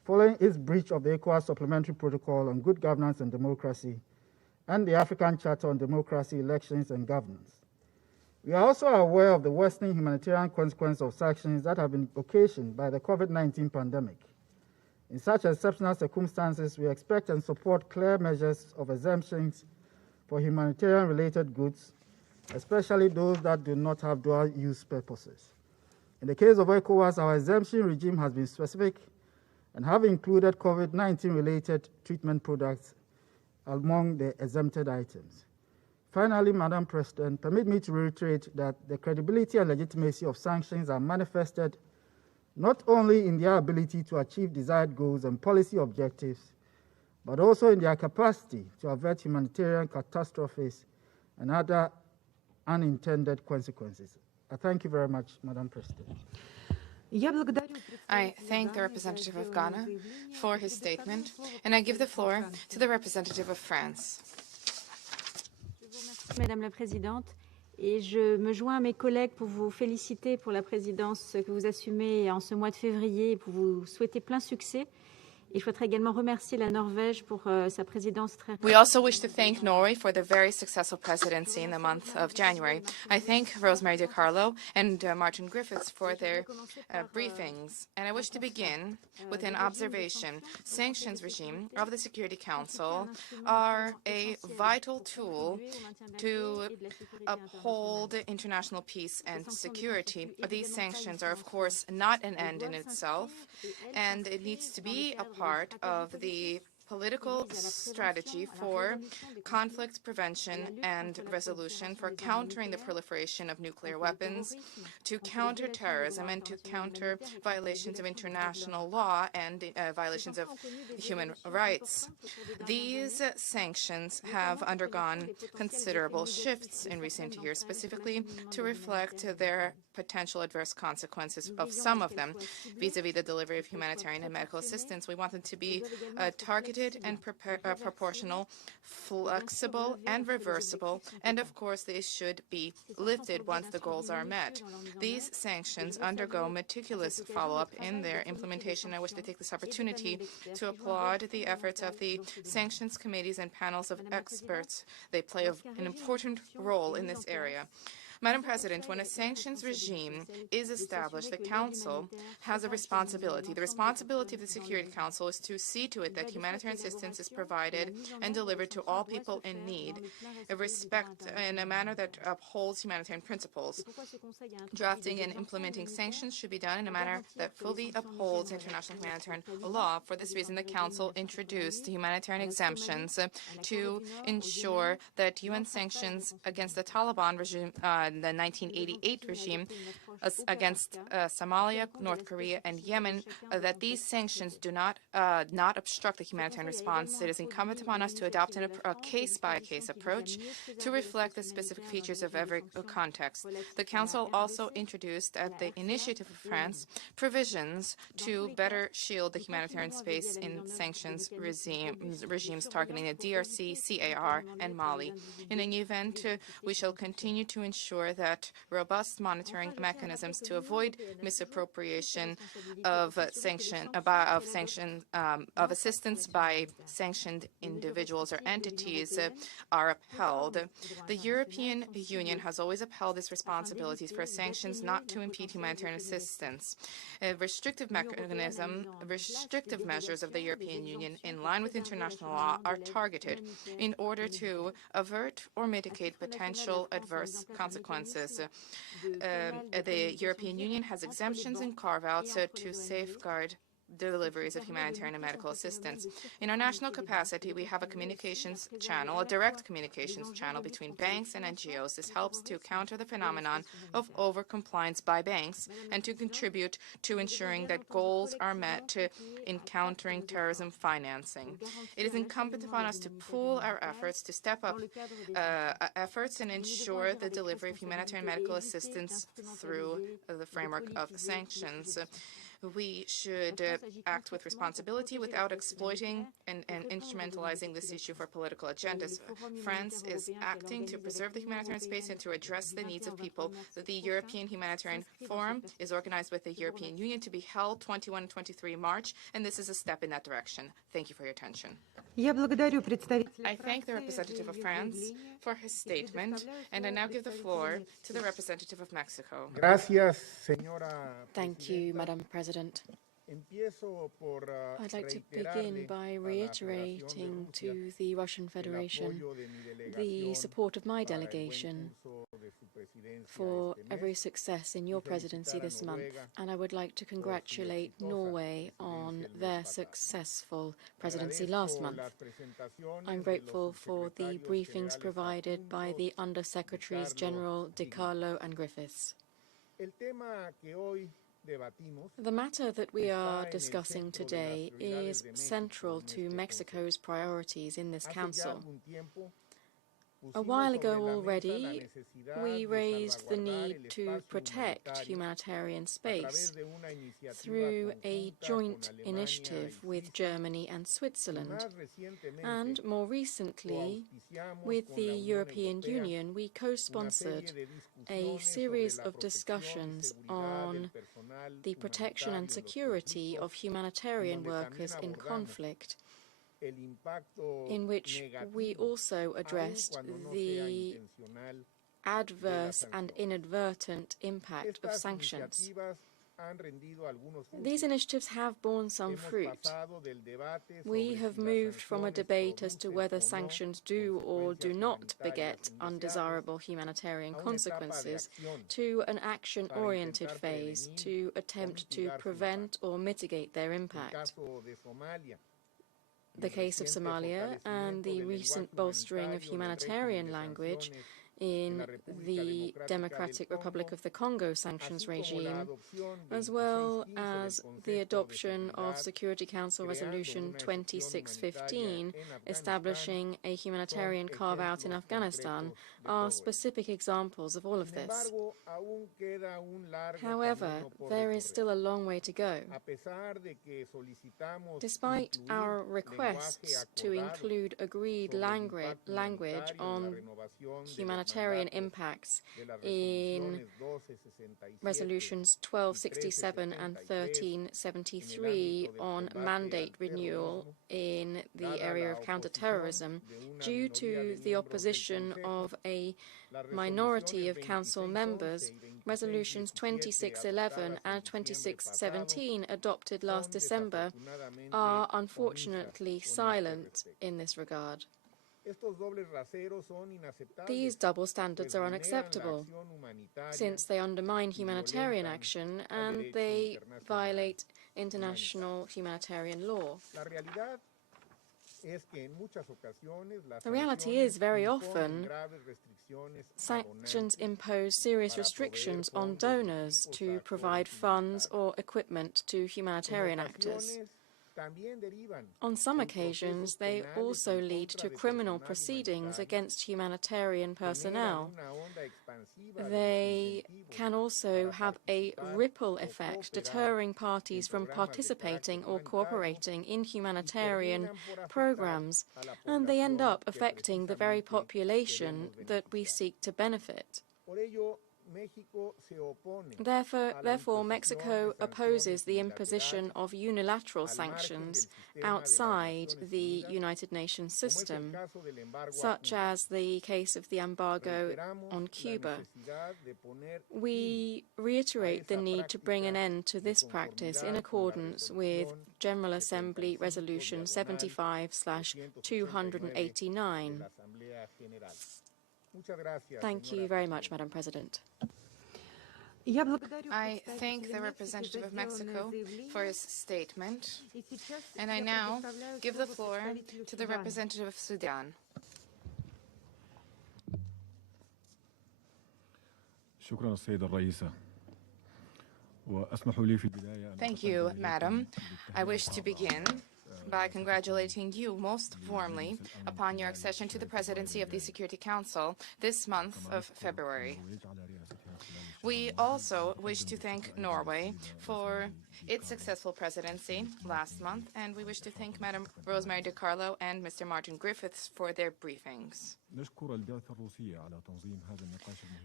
following its breach of the ECOWAS Supplementary Protocol on Good Governance and Democracy and the African Charter on Democracy, Elections, and Governance. We are also aware of the worsening humanitarian consequences of sanctions that have been occasioned by the COVID-19 pandemic. In such exceptional circumstances, we expect and support clear measures of exemptions for humanitarian-related goods, especially those that do not have dual-use purposes. In the case of ECOWAS, our exemption regime has been specific and have included COVID-19-related treatment products among the exempted items. Finally, Madam President, permit me to reiterate that the credibility and legitimacy of sanctions are manifested not only in their ability to achieve desired goals and policy objectives, but also in their capacity to avert humanitarian catastrophes and other unintended consequences. I thank you very much, Madam President. I thank the representative of Ghana for his statement, and I give the floor to the representative of France. Madame la Présidente, et je me joins à mes collègues pour vous féliciter pour la présidence que vous assumez en ce mois de février et pour vous souhaiter plein succès. Et je souhaiterais également remercier la Norvège pour sa présidence très... We also wish to thank Norway for the very successful presidency in the month of January. I thank Rosemary DiCarlo and Martin Griffiths for their briefings. And I wish to begin with an observation. Sanctions regime of the Security Council are a vital tool to uphold international peace and security. These sanctions are, of course, not an end in itself, and it needs to be a part of the political strategy for conflict prevention and resolution, for countering the proliferation of nuclear weapons, to counter terrorism, and to counter violations of international law and violations of human rights. These sanctions have undergone considerable shifts in recent years, specifically to reflect their potential adverse consequences of some of them vis-a-vis the delivery of humanitarian and medical assistance. We want them to be targeted and proportional, flexible and reversible, and of course they should be lifted once the goals are met. These sanctions undergo meticulous follow-up in their implementation. I wish to take this opportunity to applaud the efforts of the sanctions committees and panels of experts. They play an important role in this area. Madam President, when a sanctions regime is established, the Council has a responsibility. The responsibility of the Security Council is to see to it that humanitarian assistance is provided and delivered to all people in need, in a manner that upholds humanitarian principles. Drafting and implementing sanctions should be done in a manner that fully upholds international humanitarian law. For this reason, the Council introduced humanitarian exemptions to ensure that UN sanctions against the Taliban regime, the 1988 regime against Somalia, North Korea, and Yemen, that these sanctions do not obstruct the humanitarian response. It is incumbent upon us to adopt a case-by-case approach to reflect the specific features of every context. The Council also introduced, at the initiative of France, provisions to better shield the humanitarian space in sanctions regimes targeting the DRC, CAR, and Mali. In any event, we shall continue to ensure that robust monitoring mechanisms to avoid misappropriation of assistance by sanctioned individuals or entities are upheld. The European Union has always upheld its responsibilities for sanctions not to impede humanitarian assistance. Restrictive measures of the European Union in line with international law are targeted in order to avert or mitigate potential adverse consequences. The European Union has exemptions and carve-outs to safeguard deliveries of humanitarian and medical assistance. In our national capacity, we have a communications channel, a direct communications channel between banks and NGOs. This helps to counter the phenomenon of over-compliance by banks and to contribute to ensuring that goals are met in countering terrorism financing. It is incumbent upon us to pool our efforts, to step up efforts and ensure the delivery of humanitarian medical assistance through the framework of sanctions. We should act with responsibility without exploiting and instrumentalizing this issue for political agendas. France is acting to preserve the humanitarian space and to address the needs of people. The European Humanitarian Forum is organized with the European Union to be held 21 and 23 March, and this is a step in that direction. Thank you for your attention. I thank the representative of France for his statement, and I now give the floor to the representative of Mexico. Thank you, Madam President. I'd like to begin by reiterating to the Russian Federation the support of my delegation for every success in your presidency this month, and I would like to congratulate Norway on their successful presidency last month. I'm grateful for the briefings provided by the Undersecretaries General DiCarlo and Griffiths. The matter that we are discussing today is central to Mexico's priorities in this Council. A while ago already, we raised the need to protect humanitarian space through a joint initiative with Germany and Switzerland. And more recently, with the European Union, we co-sponsored a series of discussions on the protection and security of humanitarian workers in conflict, in which we also addressed the adverse and inadvertent impact of sanctions. These initiatives have borne some fruit. We have moved from a debate as to whether sanctions do or do not beget undesirable humanitarian consequences to an action-oriented phase to attempt to prevent or mitigate their impact. The case of Somalia and the recent bolstering of humanitarian language in the Democratic Republic of the Congo sanctions regime, as well as the adoption of Security Council Resolution 2615, establishing a humanitarian carve-out in Afghanistan, are specific examples of all of this. However, there is still a long way to go. Despite our requests to include agreed language on humanitarian impacts in Resolutions 1267 and 1373 on mandate renewal in the area of counterterrorism, due to the opposition of a minority of Council members, Resolutions 2611 and 2617 adopted last December are unfortunately silent in this regard. These double standards are unacceptable, since they undermine humanitarian action and they violate international humanitarian law. The reality is, very often, sanctions impose serious restrictions on donors to provide funds or equipment to humanitarian actors. On some occasions, they also lead to criminal proceedings against humanitarian personnel. They can also have a ripple effect, deterring parties from participating or cooperating in humanitarian programs, and they end up affecting the very population that we seek to benefit. Therefore, Mexico opposes the imposition of unilateral sanctions outside the United Nations system, such as the case of the embargo on Cuba. We reiterate the need to bring an end to this practice in accordance with General Assembly Resolution 75/289. Thank you very much, Madam President. I thank the representative of Mexico for his statement, and I now give the floor to the representative of Sudan. Thank you, Madam. I wish to begin by congratulating you most warmly upon your accession to the presidency of the Security Council this month of February. We also wish to thank Norway for its successful presidency last month, and we wish to thank Madam Rosemary DiCarlo and Mr. Martin Griffiths for their briefings.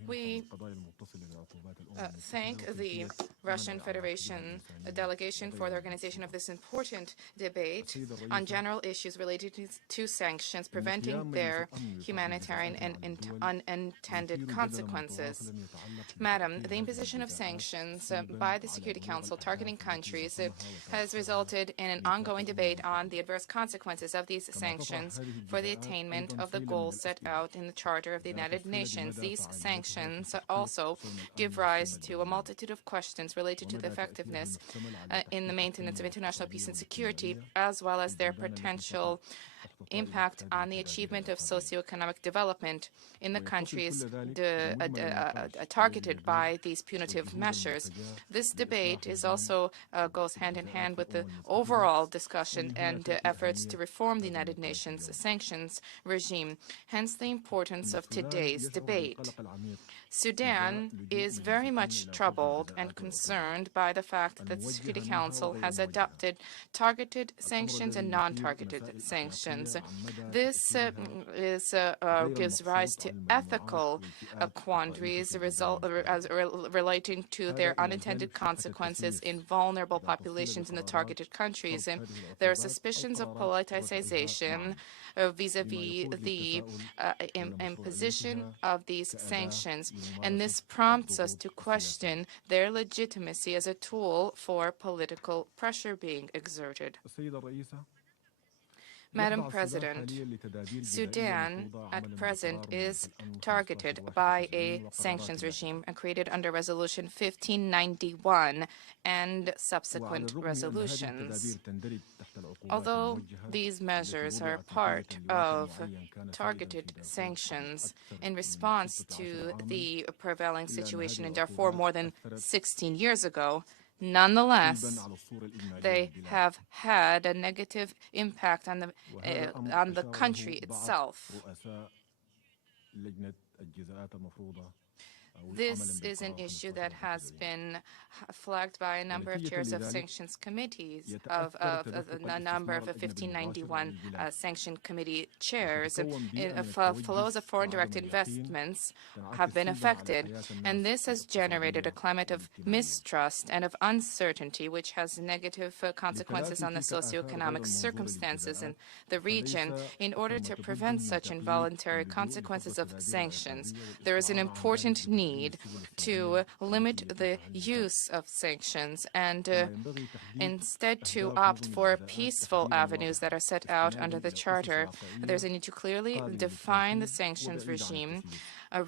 We thank the Russian Federation delegation for the organization of this important debate on general issues related to sanctions, preventing their humanitarian and unintended consequences. Madam, the imposition of sanctions by the Security Council targeting countries has resulted in an ongoing debate on the adverse consequences of these sanctions for the attainment of the goals set out in the Charter of the United Nations. These sanctions also give rise to a multitude of questions related to the effectiveness in the maintenance of international peace and security, as well as their potential impact on the achievement of socioeconomic development in the countries targeted by these punitive measures. This debate is also goes hand in hand with the overall discussion and efforts to reform the United Nations sanctions regime, hence the importance of today's debate. Sudan is very much troubled and concerned by the fact that the Security Council has adopted targeted sanctions and non-targeted sanctions. This gives rise to ethical quandaries relating to their unintended consequences in vulnerable populations in the targeted countries. There are suspicions of politicization vis-à-vis the imposition of these sanctions, and this prompts us to question their legitimacy as a tool for political pressure being exerted. Madam President, Sudan at present is targeted by a sanctions regime created under Resolution 1591 and subsequent resolutions. Although these measures are part of targeted sanctions in response to the prevailing situation in Darfur more than 16 years ago, nonetheless, they have had a negative impact on the country itself. This is an issue that has been flagged by a number of chairs of sanctions committees, of a number of 1591 sanction committee chairs. Flows of foreign direct investments have been affected, and this has generated a climate of mistrust and of uncertainty, which has negative consequences on the socioeconomic circumstances in the region. In order to prevent such involuntary consequences of sanctions, there is an important need to limit the use of sanctions and instead to opt for peaceful avenues that are set out under the Charter. There's a need to clearly define the sanctions regime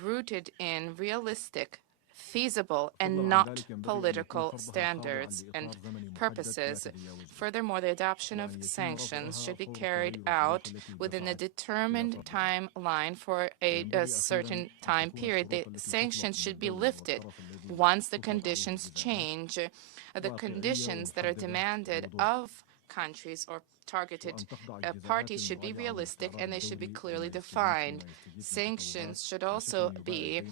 rooted in realistic, feasible, and not political standards and purposes. Furthermore, the adoption of sanctions should be carried out within a determined timeline for a certain time period. The sanctions should be lifted once the conditions change. The conditions that are demanded of countries or targeted parties should be realistic and they should be clearly defined. Sanctions should also be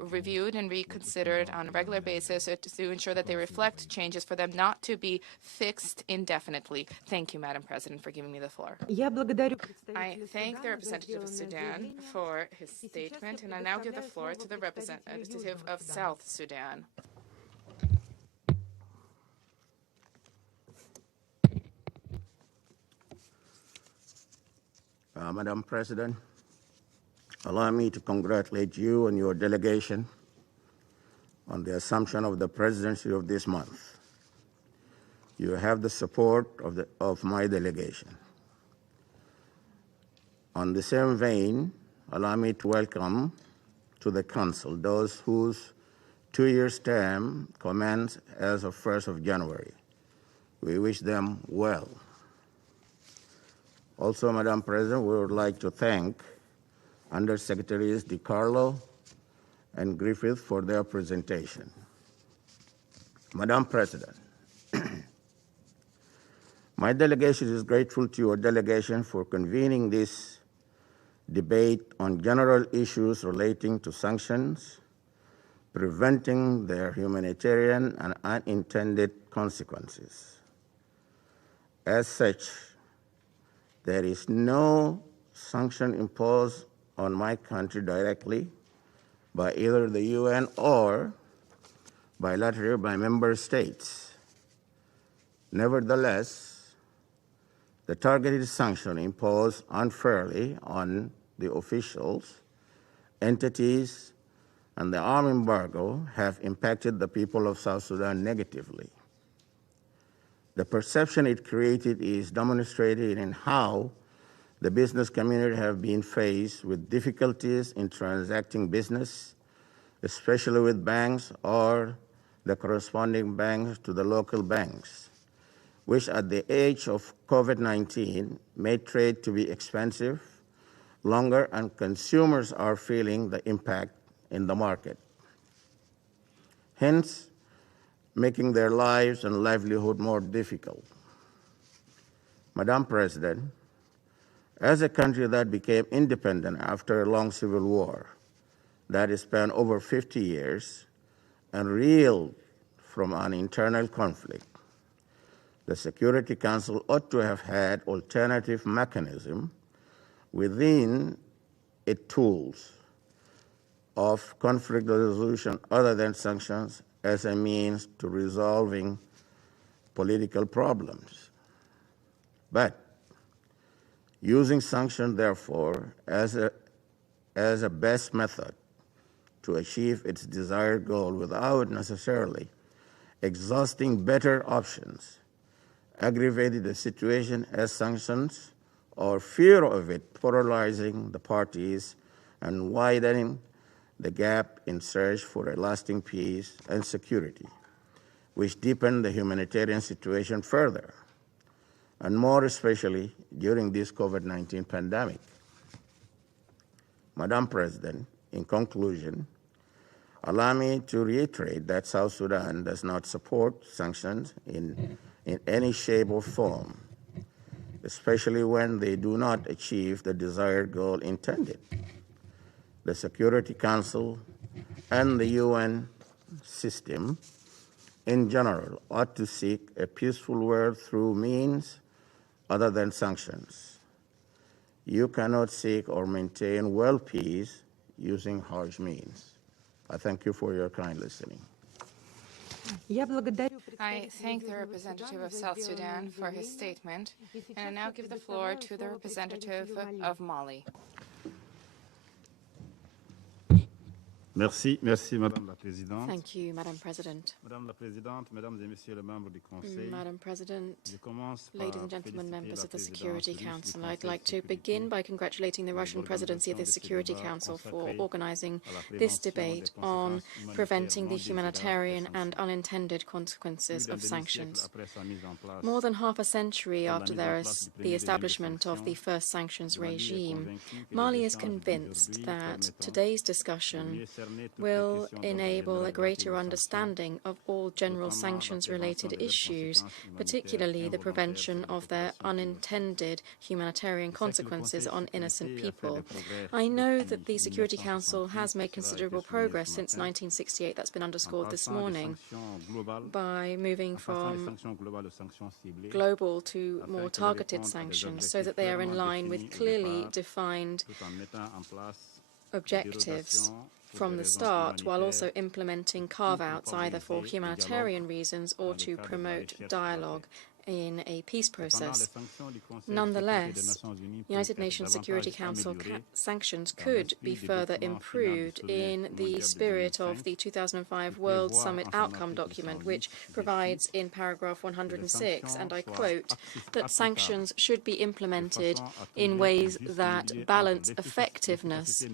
reviewed and reconsidered on a regular basis to ensure that they reflect changes, for them not to be fixed indefinitely. Thank you, Madam President, for giving me the floor. I thank the representative of Sudan for his statement, and I now give the floor to the representative of South Sudan. Madam President, allow me to congratulate you and your delegation on the assumption of the presidency of this month. You have the support of my delegation. On the same vein, allow me to welcome to the Council those whose 2-year term commences as of 1st of January. We wish them well. Also, Madam President, we would like to thank Undersecretaries DiCarlo and Griffith for their presentation. Madam President, my delegation is grateful to your delegation for convening this debate on general issues relating to sanctions, preventing their humanitarian and unintended consequences. As such, there is no sanction imposed on my country directly by either the UN or bilaterally by member states. Nevertheless, the targeted sanction imposed unfairly on the officials, entities, and the arms embargo have impacted the people of South Sudan negatively. The perception it created is demonstrated in how the business community have been faced with difficulties in transacting business, especially with banks or the corresponding banks to the local banks, which at the age of COVID-19 made trade to be expensive, longer, and consumers are feeling the impact in the market, hence making their lives and livelihood more difficult. Madam President, as a country that became independent after a long civil war that spanned over 50 years and reeled from an internal conflict, the Security Council ought to have had alternative mechanism within its tools of conflict resolution other than sanctions as a means to resolving political problems. But using sanctions, therefore, as a best method to achieve its desired goal without necessarily exhausting better options aggravated the situation as sanctions or fear of it polarizing the parties and widening the gap in search for a lasting peace and security, which deepened the humanitarian situation further, and more especially during this COVID-19 pandemic. Madam President, in conclusion, allow me to reiterate that South Sudan does not support sanctions in any shape or form, especially when they do not achieve the desired goal intended. The Security Council and the UN system in general ought to seek a peaceful world through means other than sanctions. You cannot seek or maintain world peace using harsh means. I thank you for your kind listening. I thank the representative of South Sudan for his statement, and I now give the floor to the representative of Mali. Merci, Madame la Présidente. Thank you, Madam President. Madame la Présidente, Mesdames et Messieurs les membres du Conseil. Madam President, je commence par ladies and gentlemen, members of the Security présidence Council, du I'd Conseil like to begin by congratulating the Russian presidency of the Security Council for organizing this debate on preventing the humanitarian and unintended consequences of sanctions. More than half a century after the establishment of the first sanctions regime, Mali is convinced that today's discussion will enable a greater understanding of all general sanctions-related issues, particularly the prevention of their unintended humanitarian consequences on innocent people. I know that the Security Council has made considerable progress since 1968. That's been underscored this morning by moving from global to more targeted sanctions so that they are in line with clearly defined objectives from the start, while also implementing carve-outs either for humanitarian reasons or to promote dialogue in a peace process. Nonetheless, United Nations Security Council sanctions could be further improved in the spirit of the 2005 World Summit Outcome document, which provides in paragraph 106, and I quote, that sanctions should be implemented in ways that balance effectiveness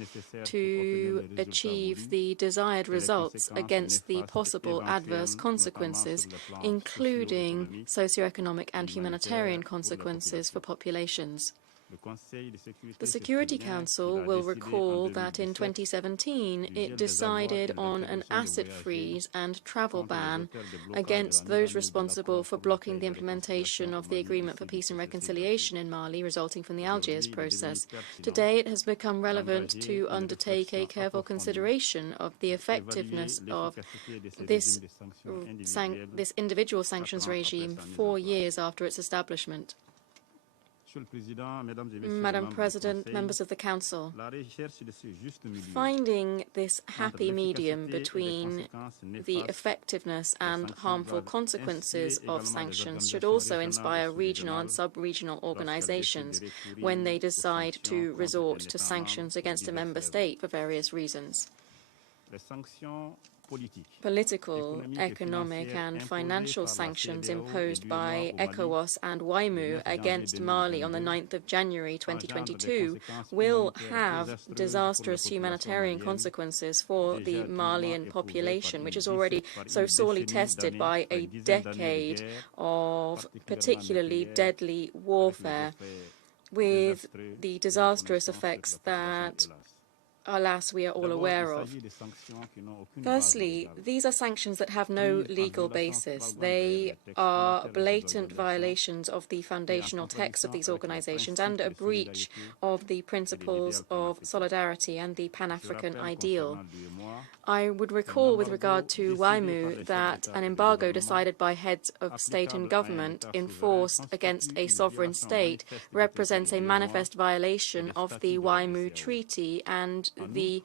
to achieve the desired results against the possible adverse consequences, including socioeconomic and humanitarian consequences for populations. The Security Council will recall that in 2017 it decided on an asset freeze and travel ban against those responsible for blocking the implementation of the Agreement for Peace and Reconciliation in Mali resulting from the Algiers process. Today it has become relevant to undertake a careful consideration of the effectiveness of this individual sanctions regime 4 years after its establishment. Madam President, members of the Council, finding this happy medium between the effectiveness and harmful consequences of sanctions should also inspire regional and sub-regional organizations when they decide to resort to sanctions against a member state for various reasons. political, economic and financial sanctions imposed by ECOWAS and WIMU against Mali on the 9th of January 2022 will have disastrous humanitarian consequences for the Malian population, which is already so sorely tested by a decade of particularly deadly warfare, with the disastrous effects that, alas, we are all aware of. Firstly, these are sanctions that have no legal basis. They are blatant violations of the foundational text of these organizations and a breach of the principles of solidarity and the Pan-African ideal. I would recall with regard to WIMU that an embargo decided by heads of state and government enforced against a sovereign state represents a manifest violation of the WIMU Treaty and the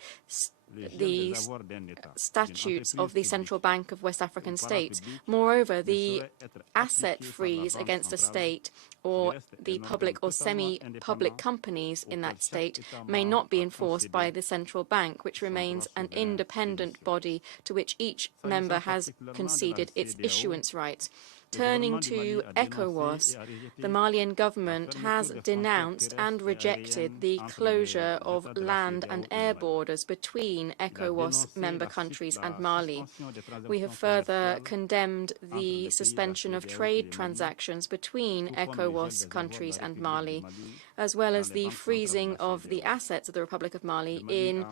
statutes of the Central Bank of West African States. Moreover, the asset freeze against a state or the public or semi-public companies in that state may not be enforced by the central bank, which remains an independent body to which each member has conceded its issuance rights. Turning to ECOWAS, the Malian government has denounced and rejected the closure of land and air borders between ECOWAS member countries and Mali. We have further condemned the suspension of trade transactions between ECOWAS countries and Mali, as well as the freezing of the assets of the Republic of Mali in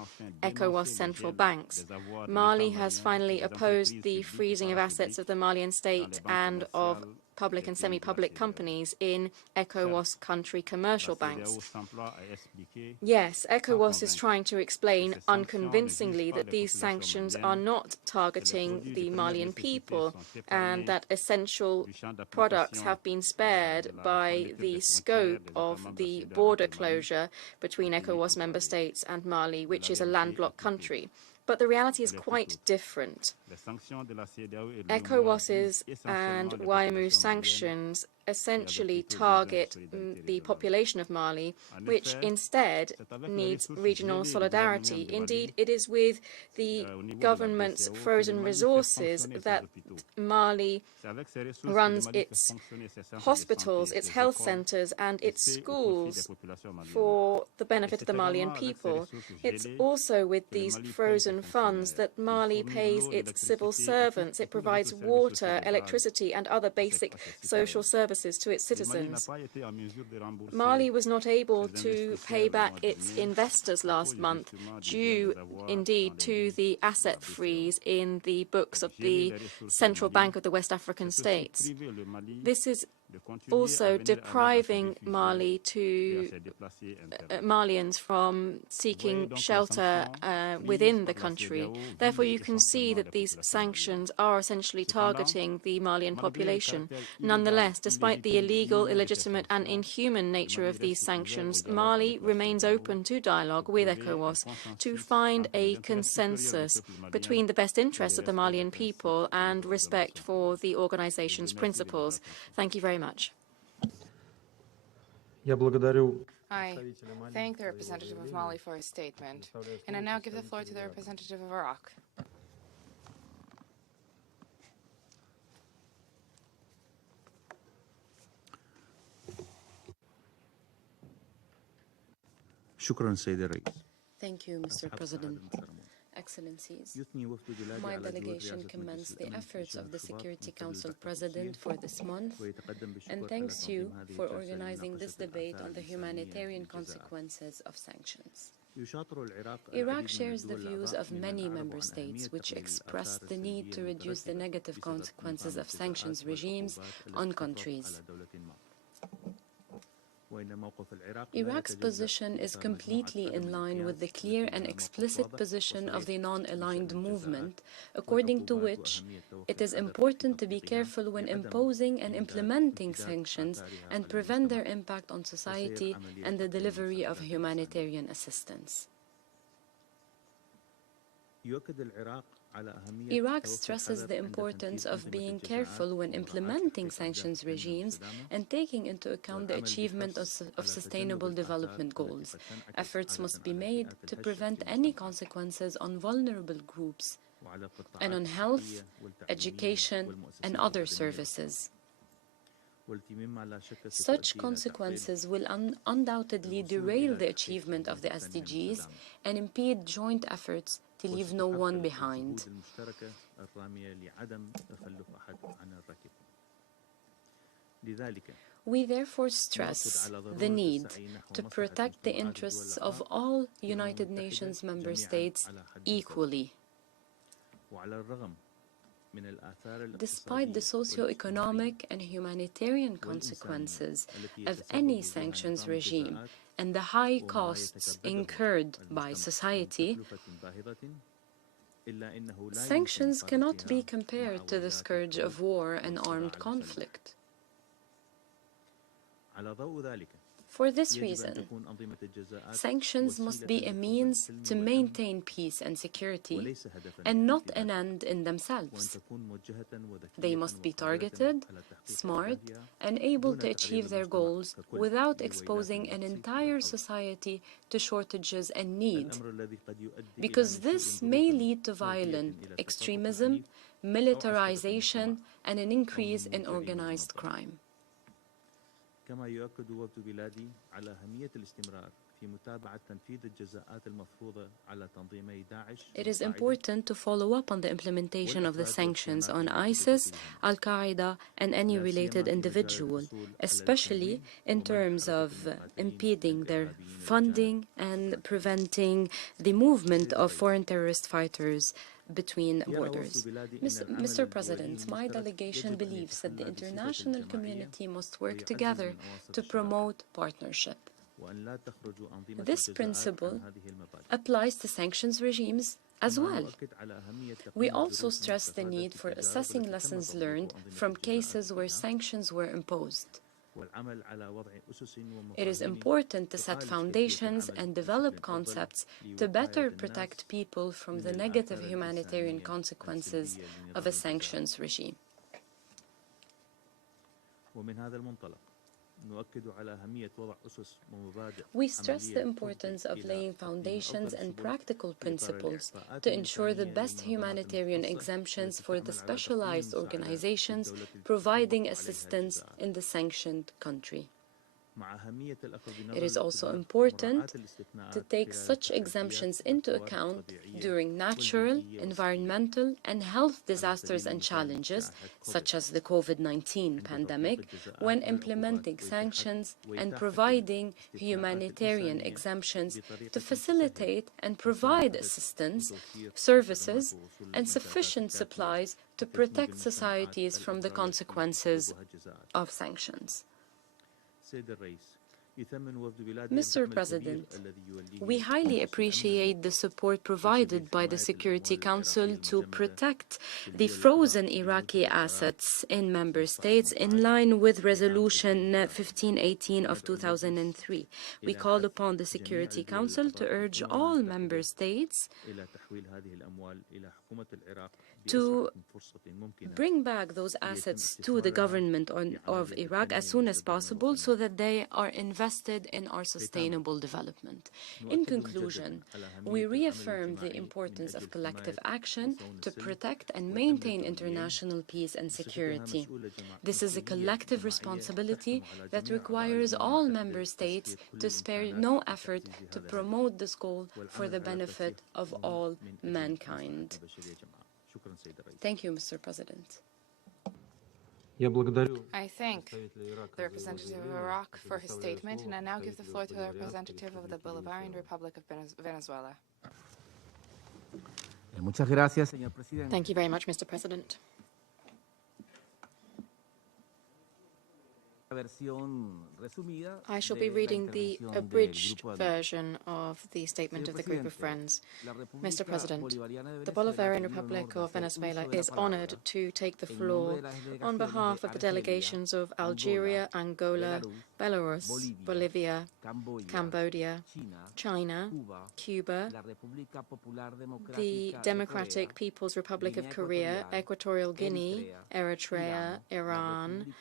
ECOWAS central banks. Mali has finally opposed the freezing of assets of the Malian state and of public and semi-public companies in ECOWAS country commercial banks. Yes, ECOWAS is trying to explain unconvincingly that these sanctions are not targeting the Malian people and that essential products have been spared by the scope of the border closure between ECOWAS member states and Mali, which is a landlocked country. But the reality is quite different. ECOWAS's and WIMU sanctions essentially target the population of Mali, which instead needs regional solidarity. Indeed, it is with the government's frozen resources that Mali runs its hospitals, its health centers, and its schools for the benefit of the Malian people. It's also with these frozen funds that Mali pays its civil servants. It provides water, electricity, and other basic social services to its citizens. Mali was not able to pay back its investors last month, due indeed to the asset freeze in the books of the Central Bank of the West African States. This is also depriving Malians from seeking shelter within the country. Therefore, you can see that these sanctions are essentially targeting the Malian population. Nonetheless, despite the illegal, illegitimate and inhuman nature of these sanctions, Mali remains open to dialogue with ECOWAS to find a consensus between the best interests of the Malian people and respect for the organization's principles. Thank you very much. I thank the representative of Mali for his statement, and I now give the floor to the representative of Iraq. Thank you, Mr. President. Excellencies, my delegation commends the efforts of the Security Council President for this month and thanks you for organizing this debate on the humanitarian consequences of sanctions. Iraq shares the views of many member states which express the need to reduce the negative consequences of sanctions regimes on countries. Iraq's position is completely in line with the clear and explicit position of the non-aligned movement, according to which it is important to be careful when imposing and implementing sanctions and prevent their impact on society and the delivery of humanitarian assistance. Iraq stresses the importance of being careful when implementing sanctions regimes and taking into account the achievement of sustainable development goals. Efforts must be made to prevent any consequences on vulnerable groups and on health, education, and other services. Such consequences will undoubtedly derail the achievement of the SDGs and impede joint efforts to leave no one behind. We therefore stress the need to protect the interests of all United Nations member states equally. Despite the socio-economic and humanitarian consequences of any sanctions regime and the high costs incurred by society, sanctions cannot be compared to the scourge of war and armed conflict. For this reason, sanctions must be a means to maintain peace and security and not an end in themselves. They must be targeted, smart, and able to achieve their goals without exposing an entire society to shortages and need, because this may lead to violent extremism, militarization, and an increase in organized crime. كما يؤكد وفد بلادي على أهمية الاستمرار في متابعة تنفيذ الجزاءات المفروضة على تنظيمي داعش. It is important to follow up on the implementation of the sanctions on ISIS, Al-Qaeda, and any related individual, especially in terms of impeding their funding and preventing the movement of foreign terrorist fighters between borders. Mr. President, my delegation believes that the international community must work together to promote partnership. This principle applies to sanctions regimes as well. We also stress the need for assessing lessons learned from cases where sanctions were imposed. It is important to set foundations and develop concepts to better protect people from the negative humanitarian consequences of a sanctions regime. We stress the importance of laying foundations and practical principles to ensure the best humanitarian exemptions for the specialized organizations providing assistance in the sanctioned country. It is also important to take such exemptions into account during natural, environmental, and health disasters and challenges, such as the COVID-19 pandemic, when implementing sanctions and providing humanitarian exemptions to facilitate and provide assistance, services, and sufficient supplies to protect societies from the consequences of sanctions. Mr. President, we highly appreciate the support provided by the Security Council to protect the frozen Iraqi assets in member states in line with Resolution 1518 of 2003. We call upon the Security Council to urge all member states to bring back those assets to the government of Iraq as soon as possible so that they are invested in our sustainable development. In conclusion, we reaffirm the importance of collective action to protect and maintain international peace and security. This is a collective responsibility that requires all member states to spare no effort to promote this goal for the benefit of all mankind. Thank you, Mr. President. I thank the representative of Iraq for his statement, and I now give the floor to the representative of the Bolivarian Republic of Venezuela. Thank you very much, Mr. President. I shall be reading the abridged version of the statement of the group of friends. Mr. President, the Bolivarian Republic of Venezuela is honored to take the floor on behalf of the delegations of Algeria, Angola, Belarus, Bolivia, Cambodia, China, Cuba, the Democratic People's Republic of Korea, Equatorial Guinea, Eritrea, Iran,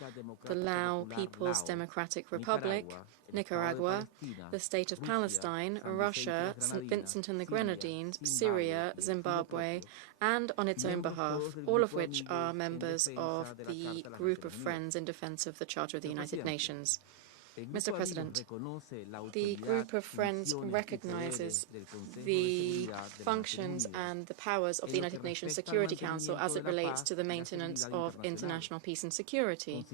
the Lao People's Democratic Republic, Nicaragua, the State of Palestine, Russia, St. Vincent and the Grenadines, Syria, Zimbabwe, and on its own behalf, all of which are members of the Group of Friends in Defense of the Charter of the United Nations. Mr. President, the Group of Friends recognizes the functions and the powers of the United Nations Security Council as it relates to the maintenance of international peace and security.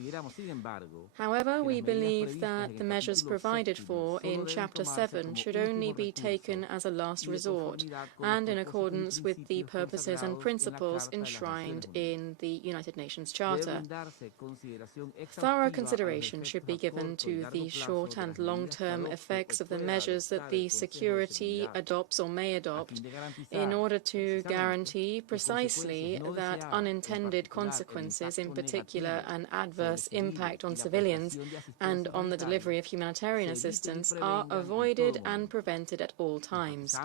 However, we believe that the measures provided for in Chapter 7 should only be taken as a last resort and in accordance with the purposes and principles enshrined in the United Nations Charter. Thorough consideration should be given to the short and long-term effects of the measures that the security adopts or may adopt in order to guarantee precisely that unintended consequences, in particular an adverse impact on civilians and on the delivery of humanitarian assistance, are avoided and prevented at all times.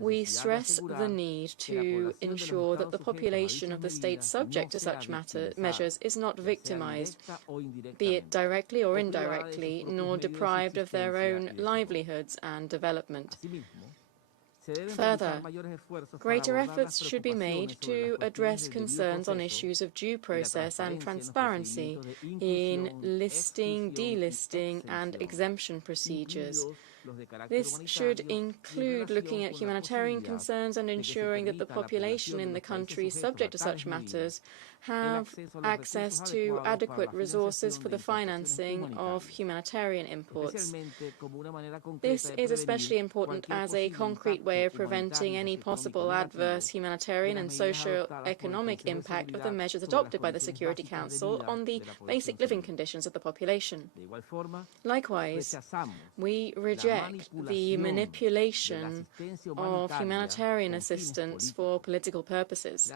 We stress the need to ensure that the population of the states subject to such measures is not victimized, be it directly or indirectly, nor deprived of their own livelihoods and development. Further, greater efforts should be made to address concerns on issues of due process and transparency in listing, delisting, and exemption procedures. This should include looking at humanitarian concerns and ensuring that the population in the countries subject to such matters have access to adequate resources for the financing of humanitarian imports. This is especially important as a concrete way of preventing any possible adverse humanitarian and socio-economic impact of the measures adopted by the Security Council on the basic living conditions of the population. Likewise, we reject the manipulation of humanitarian assistance for political purposes.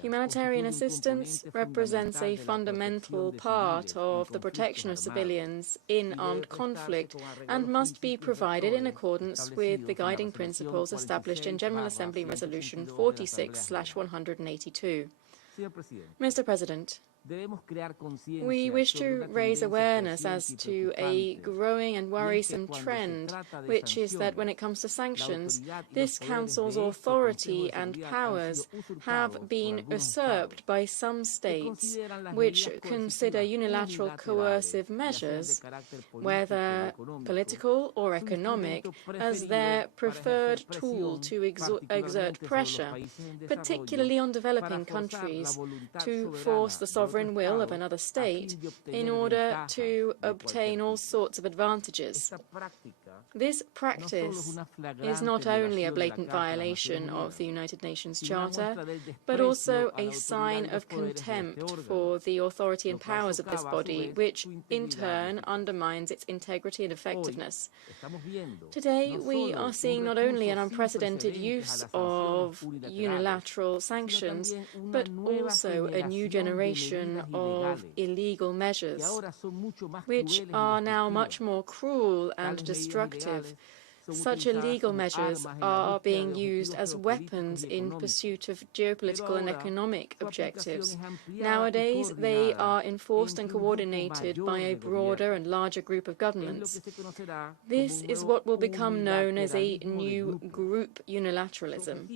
Humanitarian assistance represents a fundamental part of the protection of civilians in armed conflict and must be provided in accordance with the guiding principles established in General Assembly Resolution 46/182. Mr. President, we wish to raise awareness as to a growing and worrisome trend, which is that when it comes to sanctions, this Council's authority and powers have been usurped by some states which consider unilateral coercive measures, whether political or economic, as their preferred tool to exert pressure, particularly on developing countries, to force the sovereign will of another state in order to obtain all sorts of advantages. This practice is not only a blatant violation of the United Nations Charter, but also a sign of contempt for the authority and powers of this body, which in turn undermines its integrity and effectiveness. Today, we are seeing not only an unprecedented use of unilateral sanctions, but also a new generation of illegal measures, which are now much more cruel and destructive. Such illegal measures are being used as weapons in pursuit of geopolitical and economic objectives. Nowadays, they are enforced and coordinated by a broader and larger group of governments. This is what will become known as a new group unilateralism.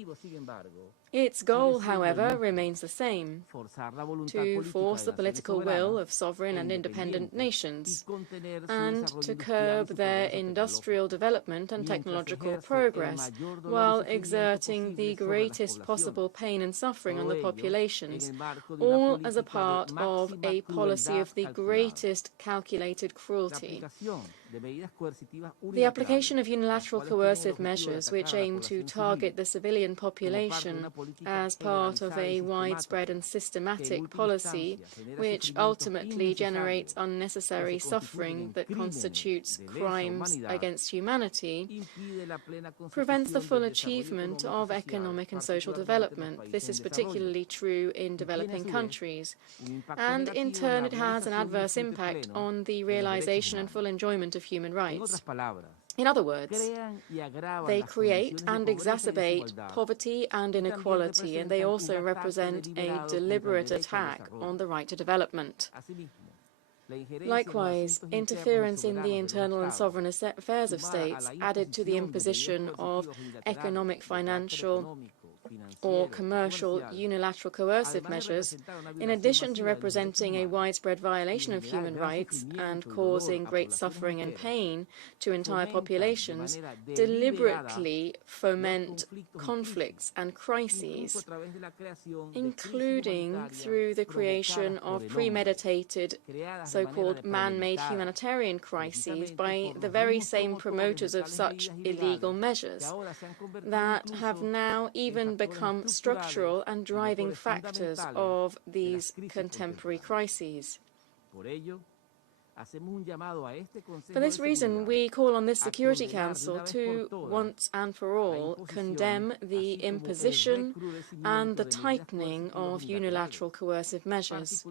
Its goal, however, remains the same: to force the political will of sovereign and independent nations, and to curb their industrial development and technological progress, while exerting the greatest possible pain and suffering on the populations, all as a part of a policy of the greatest calculated cruelty. The application of unilateral coercive measures which aim to target the civilian population as part of a widespread and systematic policy which ultimately generates unnecessary suffering that constitutes crimes against humanity prevents the full achievement of economic and social development. This is particularly true in developing countries, and in turn it has an adverse impact on the realization and full enjoyment of human rights. In other words, they create and exacerbate poverty and inequality, and they also represent a deliberate attack on the right to development. Likewise, interference in the internal and sovereign affairs of states added to the imposition of economic, financial, or commercial unilateral coercive measures, in addition to representing a widespread violation of human rights and causing great suffering and pain to entire populations, deliberately foment conflicts and crises, including through the creation of premeditated so-called man-made humanitarian crises by the very same promoters of such illegal measures that have now even become structural and driving factors of these contemporary crises. For this reason, we call on this Security Council to, once and for all, condemn the imposition and the tightening of unilateral coercive measures,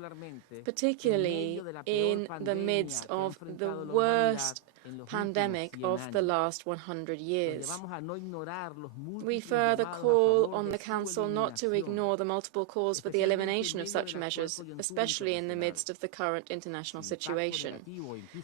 particularly in the midst of the worst pandemic of the last 100 years. We further call on the Council not to ignore the multiple calls for the elimination of such measures, especially in the midst of the current international situation.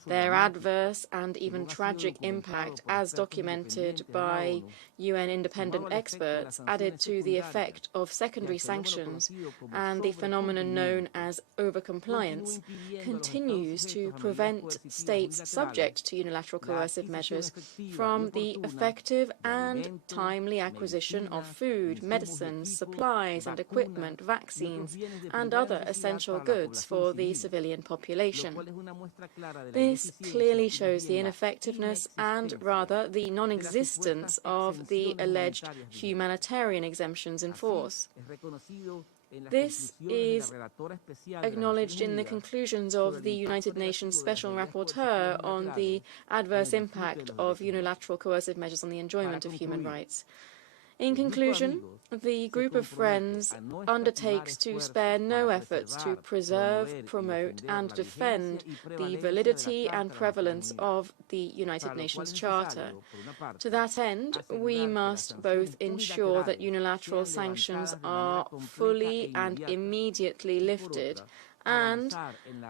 Their adverse and even tragic impact, as documented by UN independent experts, added to the effect of secondary sanctions and the phenomenon known as overcompliance, continues to prevent states subject to unilateral coercive measures from the effective and timely acquisition of food, medicines, supplies and equipment, vaccines, and other essential goods for the civilian population. This clearly shows the ineffectiveness and rather the non-existence of the alleged humanitarian exemptions in force. This is acknowledged in the conclusions of the United Nations Special Rapporteur on the adverse impact of unilateral coercive measures on the enjoyment of human rights. In conclusion, the group of friends undertakes to spare no efforts to preserve, promote and defend the validity and prevalence of the United Nations Charter. To that end, we must both ensure that unilateral sanctions are fully and immediately lifted and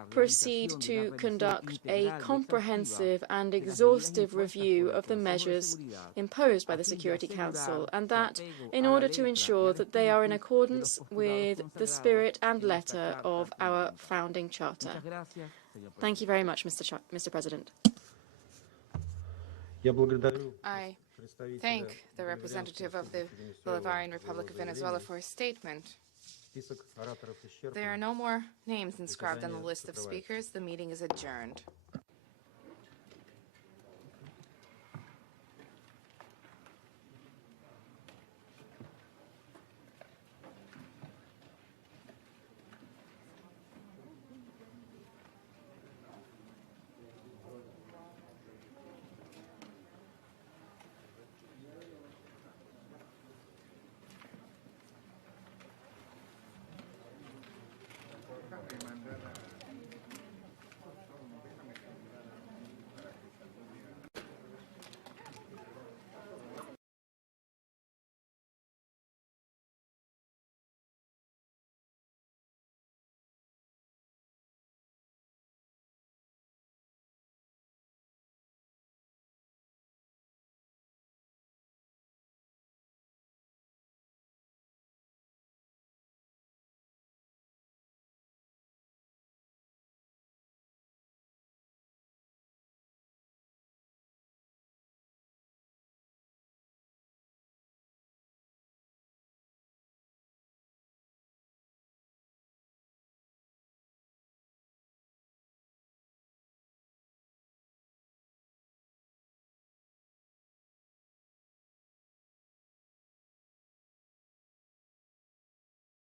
proceed to conduct a comprehensive and exhaustive review of the measures imposed by the Security Council, and that in order to ensure that they are in accordance with the spirit and letter of our founding charter. Thank you very much, Mr. President. I thank the representative of the Bolivarian Republic of Venezuela for his statement. There are no more names inscribed on the list of speakers. The meeting is adjourned.